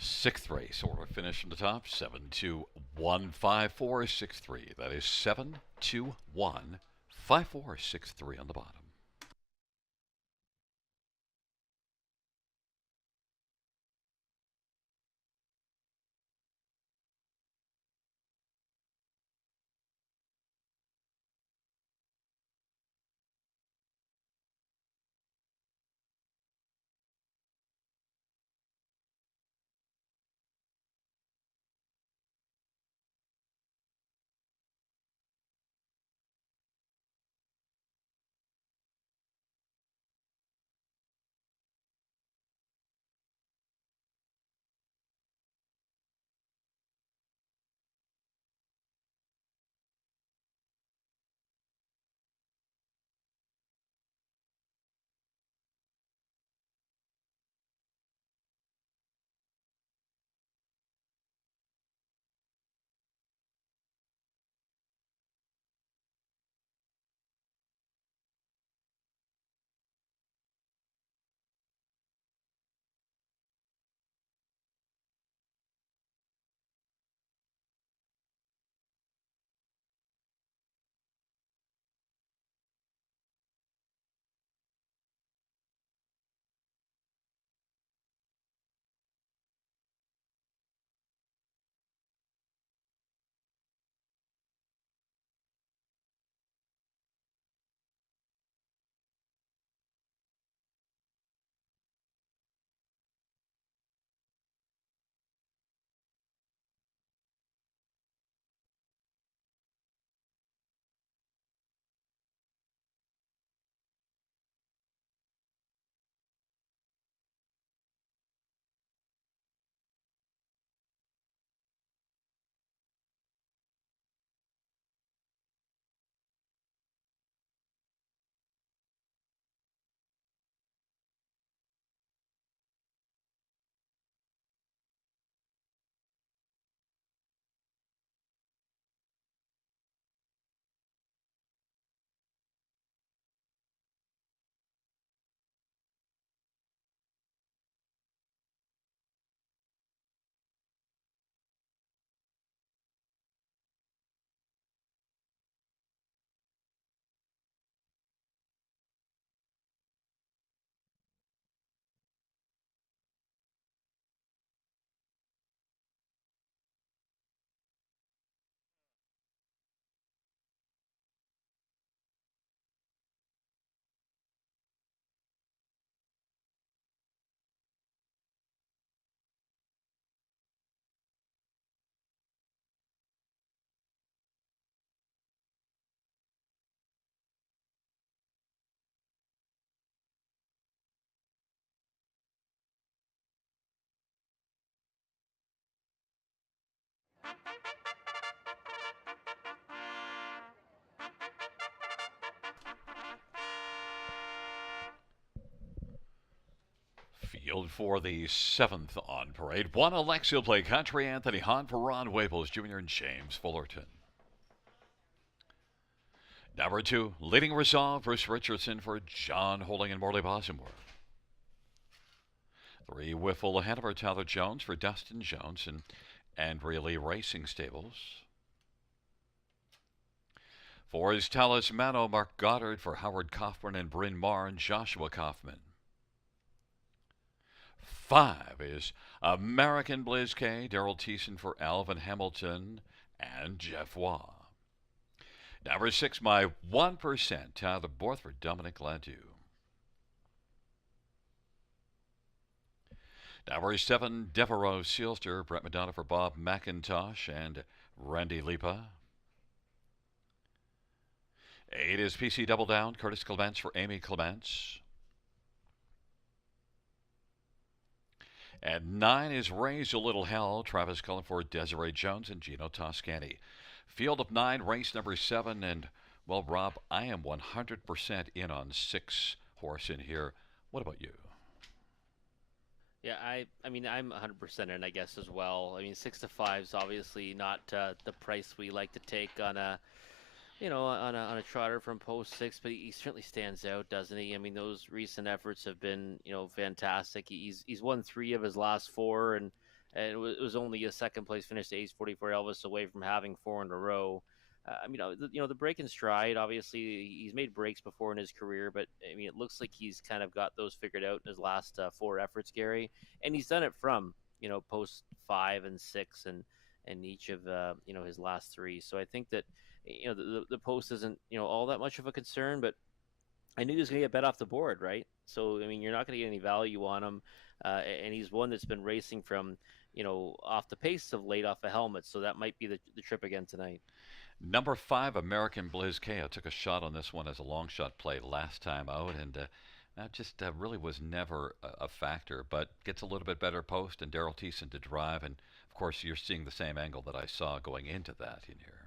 Sixth race order finish from the top 7215463. That is 7215463 on the bottom. Field for the seventh on parade. One Alexa play country. Anthony Hahn for Ron Waples Jr. and James Fullerton. Number 2, Leading Resolve, Bruce Richardson for John Holding and Morley Bosmore. 3, Wiffle Hanover, Tyler Jones for Dustin Jones and Andrea Lee Racing Stables. 4 is Talismano, Mark Goddard for Howard Kaufman and Bryn Mawr and Joshua Kaufman. 5 is American Blaze K, Daryl Thiessen for Alvin Hamilton and Jeff Waugh. Number 6, my 1%, Tyler Borth for Dominic Ladew. Number 7, Devereaux Sealster, Brett Madonna for Bob McIntosh and Randy Lipa. 8 is PC Double Down, Curtis Clements for Amy Clements. And 9 is Raise a Little Hell, Travis Cullen for Desiree Jones and Gino Toscani. Field of 9, race number 7, and, well, Rob, I am 100% in on 6 horse in here. What about you? Yeah, I mean, I'm 100% in, I guess, as well. I mean, 6 to 5 is obviously not the price we like to take on a, on a trotter from post 6, but he certainly stands out, doesn't he? I mean, those recent efforts have been, fantastic. He's won 3 of his last 4, and and it was only a second place finish to Ace 44 Elvis away from having four in a row. The break in stride. Obviously, he's made breaks before in his career, but I mean, it looks like he's kind of got those figured out in his last four efforts, Gary, and he's done it from post 5 and 6 and each of his last three. So I think that the post isn't all that much of a concern, but I knew he was going to get bet off the board, right? So I mean, you're not going to get any value on him, and he's one that's been racing from off the pace of late off a helmet. So that might be the trip again tonight. Number 5, American Bliz K. I took a shot on this one as a long shot play last time out, and that just really was never a factor, but gets a little bit better post and Daryl Thiessen to drive, and of course you're seeing the same angle that I saw going into that in here.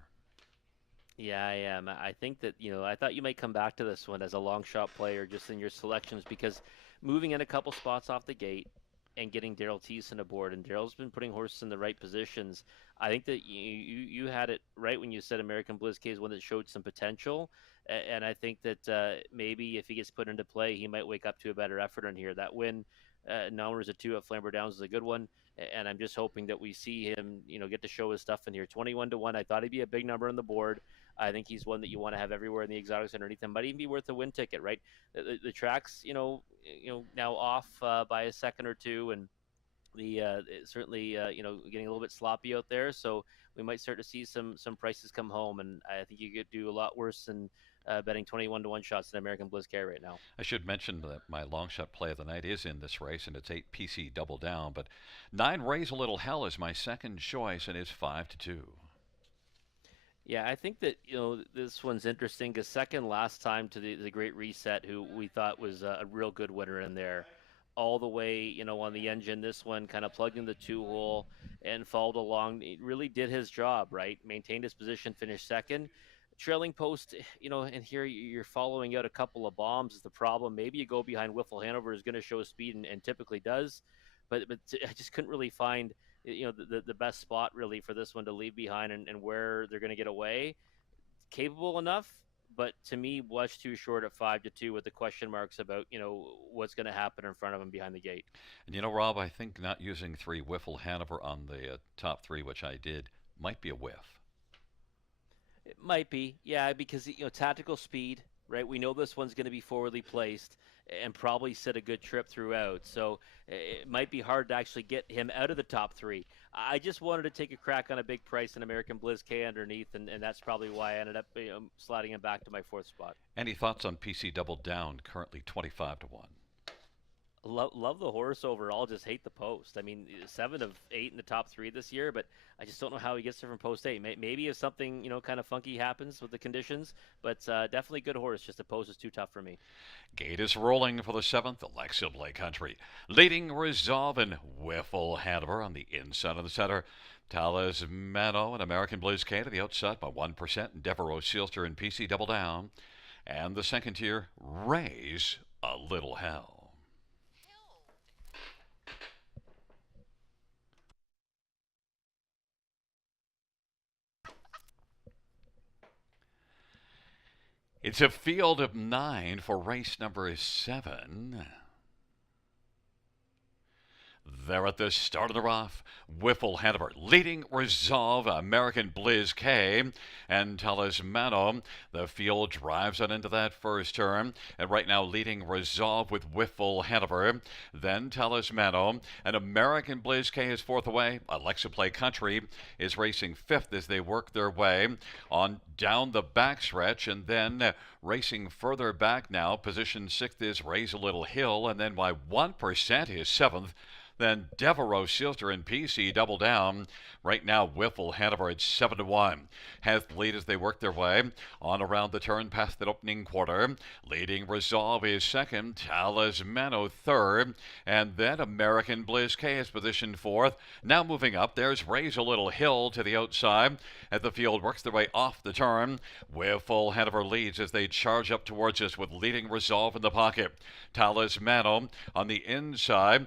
Yeah, I am. I think that, I thought you might come back to this one as a long shot player just in your selections because moving in a couple spots off the gate and getting Daryl Thiessen aboard, and Daryl's been putting horses in the right positions. I think that you had it right when you said American Bliz K is one that showed some potential, and I think that maybe if he gets put into play, he might wake up to a better effort in here. That win, numbers of 2 at Flamborough Downs is a good one, and I'm just hoping that we see him, get to show his stuff in here. 21-1. I thought he'd be a big number on the board. I think he's one that you want to have everywhere in the exotics underneath him. Might even be worth a win ticket, right? The track's, now off by a second or two, and certainly, getting a little bit sloppy out there. So we might start to see some prices come home, and I think you could do a lot worse than betting 21-1 shots in American Bliz K right now. I should mention that my long shot play of the night is in this race, and it's 8 PC double down, but 9 Raise a Little Hell is my second choice, and is 5-2. Yeah, I think that this one's interesting because second last time to the Great Reset, who we thought was a real good winner in there, all the way on the engine. This one kind of plugged in the 2-hole and followed along. He really did his job, right? Maintained his position, finished second. Trailing post, and here you're following out a couple of bombs is the problem. Maybe you go behind Wiffle Hanover is going to show speed and typically does, but I just couldn't really find the best spot really for this one to leave behind and where they're going to get away. Capable enough, but to me was too short at 5-2 with the question marks about what's going to happen in front of him behind the gate. And Rob, I think not using 3 Wiffle Hanover on the top 3, which I did, might be a whiff. It might be, yeah, because tactical speed, right? We know this one's going to be forwardly placed and probably set a good trip throughout. So it might be hard to actually get him out of the top 3. I just wanted to take a crack on a big price in American Bliz K underneath, and that's probably why I ended up sliding him back to my 4th spot. Any thoughts on PC Double Down, currently 25-1? Love the horse overall, just hate the post. I mean, 7 of 8 in the top 3 this year, but I just don't know how he gets there from post 8. Maybe if something, kind of funky happens with the conditions, but definitely good horse, just the post is too tough for me. Gate is rolling for the 7th, Alexa Play Country. Leading Resolve and Wiffle Hanover on the inside of the center. Talismano and American Bliz K to the outside by 1%, and Devereaux Sealster and PC Double Down. And the second tier, Raise a Little Hell. It's a field of 9 for race number 7. There at the start of the rough, Wiffle Hanover leading Resolve, American Bliz K, and Talismano. The field drives on into that first turn, and right now leading Resolve with Wiffle Hanover, then Talismano, and American Bliz K is 4th away. Alexa Play Country is racing 5th as they work their way on down the backstretch, and then racing further back now. Position 6th is Raise a Little Hill, and then by 1% is 7th. Then Devereaux Sealster and PC Double Down. Right now, Wiffle Hanover at 7-1 has the lead as they work their way on around the turn past that opening quarter. Leading Resolve is 2nd, Talismano 3rd, and then American Bliz K is positioned 4th. Now moving up, there's Raise a Little Hill to the outside as the field works their way off the turn. Wiffle Hanover leads as they charge up towards us with leading Resolve in the pocket. Talismano on the inside.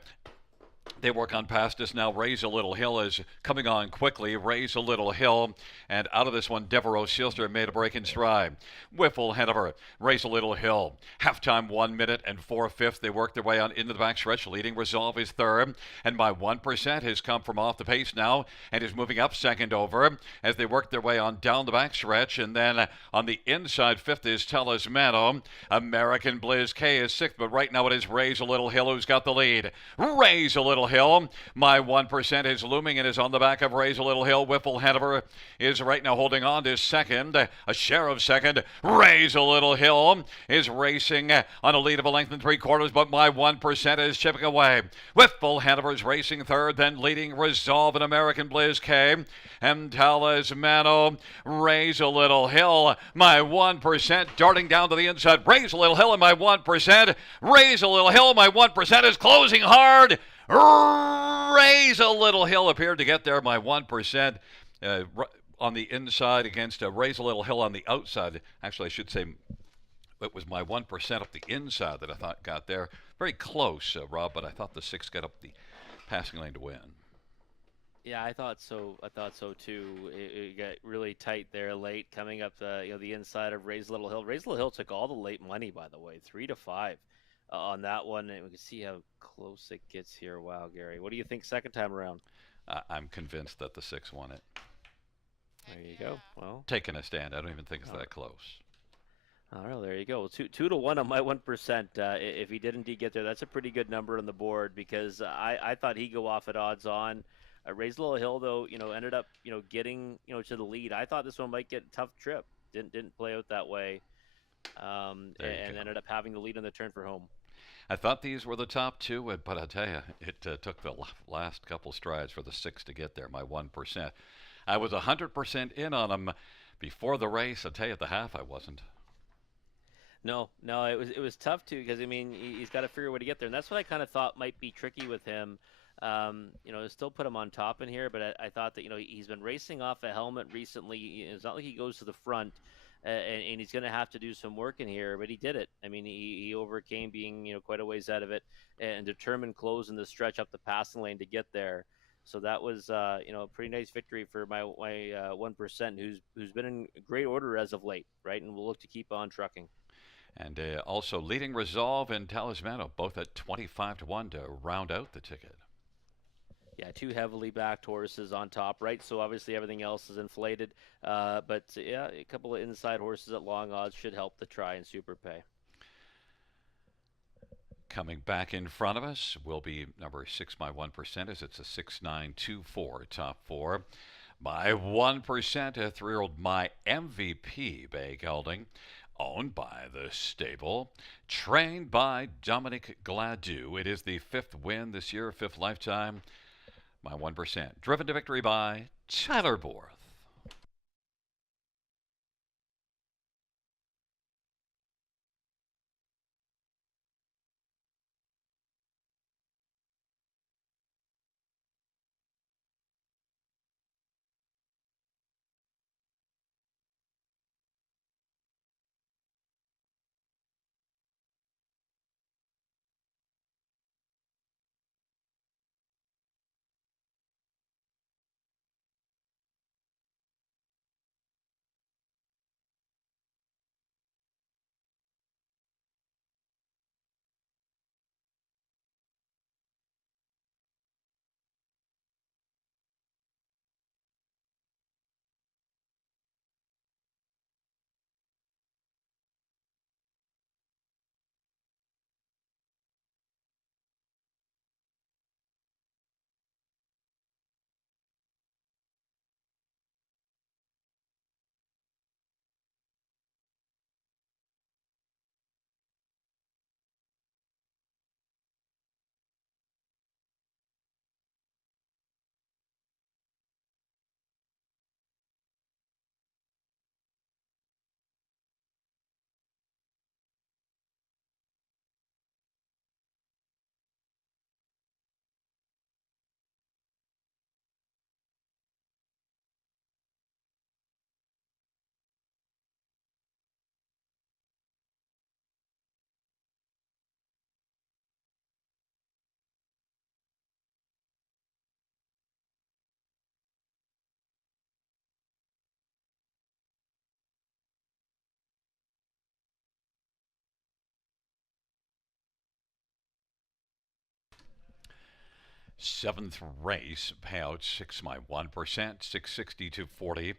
They work on past us now. Raise a Little Hill is coming on quickly. Raise a Little Hill. And out of this one, Devereaux Silster made a break in stride. Whiffle Hanover. Raise a Little Hill. Halftime 1 minute and 4/5. They work their way on into the backstretch. Leading Resolve is third. And by 1% has come from off the pace now and is moving up second over as they work their way on down the backstretch. And then on the inside fifth is Talismano. American Blizz K is sixth, but right now it is Raise a Little Hill who's got the lead. Raise a Little Hill. My 1% is looming and is on the back of Raise a Little Hill. Whiffle Hanover is right now holding on to second. A share of second. Raise a Little Hill is racing on a lead of a length and 3/4, but my 1% is chipping away. Whiffle Hanover is racing third, then leading Resolve and American Blizz K. And Talismano. Raise a Little Hill. My 1% darting down to the inside. Raise a Little Hill and my 1%. Raise a Little Hill. My 1% is closing hard. Raise a Little Hill appeared to get there. My 1% on the inside against Raise a Little Hill on the outside. Actually, I should say it was my 1% up the inside that I thought got there. Very close, Rob, but I thought the 6 got up the passing lane to win. Yeah, I thought so. I thought so too. It got really tight there late, coming up the inside of Raise Little Hill. Raise Little Hill took all the late money, by the way, 3-5 on that one, and we can see how close it gets here. Wow, Gary, what do you think second time around? I'm convinced that the 6 won it. There you go. Well, taking a stand. I don't even think it's that close. All right, there you go. Well, 2-1 on my 1%. If he did indeed get there, that's a pretty good number on the board because I thought he'd go off at odds on. Raise Little Hill, though, ended up, getting, to the lead. I thought this one might get a tough trip. Didn't play out that way, and ended up having the lead on the turn for home. I thought these were the top two, but I tell you, it took the last couple strides for the 6 to get there, my 1%. I was 100% in on him before the race. I tell you, at the half, I wasn't. No, it was tough too because he's got to figure a way to get there, and that's what I kind of thought might be tricky with him. Still put him on top in here, but I thought that he's been racing off a helmet recently. It's not like he goes to the front, and he's going to have to do some work in here, but he did it. He overcame being quite a ways out of it and determined closing the stretch up the passing lane to get there. So that was a pretty nice victory for my 1%, who's been in great order as of late, right? And we'll look to keep on trucking. And also leading Resolve and Talismano, both at 25-1 to round out the ticket. Yeah, 2 heavily backed horses on top, right? So obviously everything else is inflated. But yeah, a couple of inside horses at long odds should help the try and super pay. Coming back in front of us will be number 6, my 1%, as it's a 6-9-2-4 top 4. My 1%, a 3-year-old My MVP, Bay Gelding, owned by the stable, trained by Dominic Gladue. It is the 5th win this year, 5th lifetime. My 1%, driven to victory by Tyler Borth. Seventh race, payout 6.1%, 660 to 40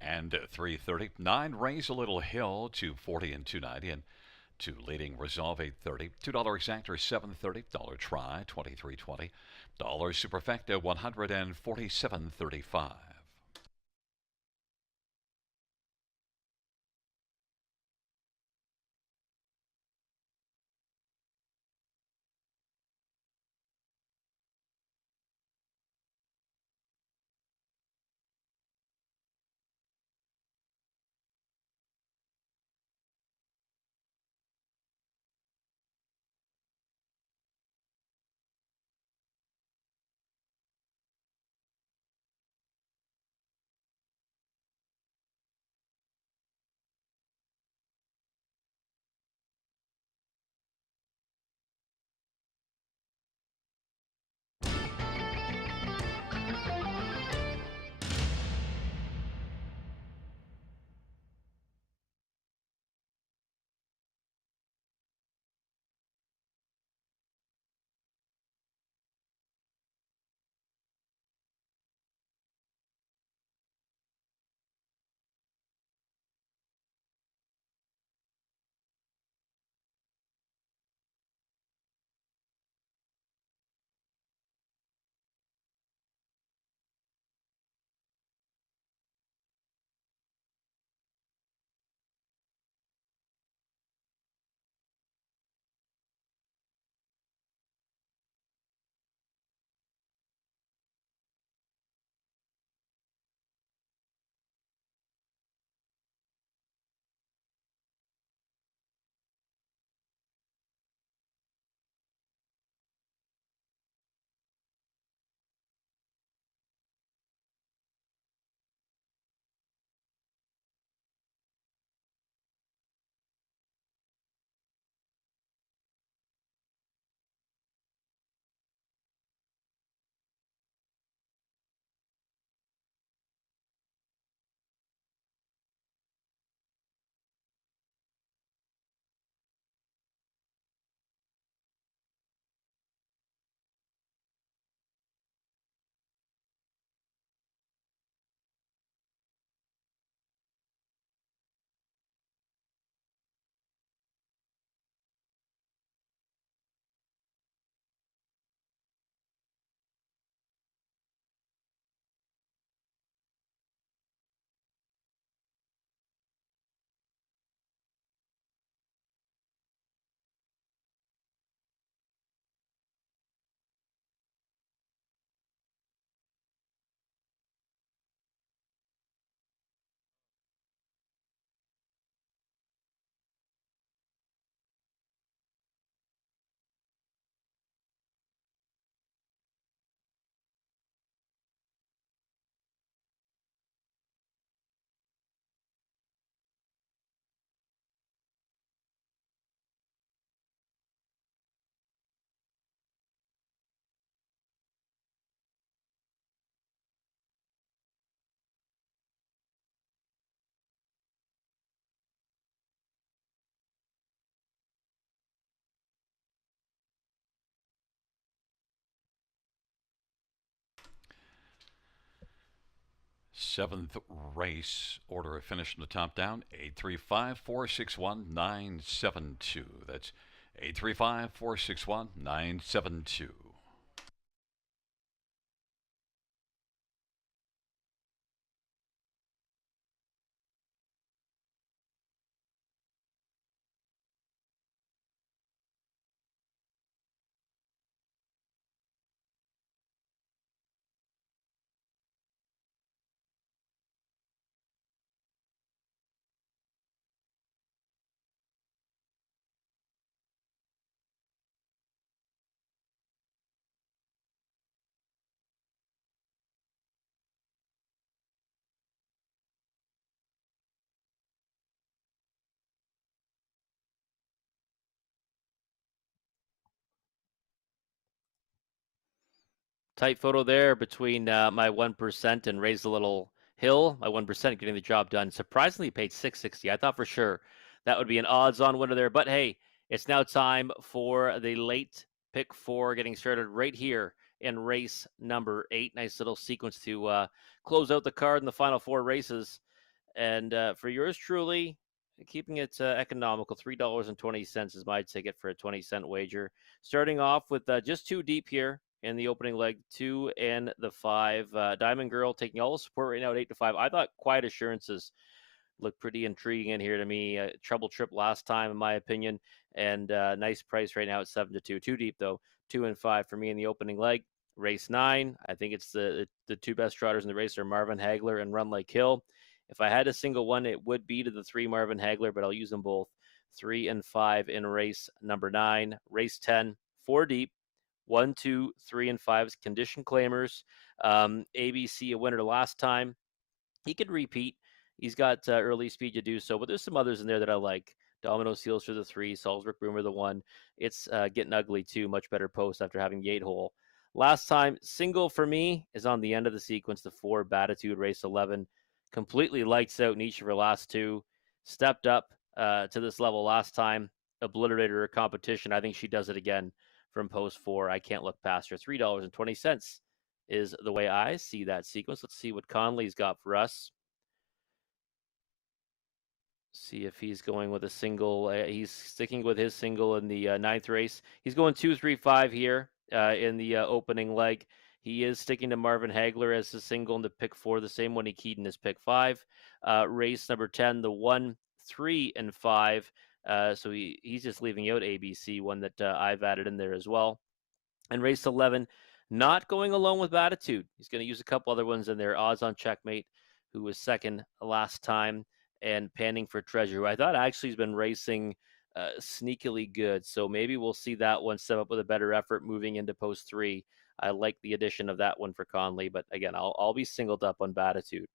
and 330. 9 raise a little hill, 240 and 290, and 2 leading resolve 830. $2 exactor 730. Dollar try 23.20. Dollar superfecta 147.35. Seventh race, order of finish from the top down, 835-461-972. That's 835-461-972. Tight photo there between my 1% and raised a little hill. My 1% getting the job done. Surprisingly paid 660. I thought for sure that would be an odds-on winner there. But hey, it's now time for the late pick four getting started right here in race number 8. Nice little sequence to close out the card in the final 4 races. And for yours truly, keeping it economical, $3.20 is my ticket for a 20-cent wager. Starting off with just 2 deep here in the opening leg, 2 and the 5. Diamond Girl taking all the support right now at 8-5. I thought Quiet Assurances looked pretty intriguing in here to me. Trouble trip last time, in my opinion, and nice price right now at 7-2. 2 deep though, 2 and 5 for me in the opening leg. Race 9, I think it's the 2 best trotters in the race are Marvin Hagler and Run Like Hill. If I had a single one, it would be to the 3 Marvin Hagler, but I'll use them both. 3 and 5 in race number 9. Race 10, 4 deep. 1, 2, 3, and 5 is condition claimers. ABC a winner last time. He could repeat. He's got early speed to do so, but there's some others in there that I like. Domino Seals for the 3, Salzburg Boomer the 1. It's getting ugly too. Much better post after having the 8 hole. Last time, single for me is on the end of the sequence, the 4 Batitude race 11. Completely lights out in each of her last 2. Stepped up to this level last time. Obliterated her competition. I think she does it again from post 4. I can't look past her. $3.20 is the way I see that sequence. Let's see what Conley's got for us. See if he's going with a single. He's sticking with his single in the 9th race. He's going 2-3-5 here in the opening leg. He is sticking to Marvin Hagler as the single in the pick 4, the same one he keyed in his pick 5. Race number 10, the 1, 3, and 5. So he's just leaving out ABC, one that I've added in there as well. And race 11, not going alone with Batitude. He's going to use a couple other ones in there. Odds on Checkmate, who was second last time, and Panning for Treasure, who I thought actually has been racing sneakily good. So maybe we'll see that one step up with a better effort moving into post 3. I like the addition of that one for Conley, but again, I'll be singled up on Batitude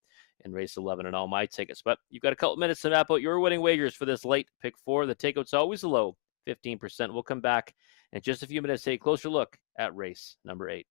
in race 11 and all my tickets. But you've got a couple minutes to map out your winning wagers for this late pick 4. The takeout's always low, 15%. We'll come back in just a few minutes to take a closer look at race number 8.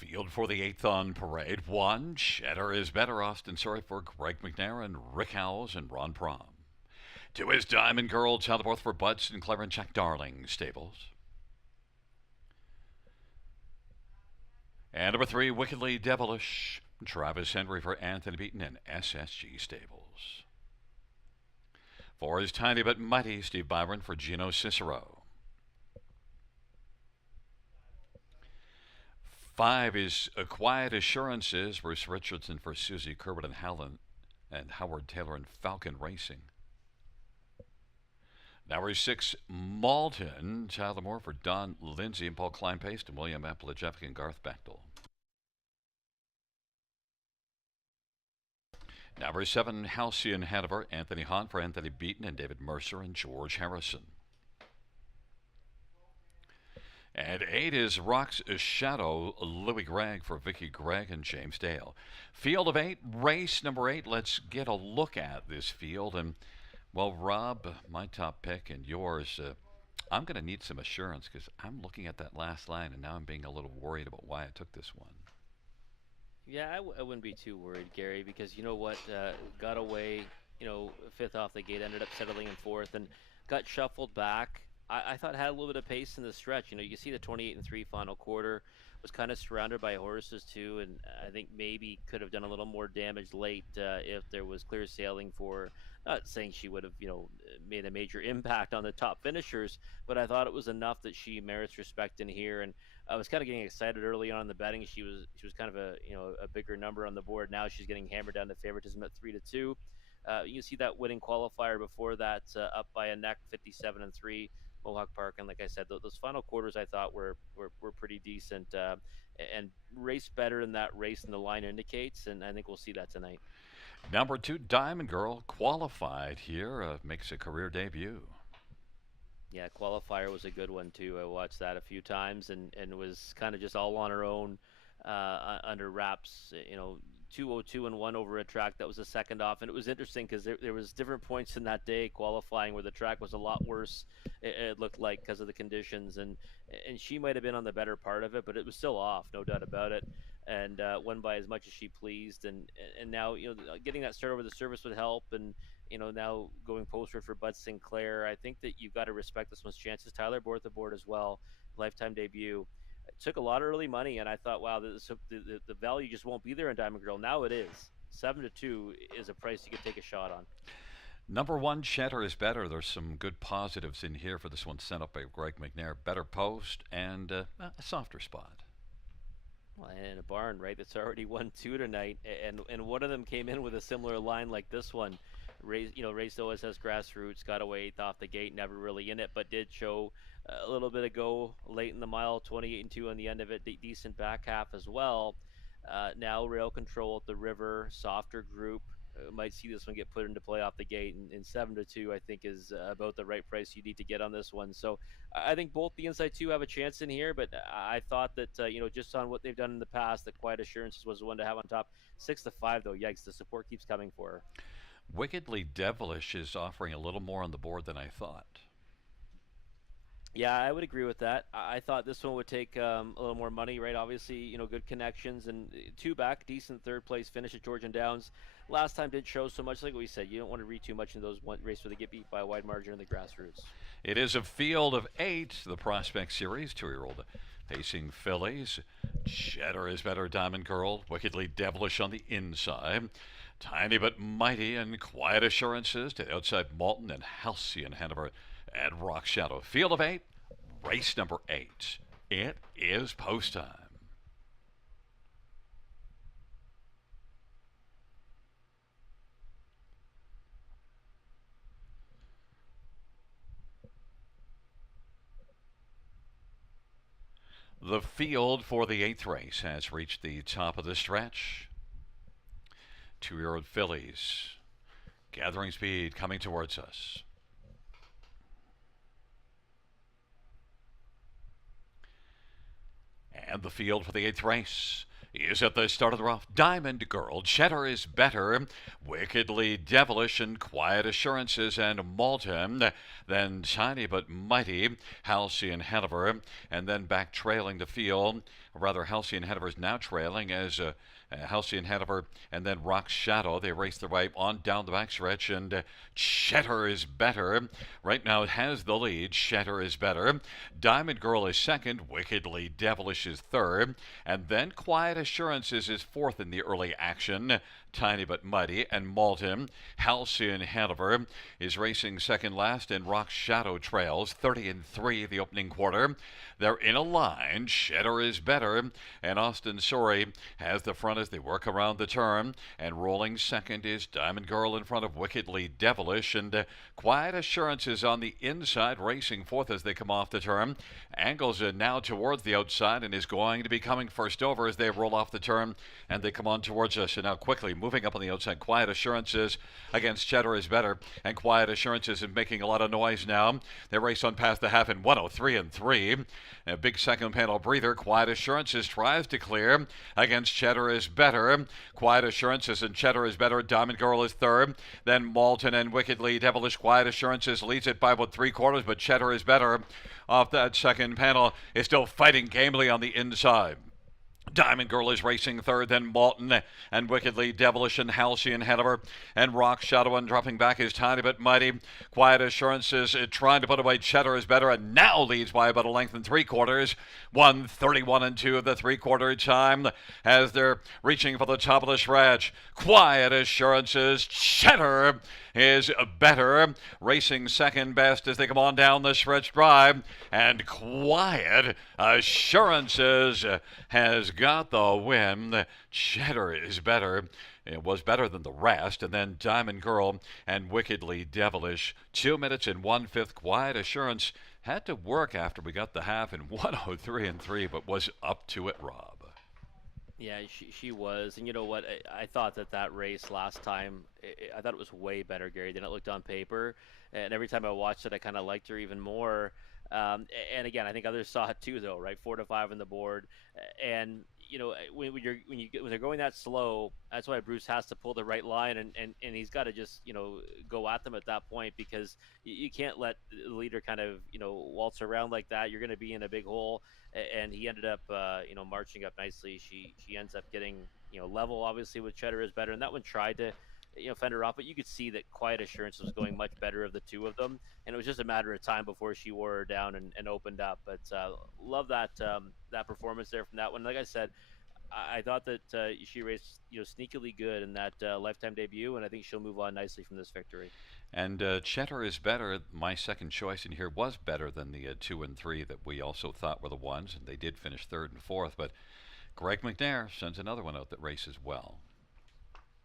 Field for the 8th on parade. 1, Cheddar is Better, Austin Surrey for Greg McNair, Rick Howes, and Ron Prom. 2 is Diamond Girl, Chatterworth for Bud Sinclair and Jack Darling Stables. And number 3, Wickedly Devilish, Travis Henry for Anthony Beaton and SSG Stables. 4 is Tiny But Mighty, Steve Byron for Gino Cicero. 5 is Quiet Assurances, Bruce Richardson for Susie Kerwin and Howard Taylor and Falcon Racing. Number 6, Malton, Tyler Moore for Don Lindsay and Paul Kleinpaste and William Applejack and Garth Bechtel. Number 7, Halcyon Hanover, Anthony Hahn for Anthony Beaton and David Mercer and George Harrison. And 8 is Rock's Shadow, Louis Gregg for Vicky Gregg and James Dale. Field of 8, race number 8. Let's get a look at this field. And, well, Rob, my top pick and yours, I'm going to need some assurance because I'm looking at that last line and now I'm being a little worried about why I took this one. Yeah, I wouldn't be too worried, Gary, because you know what? Got away, fifth off the gate, ended up settling in fourth, and got shuffled back. I thought had a little bit of pace in the stretch. You see the 28-3 final quarter was kind of surrounded by horses too, and I think maybe could have done a little more damage late if there was clear sailing for. Not saying she would have, made a major impact on the top finishers, but I thought it was enough that she merits respect in here. And I was kind of getting excited early on in the betting. She was kind of a bigger number on the board. Now she's getting hammered down to favoritism at 3-2. You see that winning qualifier before that up by a neck, 57-3. Mohawk Park, and like I said, those final quarters I thought were pretty decent and race better than that race than the line indicates, and I think we'll see that tonight. Number 2, Diamond Girl, qualified here, makes a career debut. Yeah, qualifier was a good one too. I watched that a few times and was kind of just all on her own under wraps. 202 and 1 over a track that was a second off, and it was interesting because there was different points in that day qualifying where the track was a lot worse. It looked like because of the conditions, and she might have been on the better part of it, but it was still off, no doubt about it. And won by as much as she pleased, and now getting that start over the service would help, and now going postward for Bud Sinclair. I think that you've got to respect this one's chances. Tyler Borth aboard as well, lifetime debut. It took a lot of early money, and I thought, wow, the value just won't be there in Diamond Girl. Now it is. 7-2 is a price you could take a shot on. Number 1, Cheddar is Better. There's some good positives in here for this one sent up by Greg McNair. Better post and a softer spot. Well, and a barn, right? That's already 1-2 tonight, and one of them came in with a similar line like this one. Raced OSS Grassroots, got away 8th off the gate, never really in it, but did show a little bit of go late in the mile, 28-2 on the end of it, decent back half as well. Now Rail Control at the River, softer group. Might see this one get put into play off the gate, and 7-2 I think is about the right price you need to get on this one. So I think both the inside two have a chance in here, but I thought that just on what they've done in the past, that Quiet Assurances was the one to have on top. 6-5 though, yikes! The support keeps coming for her. Wickedly Devilish is offering a little more on the board than I thought. Yeah, I would agree with that. I thought this one would take a little more money, right? Obviously, good connections and 2 back, decent third place finish at Georgian Downs. Last time didn't show so much. Like we said, you don't want to read too much in those races where they get beat by a wide margin in the Grassroots. It is a field of 8, the Prospect Series, 2-year-old pacing fillies. Cheddar is Better, Diamond Girl, Wickedly Devilish on the inside. Tiny but Mighty and Quiet Assurances to the outside, Malton and Halcyon Hanover and Rock Shadow. Field of 8, race number 8. It is post time. The field for the 8th race has reached the top of the stretch. 2-year-old fillies gathering speed, coming towards us. And the field for the 8th race is at the start of the rough. Diamond Girl, Cheddar is Better, Wickedly Devilish and Quiet Assurances and Malton, then Tiny but Mighty, Halcyon Hanover, and then back trailing the field. Rather, Halcyon Hanover is now trailing as Halcyon Hanover and then Rock Shadow. They race their way on down the backstretch, and Cheddar is Better. Right now it has the lead. Cheddar is Better. Diamond Girl is second. Wickedly Devilish is third. And then Quiet Assurances is fourth in the early action. Tiny but Mighty and Malton. Halcyon Hanover is racing second last, and Rock Shadow trails 30-3 the opening quarter. They're in a line. Cheddar is Better, and Austin Sorry has the front as they work around the turn. And rolling second is Diamond Girl in front of Wickedly Devilish. And Quiet Assurance is on the inside, racing fourth as they come off the turn. Angles now towards the outside and is going to be coming first over as they roll off the turn and they come on towards us. And now quickly moving up on the outside. Quiet Assurances against Cheddar is Better. And Quiet Assurances is making a lot of noise now. They race on past the half in 103 and 3. A big second panel breather. Quiet Assurances tries to clear against Cheddar is Better. Quiet Assurances and Cheddar is Better. Diamond Girl is third. Then Malton and Wickedly Devilish. Quiet Assurances leads it by about 3/4, but Cheddar is Better off that second panel is still fighting gamely on the inside. Diamond Girl is racing third, then Malton and Wickedly Devilish and Halcyon ahead of her. And Rock Shadow and dropping back is tiny but mighty. Quiet Assurance is trying to put away Cheddar is Better and now leads by about a length and 3/4. 1:31 and 2 of the 3/4 time as they're reaching for the top of the stretch. Quiet Assurances, Cheddar is Better, racing second best as they come on down the stretch drive. And Quiet Assurances has got the win. Cheddar is Better. It was better than the rest. And then Diamond Girl and Wickedly Devilish. 2 minutes and 1/5. Quiet Assurance had to work after we got the half in 103 and 3, but was up to it, Rob. Yeah, she was, and you know what? I thought that race last time, I thought it was way better, Gary, than it looked on paper. And every time I watched it, I kind of liked her even more. And again, I think others saw it too, though, right? 4 to 5 on the board, and you know when they're going that slow, that's why Bruce has to pull the right line, and he's got to just go at them at that point because you can't let the leader kind of waltz around like that. You're going to be in a big hole, and he ended up marching up nicely. She ends up getting level obviously with Cheddar is Better, and that one tried to fend her off, but you could see that Quiet Assurance was going much better of the two of them, and it was just a matter of time before she wore her down and opened up. But love that that performance there from that one. Like I said, I thought that she raced sneakily good in that lifetime debut, and I think she'll move on nicely from this victory. And Cheddar is Better. My second choice in here was better than the 2 and 3 that we also thought were the ones, and they did finish third and fourth. But Greg McNair sends another one out that races well.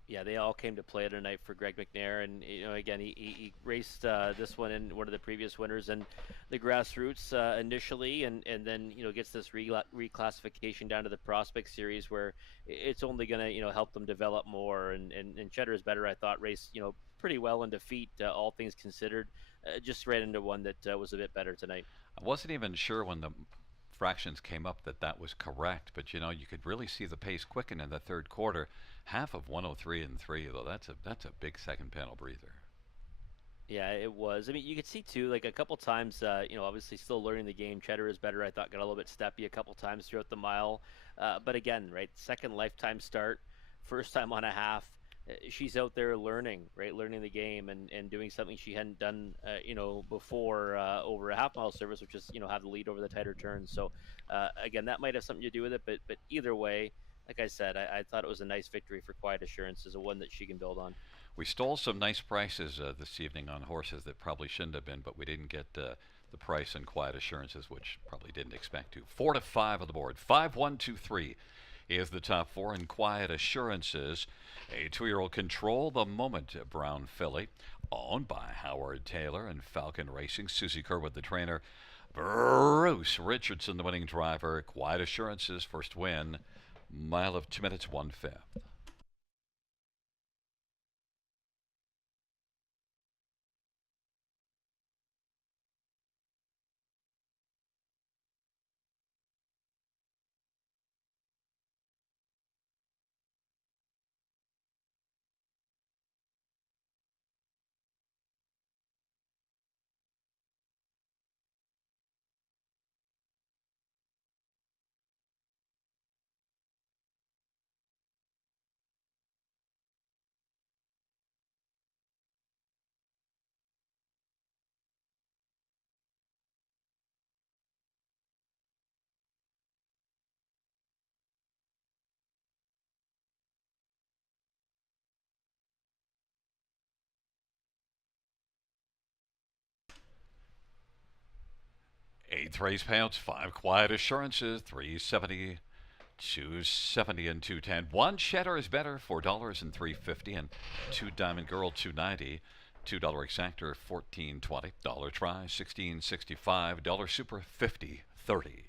Yeah, they all came to play tonight for Greg McNair, and again, he raced this one in one of the previous winners and the grassroots initially, and then gets this reclassification down to the Prospect Series where it's only going to help them develop more. And Cheddar is Better, I thought, raced pretty well in defeat, all things considered. Just ran into one that was a bit better tonight. I wasn't even sure when the fractions came up that was correct, but you could really see the pace quicken in the third quarter. Half of 103 and 3, though, that's a big second panel breather. Yeah, it was. I mean, you could see too, like a couple times, obviously still learning the game. Cheddar is Better, I thought, got a little bit steppy a couple times throughout the mile. But again, right, second lifetime start, first time on a half. She's out there learning, right, learning the game and doing something she hadn't done, before over a half mile service, which is, have the lead over the tighter turns. So, again, that might have something to do with it. But either way, like I said, I thought it was a nice victory for Quiet Assurance, as a one that she can build on. We stole some nice prices this evening on horses that probably shouldn't have been, but we didn't get the price and Quiet Assurances, which probably didn't expect to. 4 to 5 on the board. 5, 1, 2, 3 is the top four, and Quiet Assurances. A 2-year-old Control the Moment brown filly, owned by Howard Taylor and Falcon Racing. Susie Kerwood, the trainer. Bruce Richardson, the winning driver. Quiet Assurances, first win. Mile of 2 minutes, 1/5. Eighth race payouts, 5 Quiet Assurances, 370 270 and 210. One cheddar is better, $4 and 350, and two diamond girl 290. $2 exactor 14.20. Dollar try 16.65. Dollar super 50.30.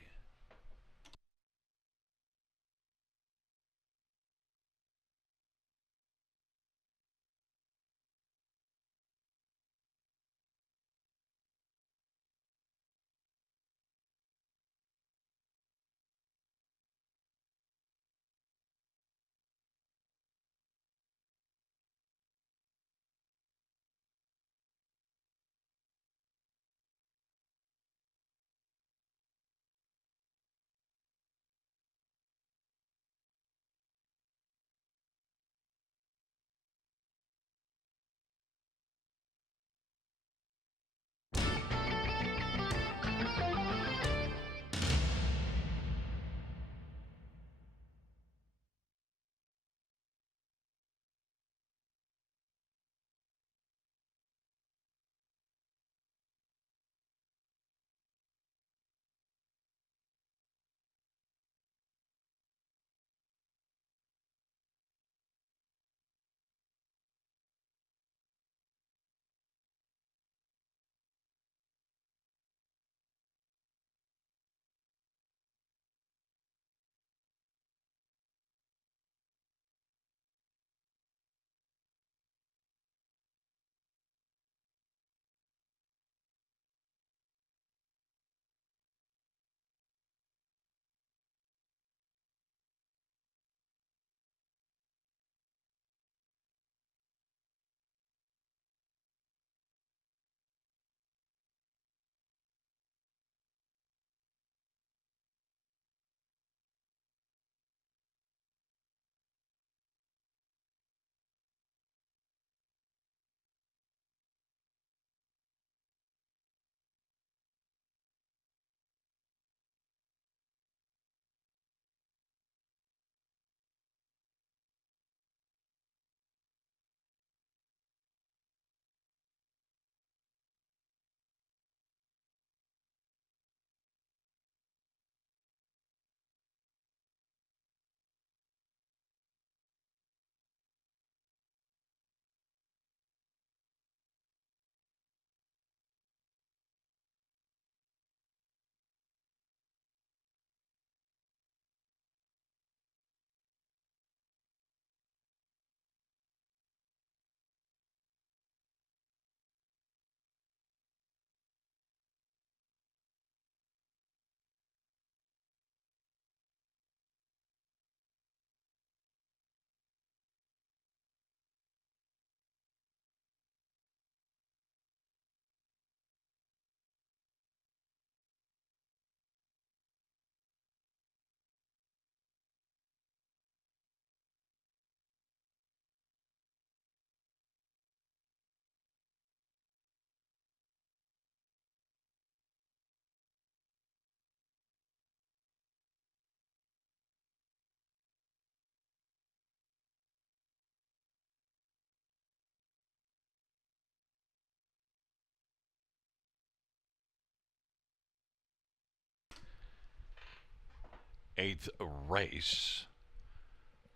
Eighth race.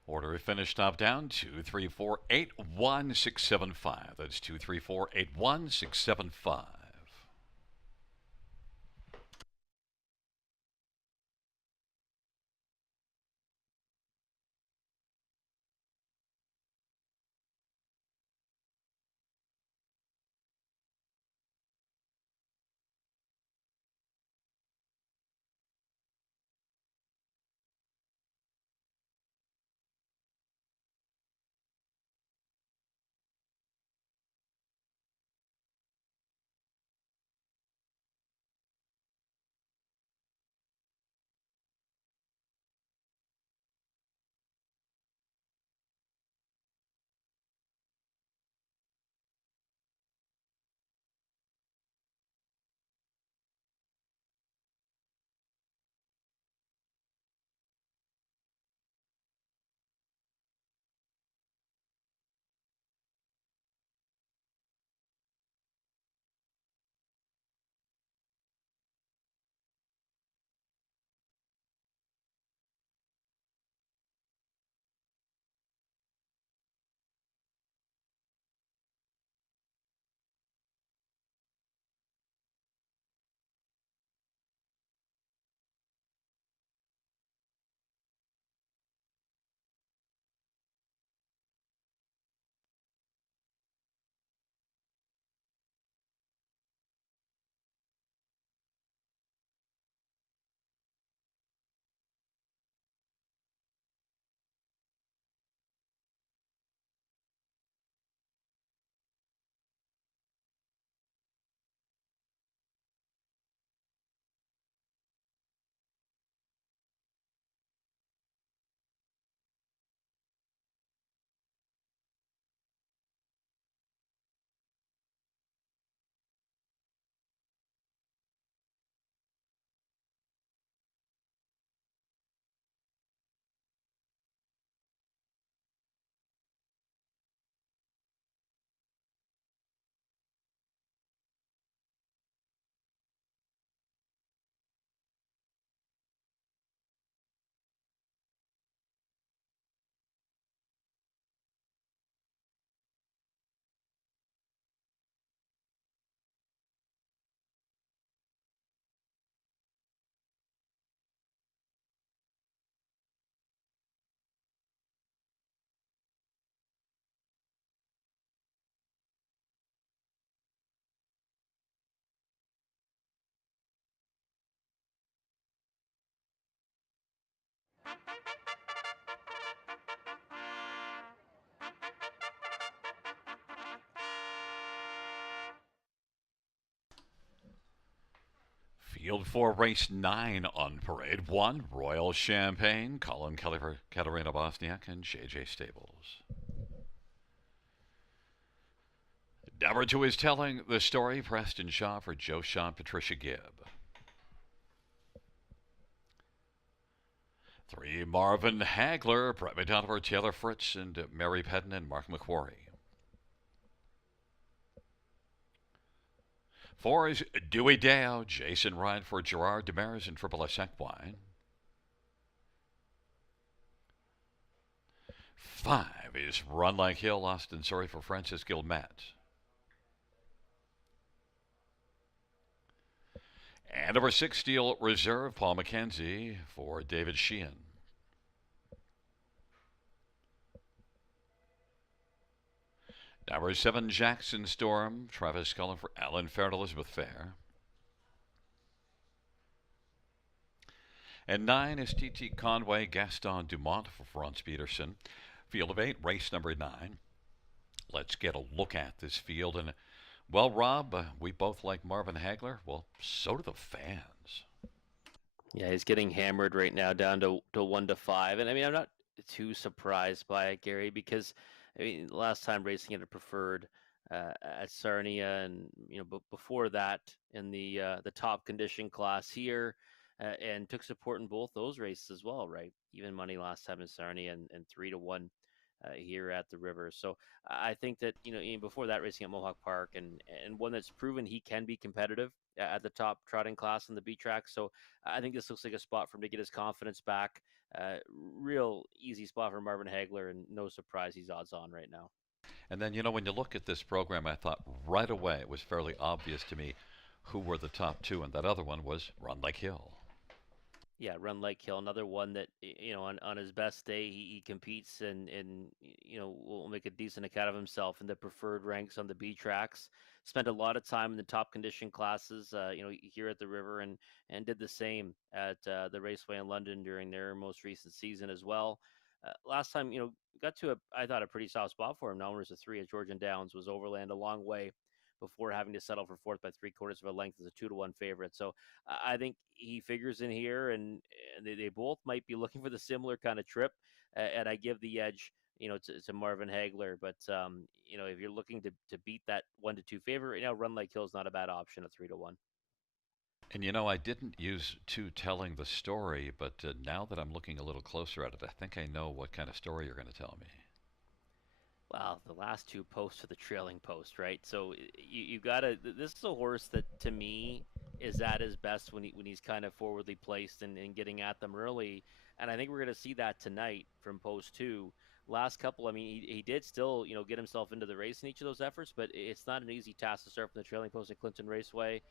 Order of finish top down 2348165. That's 2348165. Field 4, race 9 on parade. 1, Royal Champagne, Colin Kelly for Katarina Bosniak and JJ Stables. Number 2 is Telling the Story, Preston Shaw for Joe Shaw and Patricia Gibb. 3, Marvin Hagler, Brett McDonald for Taylor Fritz and Mary Pedden and Mark McQuarrie. 4 is Dewey Dow, Jason Ryan for Gerard Demers and Triple S Equine. 5 is Run Like Hill, Austin Surrey for Francis Gilmet. And number 6, Steel Reserve, Paul McKenzie for David Sheehan. Number 7, Jackson Storm, Travis Cullen for Alan Fair and Elizabeth Fair. And 9 is T.T. Conway, Gaston Dumont for Franz Peterson. Field of 8, race number 9. Let's get a look at this field. And, well, Rob, we both like Marvin Hagler. Well, so do the fans. Yeah, he's getting hammered right now, down to 1-5. And I mean, I'm not too surprised by it, Gary, because I mean, last time racing at a preferred at Sarnia, and before that in the top condition class here, and took support in both those races as well, right? Even money last time in Sarnia, and 3-1 here at the River. So I think that even before that, racing at Mohawk Park, and one that's proven he can be competitive at the top trotting class in the B track. So I think this looks like a spot for him to get his confidence back. Real easy spot for Marvin Hagler, and no surprise he's odds on right now. And then, when you look at this program, I thought right away it was fairly obvious to me who were the top 2, and that other one was Run Like Hill. Yeah, Run Like Hill, another one that on his best day he competes and will make a decent account of himself in the preferred ranks on the B tracks. Spent a lot of time in the top condition classes, here at the River, and did the same at the Raceway in London during their most recent season as well. Last time, got to I thought a pretty soft spot for him. Now there's a 3 at Georgian Downs, was overland a long way before having to settle for fourth by 3/4 of a length as a 2-1 favorite. So I think he figures in here, and they both might be looking for the similar kind of trip. And I give the edge, to Marvin Hagler. But if you're looking to beat that 1-2 favorite right now, Run Like Hill is not a bad option at 3-1. And I didn't use 2 telling the story, but now that I'm looking a little closer at it, I think I know what kind of story you're going to tell me. Well, the last 2 posts are the trailing post, right? So you gotta. This is a horse that, to me, is at his best when he's kind of forwardly placed and getting at them early. And I think we're gonna see that tonight from post 2. Last couple, I mean, he did still get himself into the race in each of those efforts, but it's not an easy task to start from the trailing post at Clinton Raceway.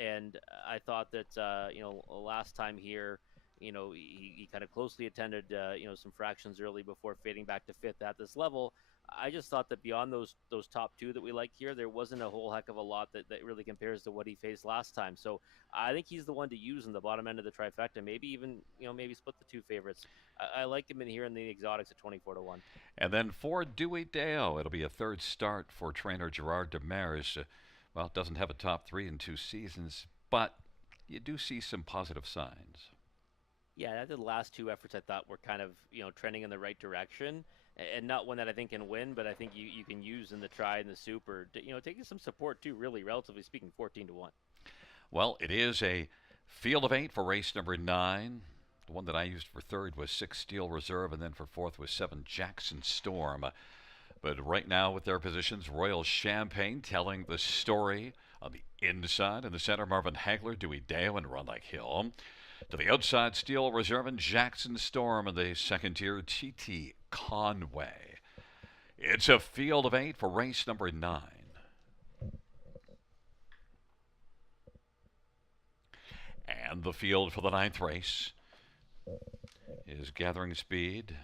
And I thought that last time here, he kind of closely attended some fractions early before fading back to 5th at this level. I just thought that beyond those top 2 that we like here, there wasn't a whole heck of a lot that really compares to what he faced last time. So I think he's the one to use in the bottom end of the trifecta. Maybe even maybe split the 2 favorites. I like him in here in the exotics at 24-1. And then for Dewey Dale, it'll be a 3rd start for trainer Gerard Demers. Well, doesn't have a top 3 in 2 seasons, but you do see some positive signs. Yeah, the last 2 efforts I thought were kind of trending in the right direction, and not one that I think can win, but I think you can use in the try and the super. Taking some support too, really, relatively speaking, 14-1. Well, it is a field of 8 for race number 9. The one that I used for 3rd was 6 Steel Reserve, and then for 4th was 7 Jackson Storm. But right now with their positions, Royal Champagne Telling the Story on the inside. In the center, Marvin Hagler, Dewey Dale, and Run Like Hill. To the outside, Steel Reserve and Jackson Storm in the second tier, T.T. Conway. It's a field of 8 for race number 9. And the field for the 9th race is gathering speed.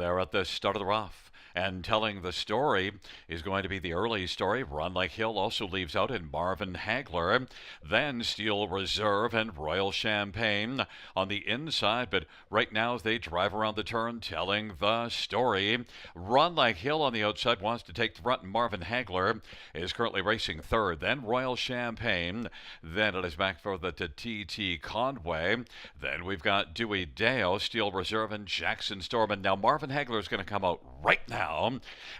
there at the start of the rough. And telling the story is going to be the early story. Run Like Hill also leaves out in Marvin Hagler. Then Steel Reserve and Royal Champagne on the inside. But right now, as they drive around the turn, telling the story, Run Like Hill on the outside wants to take the front. Marvin Hagler is currently racing third. Then Royal Champagne. Then it is back for the TT Conway. Then we've got Dewey Deo, Steel Reserve, and Jackson Storm. And now Marvin Hagler is going to come out right now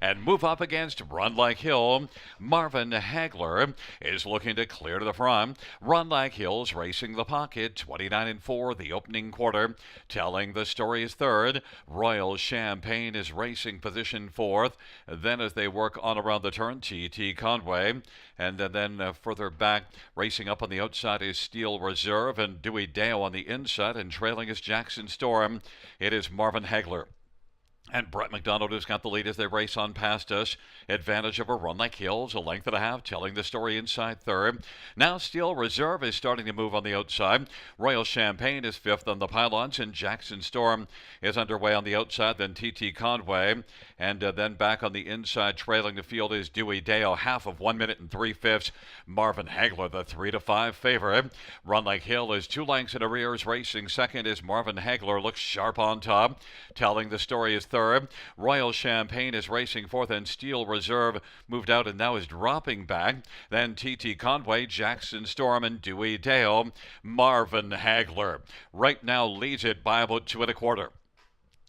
and move up against Run Like Hill. Marvin Hagler is looking to clear to the front. Run Like Hill's racing the pocket, 29-4, the opening quarter. Telling the story is third. Royal Champagne is racing position fourth. Then as they work on around the turn, TT Conway. And then further back, racing up on the outside is Steel Reserve and Dewey Deo on the inside, and trailing is Jackson Storm. It is Marvin Hagler. And Brett McDonald has got the lead as they race on past us. Advantage over Run Like Hills, a length and a half, telling the story inside third. Now Steel Reserve is starting to move on the outside. Royal Champagne is fifth on the pylons, and Jackson Storm is underway on the outside. Then TT Conway, and then back on the inside, trailing the field is Dewey Deo, half of 1 minute and 3/5. Marvin Hagler, the 3-5 favorite. Run Like Hill is 2 lengths in arrears. Racing second is Marvin Hagler, looks sharp on top. Telling the story is third. Royal Champagne is racing fourth, and Steel Reserve moved out and now is dropping back. Then TT Conway, Jackson Storm, and Dewey Deo. Marvin Hagler right now leads it by about 2 1/4.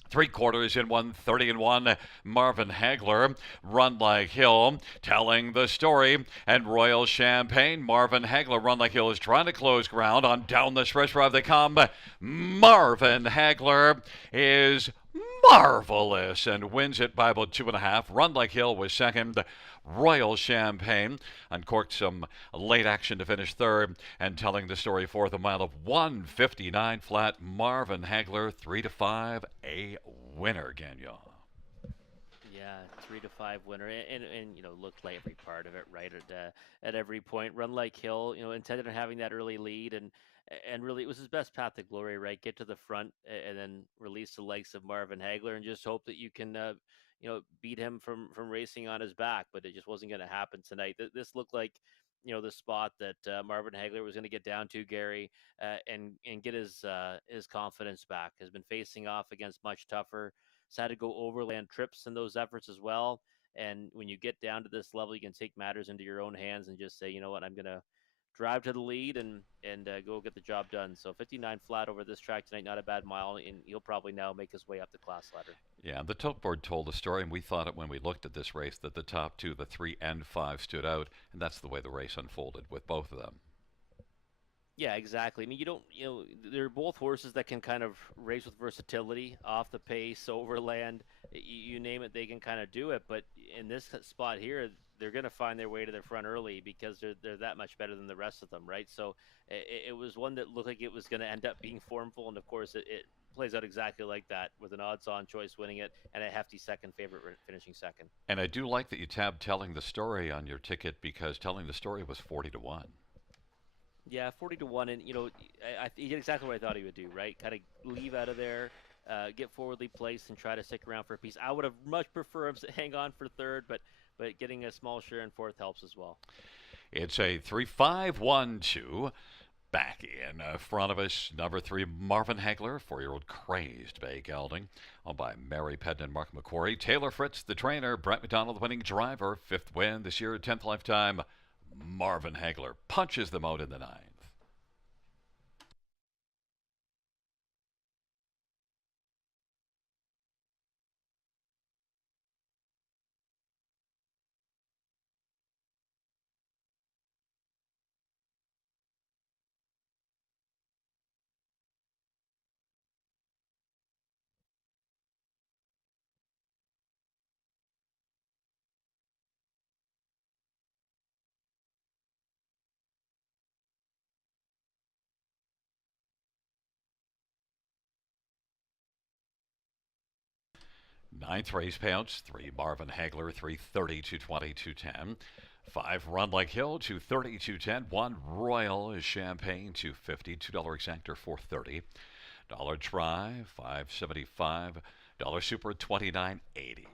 3/4 in 1:30-1. Marvin Hagler, Run Like Hill, telling the story, and Royal Champagne. Marvin Hagler, Run Like Hill is trying to close ground. On down the stretch drive they come. Marvin Hagler is marvelous and wins it by about 2.5. Run Like Hill was second. Royal Champagne uncorked some late action to finish third, and telling the story fourth, a mile of 1:59 flat. Marvin Hagler, 3-5, a winner, Gagnon. Yeah, 3-5 winner, and looked like every part of it right at every point. Run Like Hill, intended on having that early lead, and really it was his best path to glory, right? Get to the front and then release the legs of Marvin Hagler, and just hope that you can beat him from racing on his back. But it just wasn't going to happen tonight. This looked like the spot that Marvin Hagler was going to get down to, Gary, and get his confidence back. Has been facing off against much tougher. He's had to go overland trips in those efforts as well. And when you get down to this level, you can take matters into your own hands and just say, you know what, I'm going to drive to the lead and go get the job done. So 59 flat over this track tonight, not a bad mile, and he'll probably now make his way up the class ladder. Yeah, the tote board told the story, and we thought it when we looked at this race that the top two, the 3 and 5, stood out, and that's the way the race unfolded with both of them. Yeah, exactly. I mean, they're both horses that can kind of race with versatility, off the pace, overland, you name it, they can kind of do it. But in this spot here, they're going to find their way to the front early because they're that much better than the rest of them, right? So it was one that looked like it was going to end up being formful, and of course it plays out exactly like that, with an odds-on choice winning it and a hefty second favorite finishing second. And I do like that you tabbed telling the story on your ticket, because telling the story was 40-1. Yeah, 40-1, and he did exactly what I thought he would do, right? Kind of leave out of there, get forwardly placed, and try to stick around for a piece. I would have much preferred him to hang on for third, but getting a small share in fourth helps as well. It's a 3-5-1-2. Back in front of us, number 3, Marvin Hagler, 4-year-old Crazed Bay Gelding, owned by Mary Pedden and Mark McQuarrie. Taylor Fritz, the trainer. Brett McDonald, the winning driver. 5th win this year, 10th lifetime. Marvin Hagler punches them out in the 9th. Ninth race payouts, 3 Marvin Hagler, 330, 220, 210. 5 Run Like Hill, 230, 210. 1 Royal Champagne, 250. $2 exactor, 430. Dollar try, 575. Dollar Super 29.80.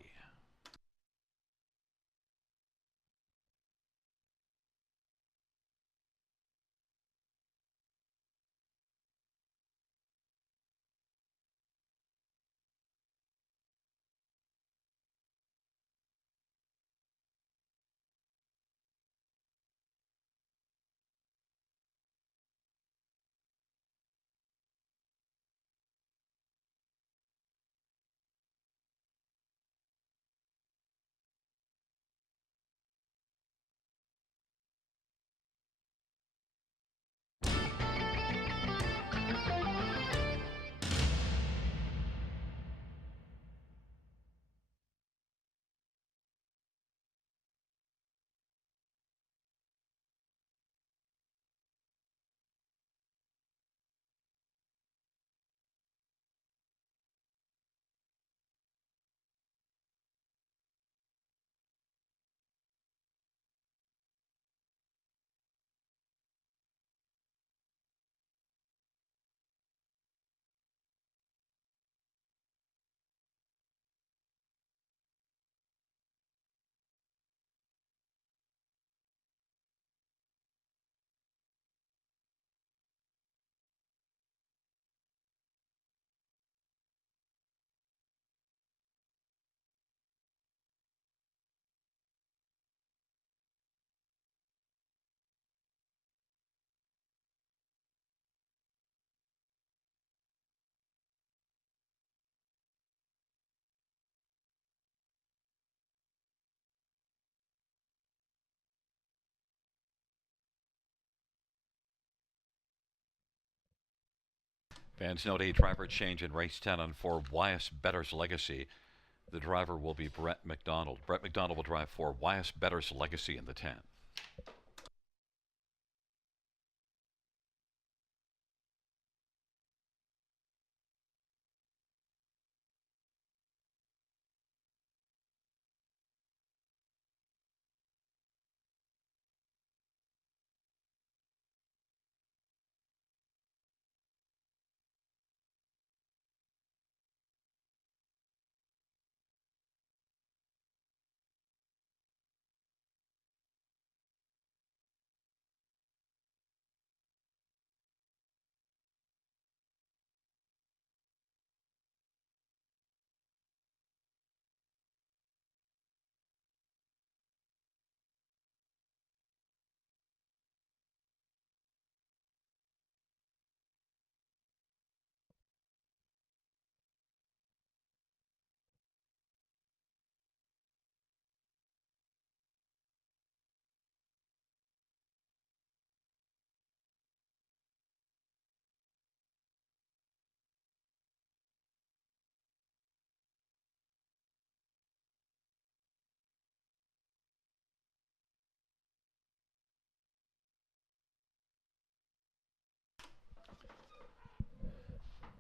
Fans note a driver change in race 10 on 4 YS Better's Legacy. The driver will be Brett McDonald. Brett McDonald will drive 4 YS Better's Legacy in the 10.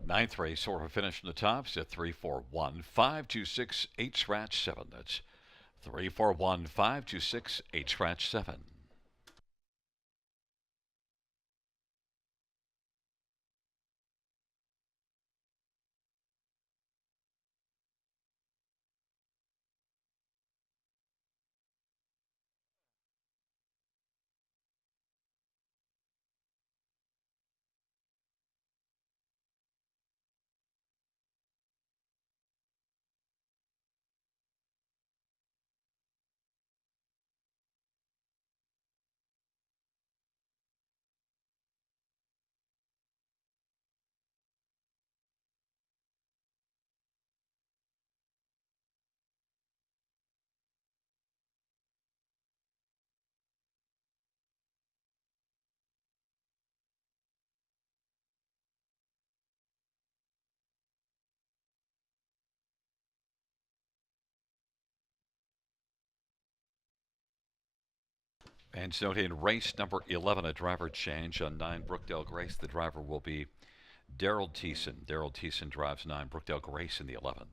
Ninth race, Sora finished in the tops at 341 526 8 scratch 7. That's 341 526 8 scratch 7. And so in race number 11, a driver change on 9 Brookdale Grace. The driver will be Daryl Thiessen. Daryl Thiessen drives 9 Brookdale Grace in the 11th.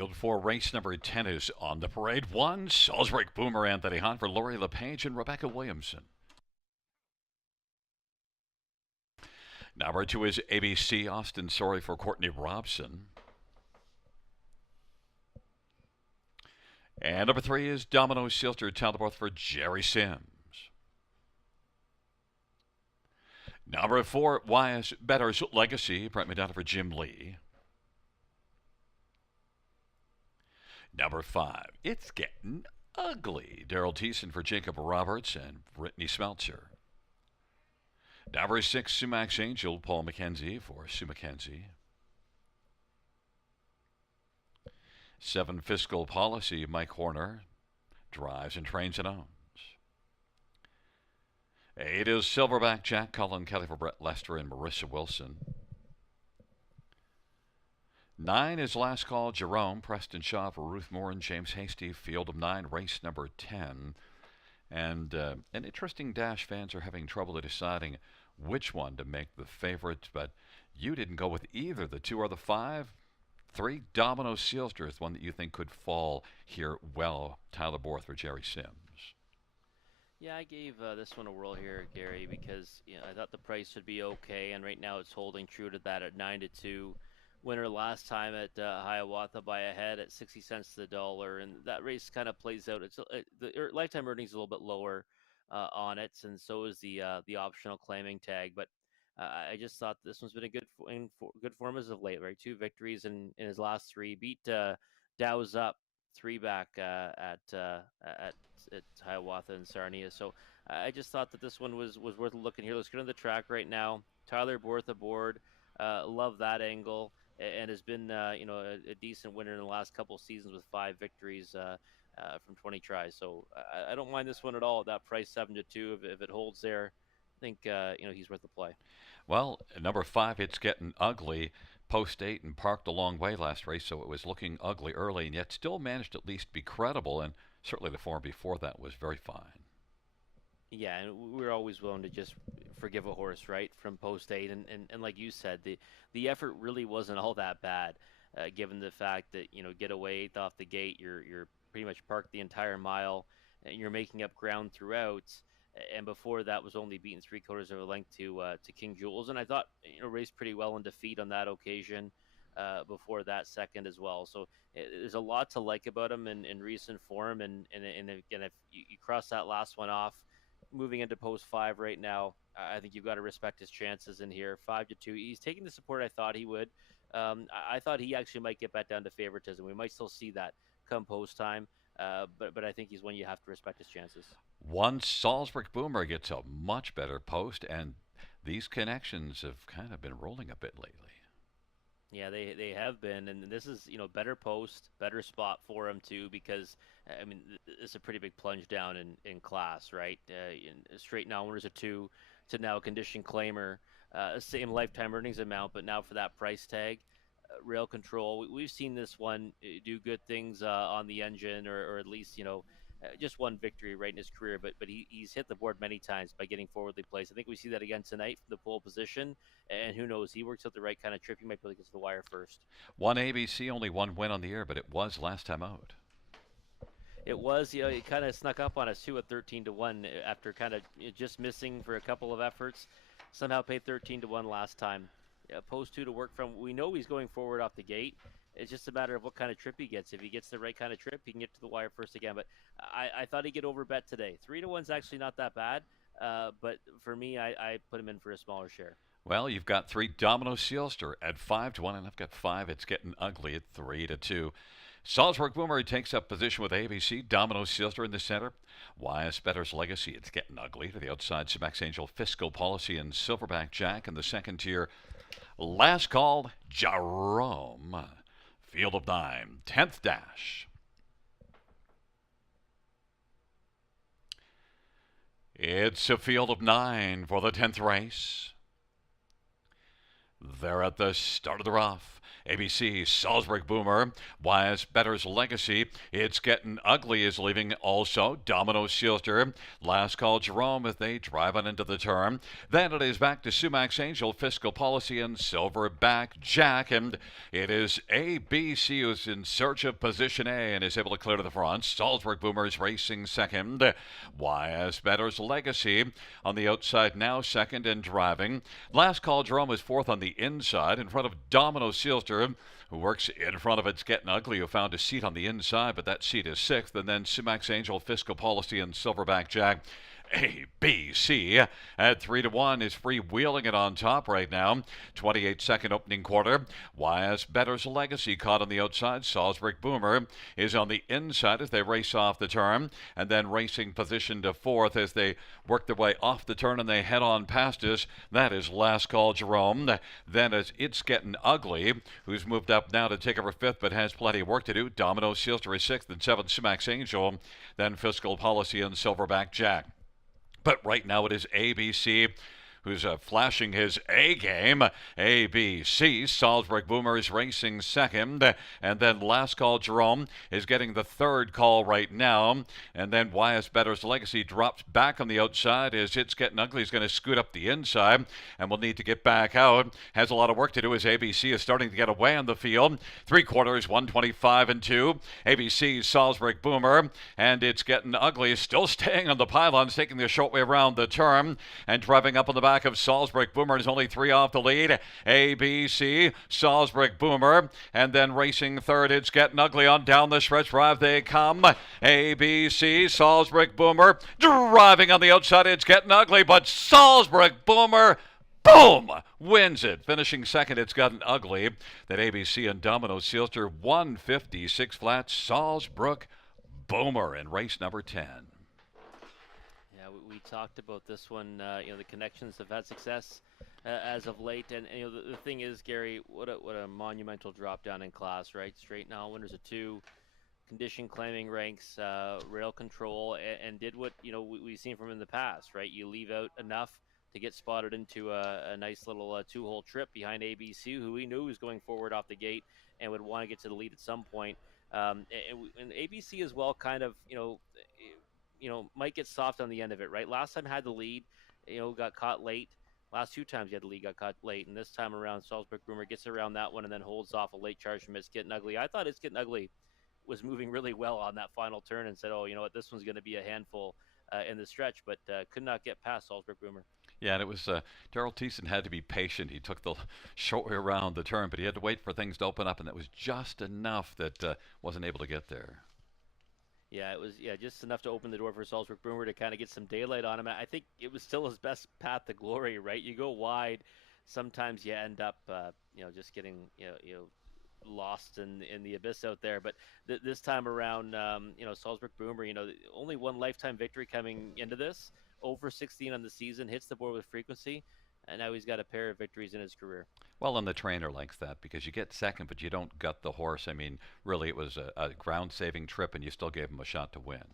Field 4, race number 10 is on the parade. 1, Salisbury Boomer Anthony Hahn for Lori LePage and Rebecca Williamson. Number 2 is ABC Austin Sorry for Courtney Robson. And number 3 is Domino Silster Talbot for Jerry Sims. Number 4, YS Better's Legacy, Brent Madonna for Jim Lee. Number 5, It's Getting Ugly, Daryl Thiessen for Jacob Roberts and Brittany Smeltzer. Number 6, Sumac Angel, Paul McKenzie for Sue McKenzie. 7, Fiscal Policy, Mike Horner, drives and trains and owns. 8 is Silverback Jack, Colin Kelly for Brett Lester and Marissa Wilson. 9 is Last Call, Jerome, Preston Shaw for Ruth Moore and James Hasty, Field of 9, race number 10. And an interesting dash. Fans are having trouble deciding which one to make the favorite, but you didn't go with either the 2 or the 5. 3, Domino Sealster is one that you think could fall here well. Tyler Borth for Jerry Sims. Yeah, I gave this one a whirl here, Gary, because I thought the price would be okay, and right now it's holding true to that at 9-2. Winner last time at Hiawatha by a head at 60 cents to the dollar, and that race kind of plays out. The lifetime earnings is a little bit lower on it, and so is the optional claiming tag. But I just thought this one's been in good form as of late, right? 2 victories in his last 3. Beat Dow's up 3 back at Hiawatha and Sarnia. So I just thought that this one was worth looking here. Let's get on the track right now. Tyler Borth aboard. Love that angle, and has been a decent winner in the last couple of seasons with 5 victories from 20 tries. So I don't mind this one at all at that price, 7-2. If it holds there, I think he's worth the play. Well, number 5, It's Getting Ugly, post 8 and parked a long way last race, so it was looking ugly early, and yet still managed to at least be credible, and certainly the form before that was very fine. Yeah, and we're always willing to just forgive a horse, right, from post 8, and like you said, the effort really wasn't all that bad, given the fact that get away 8th off the gate, you're pretty much parked the entire mile, and you're making up ground throughout. And before that was only beaten 3/4 of a length to King Jules, and I thought raced pretty well in defeat on that occasion. Before that second as well, so there's a lot to like about him in recent form, and again, if you cross that last one off, moving into post 5 right now, I think you've got to respect his chances in here. 5-2, he's taking the support I thought he would. I thought he actually might get back down to favoritism. We might still see that come post time. But I think he's one you have to respect his chances. 1, Salisbury Boomer gets a much better post, and these connections have kind of been rolling a bit lately. Yeah, they have been, and this is better post, better spot for him too, because it's a pretty big plunge down in class, right? Straight now winners a 2 to now a condition claimer, same lifetime earnings amount, but now for that price tag. Rail control. We've seen this one do good things on the engine, or at least just one victory right in his career. But he's hit the board many times by getting forwardly placed. I think we see that again tonight from the pole position. And who knows? He works out the right kind of trip. He might be able to get to the wire first. 1 ABC, only 1 win on the year, but it was last time out. It was, it kind of snuck up on us too at 13-1 after kind of just missing for a couple of efforts. Somehow paid 13-1 last time. Post 2 to work from. We know he's going forward off the gate. It's just a matter of what kind of trip he gets. If he gets the right kind of trip, he can get to the wire first again. But I thought he'd get over bet today. 3-1's actually not that bad. But for me, I put him in for a smaller share. Well, you've got 3, Domino Sealster at 5-1, and I've got 5, It's Getting Ugly at 3-2. Salisbury Boomer takes up position with ABC. Domino Sealster in the center. YS Better's Legacy, It's Getting Ugly. To the outside, Sumax Angel, Fiscal Policy, and Silverback Jack in the second tier. Last Call, Jerome. Field of 9, 10th dash. It's a field of 9 for the 10th race. They're at the start of the rough. ABC Salzburg Boomer, YS Better's Legacy. It's Getting Ugly is leaving also. Domino Shielder, Last Call Jerome as they drive on into the turn. Then it is back to Sumax Angel, Fiscal Policy, and Silverback Jack. And it is ABC who's in search of position A and is able to clear to the front. Salzburg Boomers racing second. YS Better's Legacy on the outside now second and driving. Last Call Jerome is fourth on the inside in front of Domino Shielder, who works in front of It's Getting Ugly, who found a seat on the inside, but that seat is sixth. And then Sumax Angel, Fiscal Policy, and Silverback Jack. ABC at 3-1 is freewheeling it on top right now. 28-second opening quarter. YS Better's Legacy caught on the outside. Salzburg Boomer is on the inside as they race off the turn, and then racing position to fourth as they work their way off the turn and they head on past us. That is Last Call Jerome. Then as It's Getting Ugly, who's moved up now to take over fifth but has plenty of work to do. Domino Shielder is sixth and seventh. Sumax Angel, then Fiscal Policy and Silverback Jack. But right now it is ABC who's flashing his A game. ABC, Salzburg Boomers racing second. And then Last Call Jerome is getting the third call right now. And then YS Better's Legacy drops back on the outside as It's Getting Ugly is going to scoot up the inside and will need to get back out. Has a lot of work to do as ABC is starting to get away on the field. 3/4, 125-2. ABC, Salzburg Boomer, and It's Getting Ugly still staying on the pylons, taking the short way around the turn and driving up on the back of Salzburg Boomer is only 3 off the lead. ABC, Salzburg Boomer, and then racing third. It's Getting Ugly on down the stretch drive. They come. ABC, Salzburg Boomer, driving on the outside. It's Getting Ugly, but Salzburg Boomer, boom, wins it. Finishing second, It's Getting Ugly. That ABC and Domino Shielder 156 flat. Salzburg Boomer in race number 10. We talked about this one. The connections have had success as of late, and the thing is, Gary, what a monumental drop down in class, right? Straight now, winners of 2, condition claiming ranks, rail control, and did what we've seen from in the past, right? You leave out enough to get spotted into a nice little 2-hole trip behind ABC, who we knew was going forward off the gate and would want to get to the lead at some point. And ABC as well, kind of might get soft on the end of it, right? Last time had the lead, got caught late. Last 2 times he had the lead, got caught late, and this time around, Salzburg Boomer gets around that one and then holds off a late charge from It's Getting Ugly. I thought It's Getting Ugly was moving really well on that final turn and said, oh, you know what, this one's going to be a handful in the stretch, but could not get past Salzburg Boomer. Yeah, and it was Daryl Thiessen had to be patient. He took the short way around the turn, but he had to wait for things to open up, and that was just enough that wasn't able to get there. Yeah, it was just enough to open the door for Salzburg Boomer to kind of get some daylight on him. I think it was still his best path to glory, right? You go wide, sometimes you end up, just getting lost in the abyss out there. But this time around, Salzburg Boomer, only one lifetime victory coming into this, over 16 on the season, hits the board with frequency, and now he's got a pair of victories in his career. Well, and the trainer likes that because you get second, but you don't gut the horse. I mean, really, it was a ground-saving trip, and you still gave him a shot to win.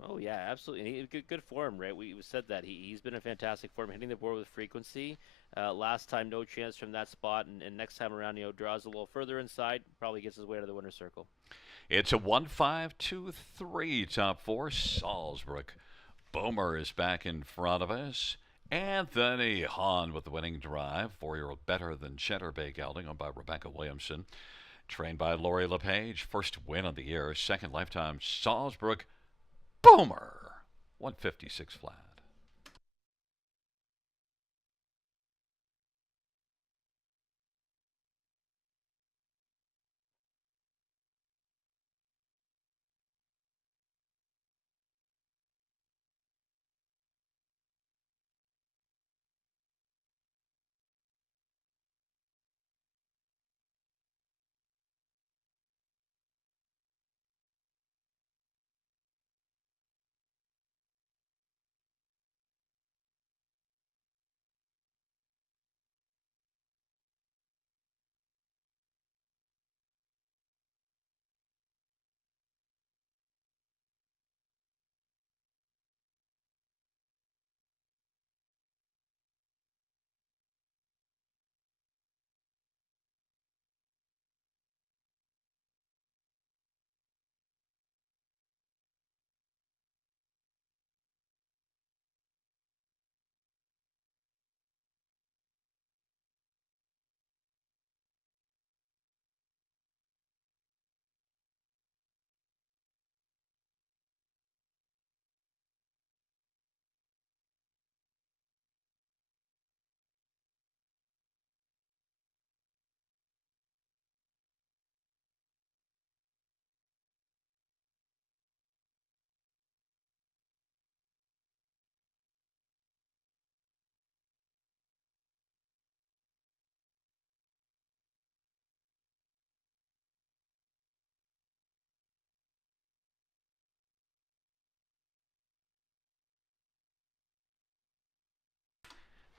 Oh yeah, absolutely. Good form, right? We said that he's been in fantastic form, hitting the board with frequency. Last time, no chance from that spot, and next time around, draws a little further inside, probably gets his way to the winner's circle. It's a 1-5-2-3 top 4. Salzburg Boomer is back in front of us. Anthony Hahn with the winning drive. 4-year-old Better Than Cheddar Bay gelding, owned by Rebecca Williamson. Trained by Lori LePage. First win of the year. Second lifetime Salzburg Boomer. 156 flat.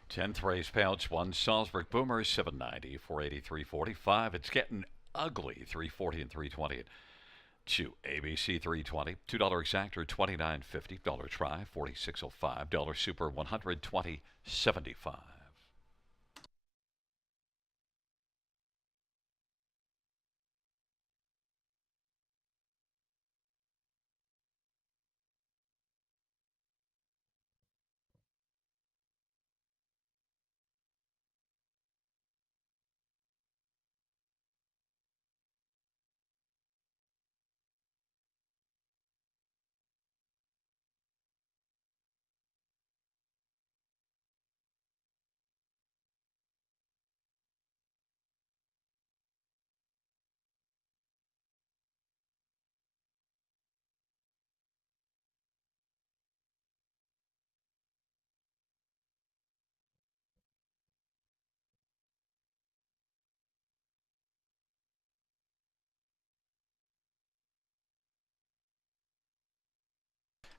10th race payouts, 1 Salzburg Boomer, 790, 483, 45. It's getting ugly, 340 and 320. 2 ABC 320, $2 exactor, 29.50, dollar try, 46.05, dollar super, 120.75.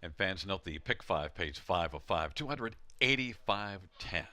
And fans note the pick 5 pays 5 of 5, 285.10.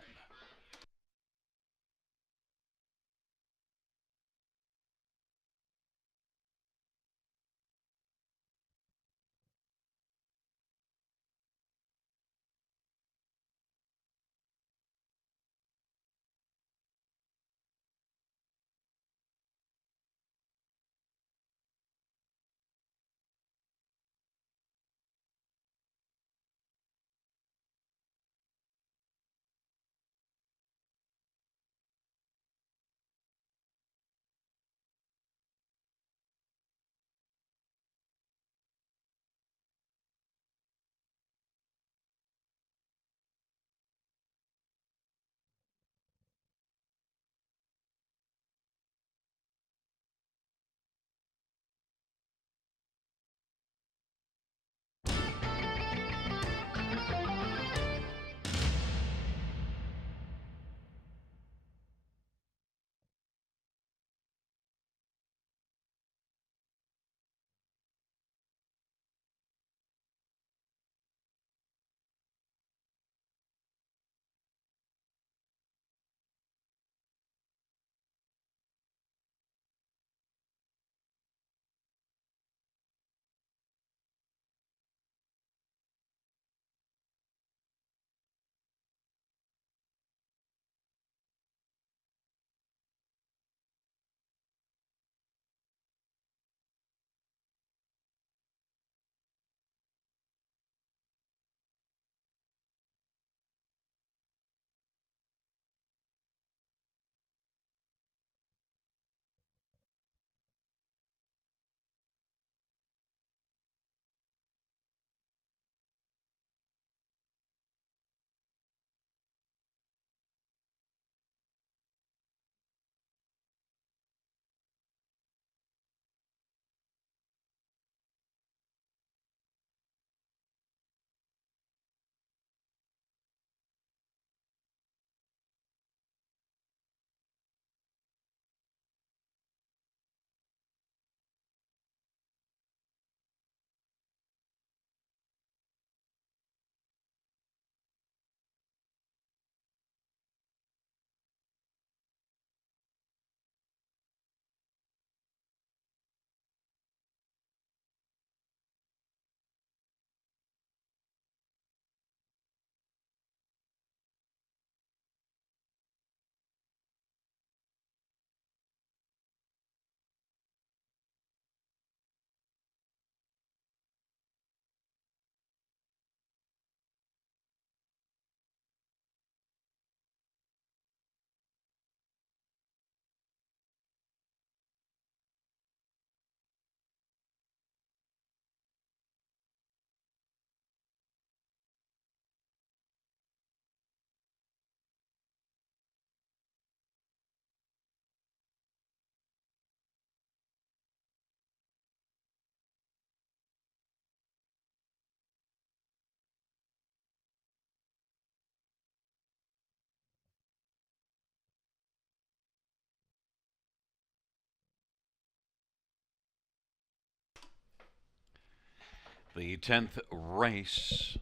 The 10th race,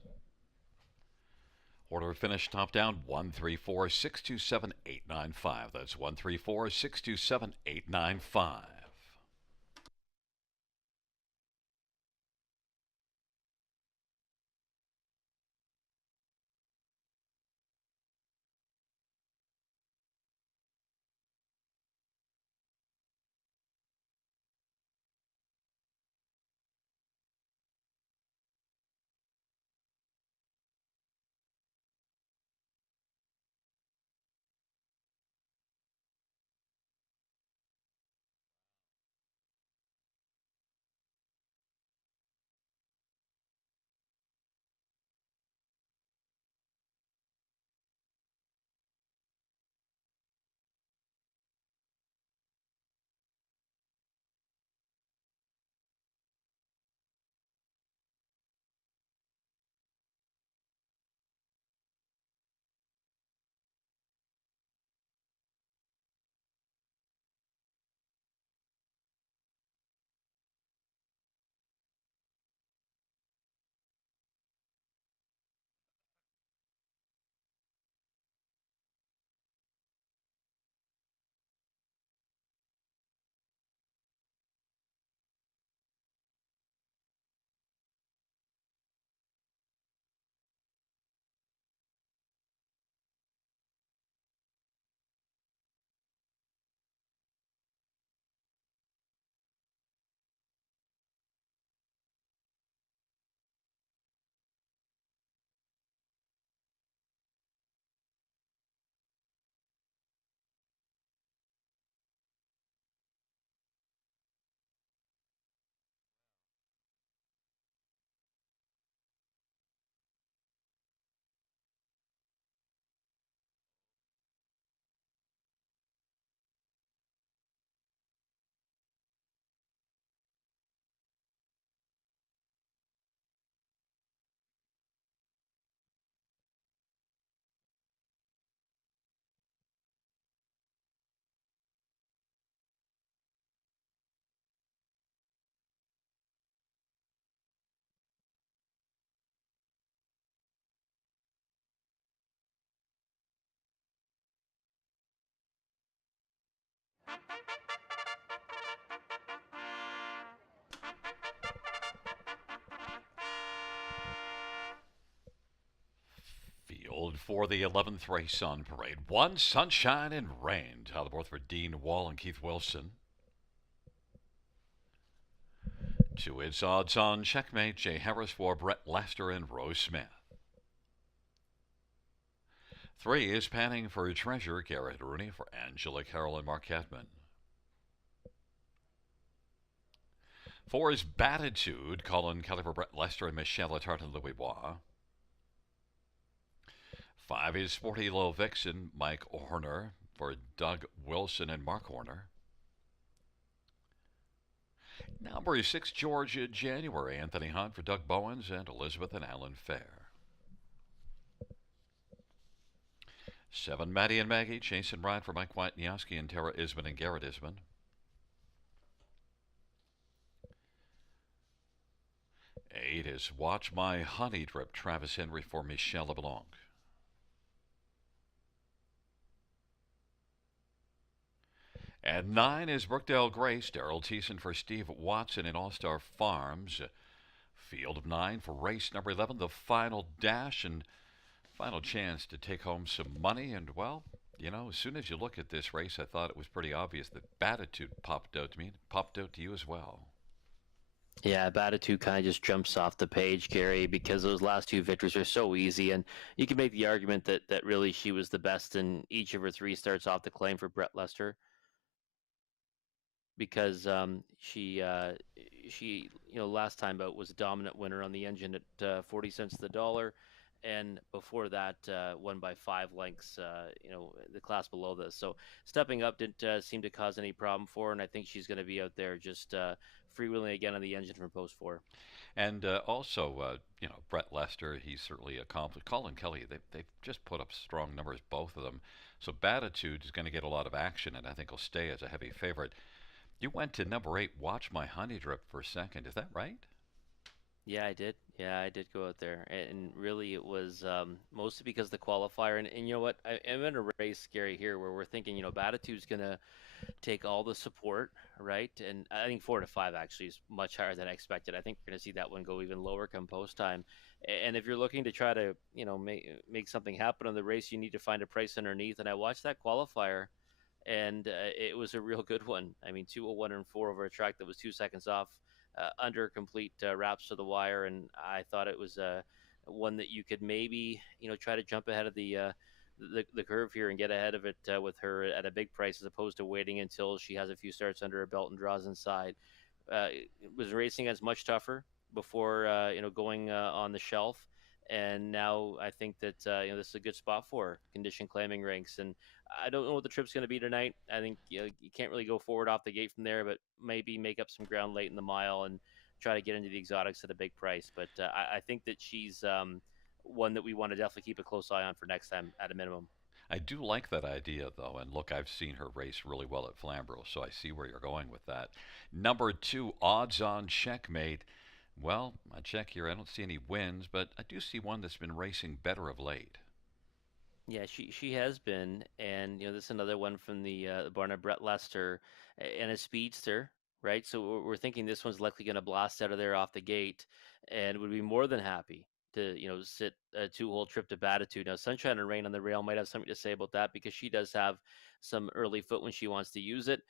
Order of finish top down 134-627-895. That's 134-627-895. Field for the 11th race on parade. One, Sunshine and Rain. Tyler both for Dean Wall and Keith Wilson. 2, it's Odds On Checkmate. Jay Harris for Brett Lester and Rose Smith. 3 is Panning for Treasure. Garrett Rooney for Angela Carroll and Mark Catman. 4 is Batitude. Colin Kelly for Brett Lester and Michelle Attard and Louis Bois. 5 is Sporty Low Vixen. Mike Horner for Doug Wilson and Mark Horner. Number 6, Georgia January. Anthony Hunt for Doug Bowens and Elizabeth and Alan Fair. 7, Maddie and Maggie. Chase and Ryan for Mike White-Niaski and Tara Isman and Garrett Isman. 8 is Watch My Honey Drip. Travis Henry for Michelle LeBlanc. And 9 is Brookdale Grace. Daryl Thiessen for Steve Watson in All-Star Farms. Field of 9 for race number 11, the final dash and final chance to take home some money. And, well, you know, as soon as you look at this race, I thought it was pretty obvious that Batitude popped out to me. Popped out to you as well. Yeah, Batitude kind of just jumps off the page, Gary, because those last 2 victories are so easy, and you can make the argument that really she was the best in each of her 3 starts off the claim for Brett Lester, because she last time out was a dominant winner on the engine at 40 cents the dollar, and before that won by 5 lengths, the class below this. So stepping up didn't seem to cause any problem for her, and I think she's going to be out there just freewheeling again on the engine from post 4. And also, Brett Lester, he's certainly accomplished. Colin Kelly, they've just put up strong numbers, both of them. So Batitude is going to get a lot of action, and I think will stay as a heavy favorite. You went to number 8, Watch My Honey Drip for second. Is that right? Yeah, I did. Yeah, I did go out there, and really it was mostly because of the qualifier. And you know what? I'm in a race, Gary, here where we're thinking, Batitude's gonna take all the support, right? And I think 4 to 5 actually is much higher than I expected. I think we're going to see that one go even lower come post time. And if you're looking to try to, make something happen on the race, you need to find a price underneath. And I watched that qualifier, and it was a real good one. I mean, 201 and 4 over a track that was 2 seconds off, under complete wraps to the wire, and I thought it was one that you could maybe try to jump ahead of the curve here and get ahead of it with her at a big price as opposed to waiting until she has a few starts under her belt and draws inside. It was racing as much tougher before going on the shelf, and now I think that this is a good spot for her, condition claiming ranks. And I don't know what the trip's going to be tonight. I think you can't really go forward off the gate from there, but maybe make up some ground late in the mile and try to get into the exotics at a big price. But I think that she's one that we want to definitely keep a close eye on for next time at a minimum. I do like that idea, though. And look, I've seen her race really well at Flamborough, so I see where you're going with that. Number two, odds on checkmate. Well, I check here. I don't see any wins, but I do see one that's been racing better of late. Yeah, she has been, and this is another one from the barn of Brett Lester, and a speedster, right? So we're thinking this one's likely going to blast out of there off the gate, and would be more than happy to sit a 2 hole trip to Batitude. Now, Sunshine and Rain on the rail might have something to say about that because she does have some early foot when she wants to use it,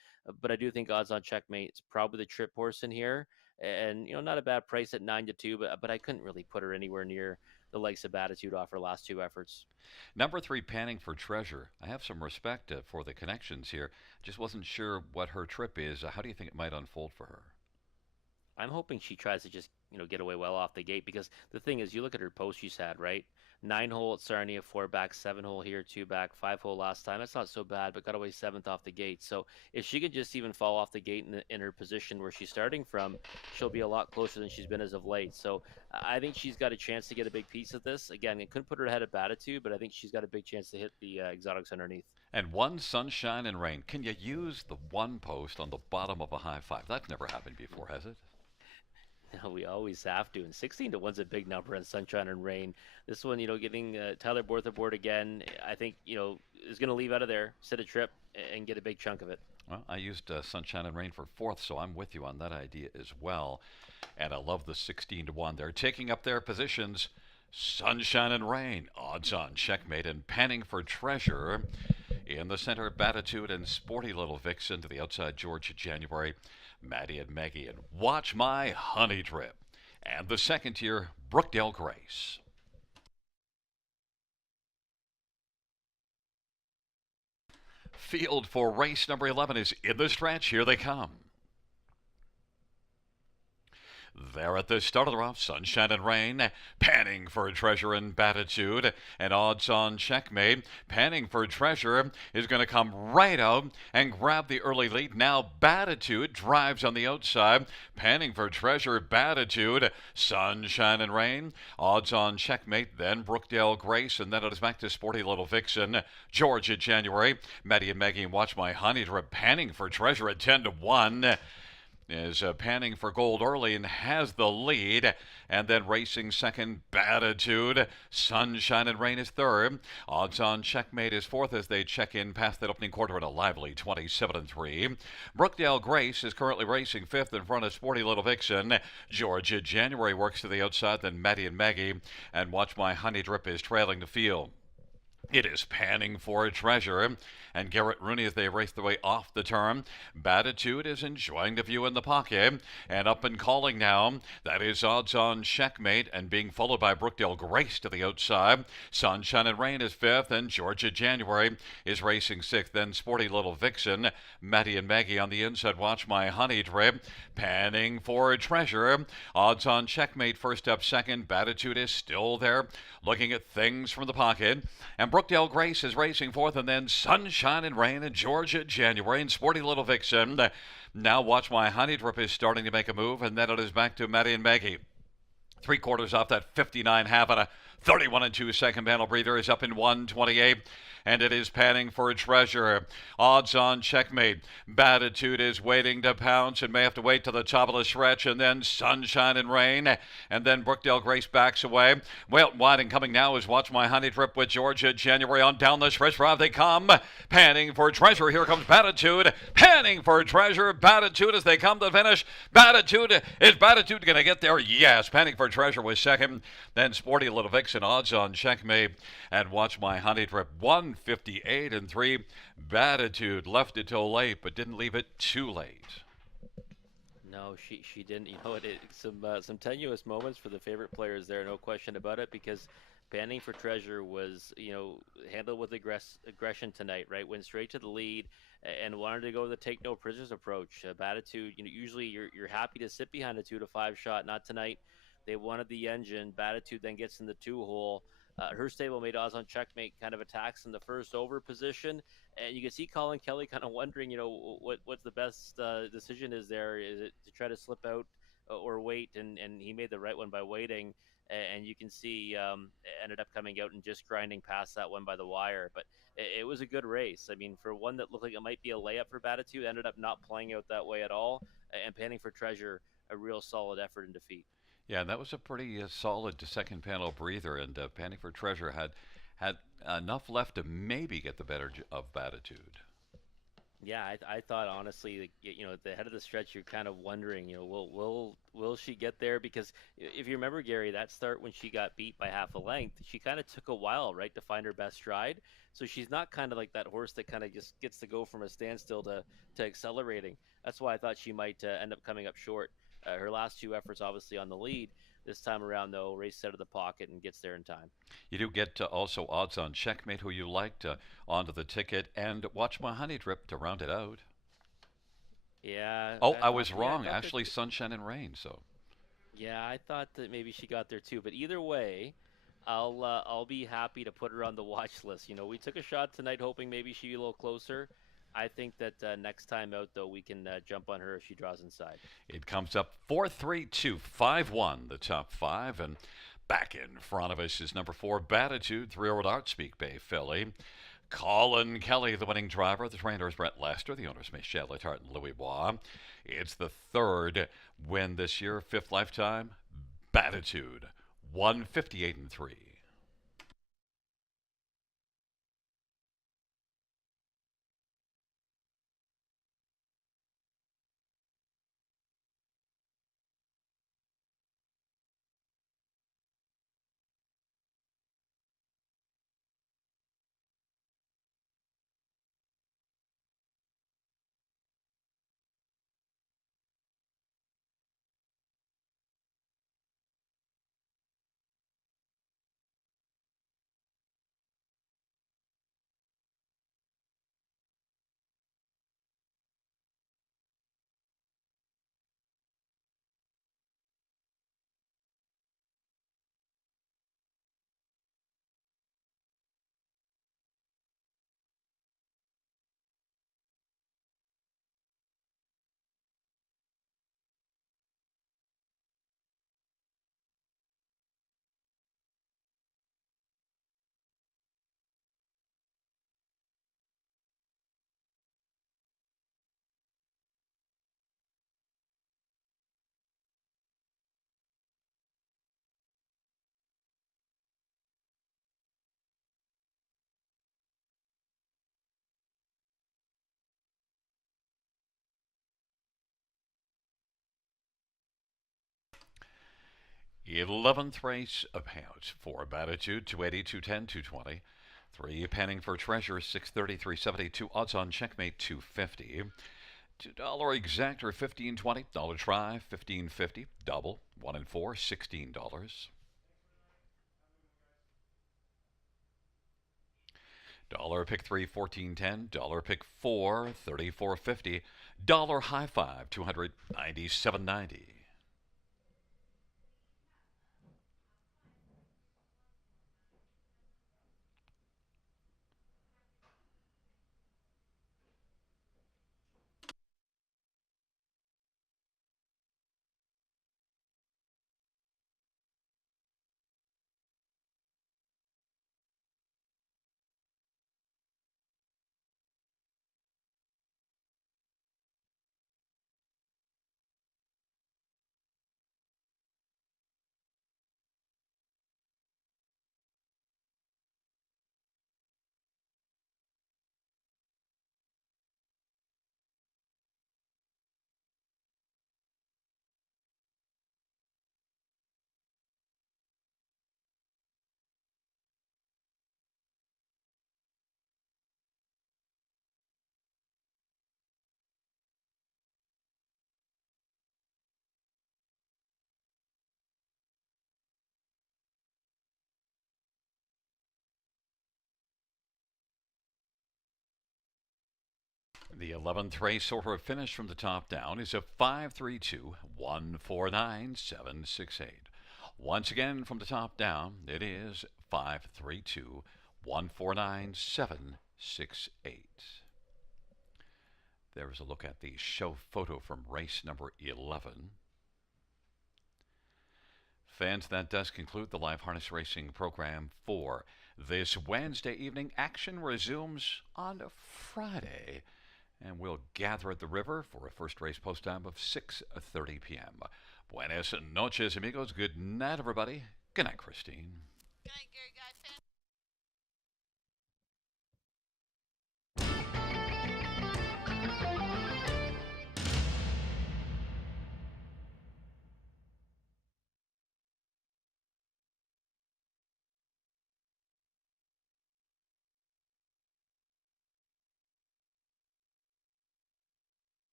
but I do think odds on checkmate is probably the trip horse in here, and not a bad price at 9 to 2, but I couldn't really put her anywhere near the likes of Batitude off her last two efforts. Number three, panning for treasure. I have some respect for the connections here. Just wasn't sure what her trip is. How do you think it might unfold for her? I'm hoping she tries to just, get away well off the gate because the thing is, you look at her post she's had, right? 9 hole at Sarnia, 4 back, 7 hole here, 2 back, 5 hole last time. That's not so bad, but got away seventh off the gate. So if she could just even fall off the gate in her position where she's starting from, she'll be a lot closer than she's been as of late. So I think she's got a chance to get a big piece of this. Again, it couldn't put her ahead of Batitude, but I think she's got a big chance to hit the exotics underneath. And one, sunshine and rain. Can you use the one post on the bottom of a high five? That's never happened before, has it? No, we always have to. And 16 to 1's a big number on Sunshine and Rain. This one, getting Tyler Borth aboard again, I think, is going to leave out of there, sit a trip, and get a big chunk of it. Well, I used sunshine and rain for fourth, so I'm with you on that idea as well. And I love the 16 to 1. They're taking up their positions. Sunshine and rain, odds on checkmate, and panning for treasure. In the center, Batitude and Sporty Little Vixen. To the outside, Georgia January, Maddie and Maggie, and Watch My Honey Drip. And the second tier, Brookdale Grace. Field for race number 11 is in the stretch. Here they come. There at the start of the rough, sunshine and rain, panning for treasure and Batitude, and odds on checkmate. Panning for treasure is going to come right out and grab the early lead. Now Batitude drives on the outside. Panning for treasure, Batitude, sunshine and rain, odds on checkmate. Then Brookdale Grace, and then it is back to Sporty Little Vixen. Georgia January, Maddie and Maggie, and Watch My Honey Drip, panning for treasure at 10 to 1. Is panning for gold early and has the lead. And then racing second, Batitude. Sunshine and Rain is third. Odds on checkmate is fourth as they check in past that opening quarter at a lively 27-3. Brookdale Grace is currently racing fifth in front of Sporty Little Vixen. Georgia January works to the outside, then Maddie and Maggie. And Watch My Honey Drip is trailing the field. It is panning for treasure, and Garrett Rooney as they race their way off the turn. Batitude is enjoying the view in the pocket, and up and calling now. That is odds on checkmate, and being followed by Brookdale Grace to the outside. Sunshine and Rain is fifth, and Georgia January is racing sixth. Then Sporty Little Vixen, Maddie and Maggie on the inside. Watch My Honey Drip, panning for treasure. Odds on checkmate first up second. Batitude is still there, looking at things from the pocket. And Brookdale Grace is racing fourth, and then Sunshine and Rain and Georgia January and Sporty Little Vixen. Now Watch My Honey Drip is starting to make a move, and then it is back to Maddie and Maggie. 3/4 off that 59 half and a 31 and 2 second panel breather is up in 128, and it is panning for treasure. Odds on checkmate. Batitude is waiting to pounce and may have to wait to the top of the stretch, and then sunshine and rain, and then Brookdale Grace backs away. Well, wide and coming now is Watch My Honey Trip with Georgia January on down the stretch drive. They come panning for treasure. Here comes Batitude, panning for treasure. Batitude as they come to finish. Batitude going to get there? Yes. Panning for treasure was second. Then Sporty Little Vixen, odds on checkmate, and Watch My Honey Trip 158 and 3. Batitude left it till late, but didn't leave it too late. No, she didn't. You know, some tenuous moments for the favorite players there, no question about it. Because panning for treasure was, handled with aggression tonight, right? Went straight to the lead and wanted to go the take no prisoners approach. Batitude, usually you're happy to sit behind a 2-5 shot. Not tonight. They wanted the engine. Batitude then gets in the 2-hole. Her stablemate odds on checkmate kind of attacks in the first over position, and you can see Colin Kelly kind of wondering, what's the best decision is there? Is it to try to slip out or wait? And he made the right one by waiting, and you can see ended up coming out and just grinding past that one by the wire. But it was a good race. I mean, for one that looked like it might be a layup for Batitude, ended up not playing out that way at all, and panning for treasure, a real solid effort and defeat. Yeah, and that was a pretty solid second panel breather, and Panning for Treasure had enough left to maybe get the better of Batitude. Yeah, I thought honestly, like, at the head of the stretch, you're kind of wondering, will she get there? Because if you remember, Gary, that start when she got beat by half a length, she kind of took a while, right, to find her best stride. So she's not kind of like that horse that kind of just gets to go from a standstill to accelerating. That's why I thought she might end up coming up short. Her last two efforts, obviously, on the lead. This time around, though, race out of the pocket and gets there in time. You do get also odds on checkmate, who you liked, onto the ticket, and Watch My Honey Drip to round it out. Yeah, Oh, I thought, was yeah, I wrong. thought that. Actually, sunshine and rain. So Yeah, I thought that maybe she got there too. But either way, I'll be happy to put her on the watch list. We took a shot tonight, hoping maybe she'd be a little closer. I think that next time out, though, we can jump on her if she draws inside. it comes up 4-3-2-5-1, the top five, and back in front of us is number 4, Batitude, 3-year-old Artspeak Bay filly. Colin Kelly, the winning driver. The trainer is Brett Lester. The owners Michelle Letart and Louis Bois. It's the third win this year, fifth lifetime. Batitude, 158 and 3. Eleventh race of payouts for Batitude, 280, 210, 220. 3 panning for treasure, 630, 372. Odds on checkmate, 250. $2 exactor, 15.20. Dollar try, 15.50. Double, 1 and 4, $16. Dollar pick 3, 14.10. Dollar pick 4, 34.50. Dollar high five, 297.90. The 11th race order of finish from the top down is a 532-149-768. Once again from the top down, it is 532-149-768. There's a look at the show photo from race number 11. Fans, that does conclude the live harness racing program for this Wednesday evening. Action resumes on Friday, and we'll gather at the river for a first race post time of 6:30 p.m. Buenas noches, amigos. Good night, everybody. Good night, Christine. Good night, Gary Guy.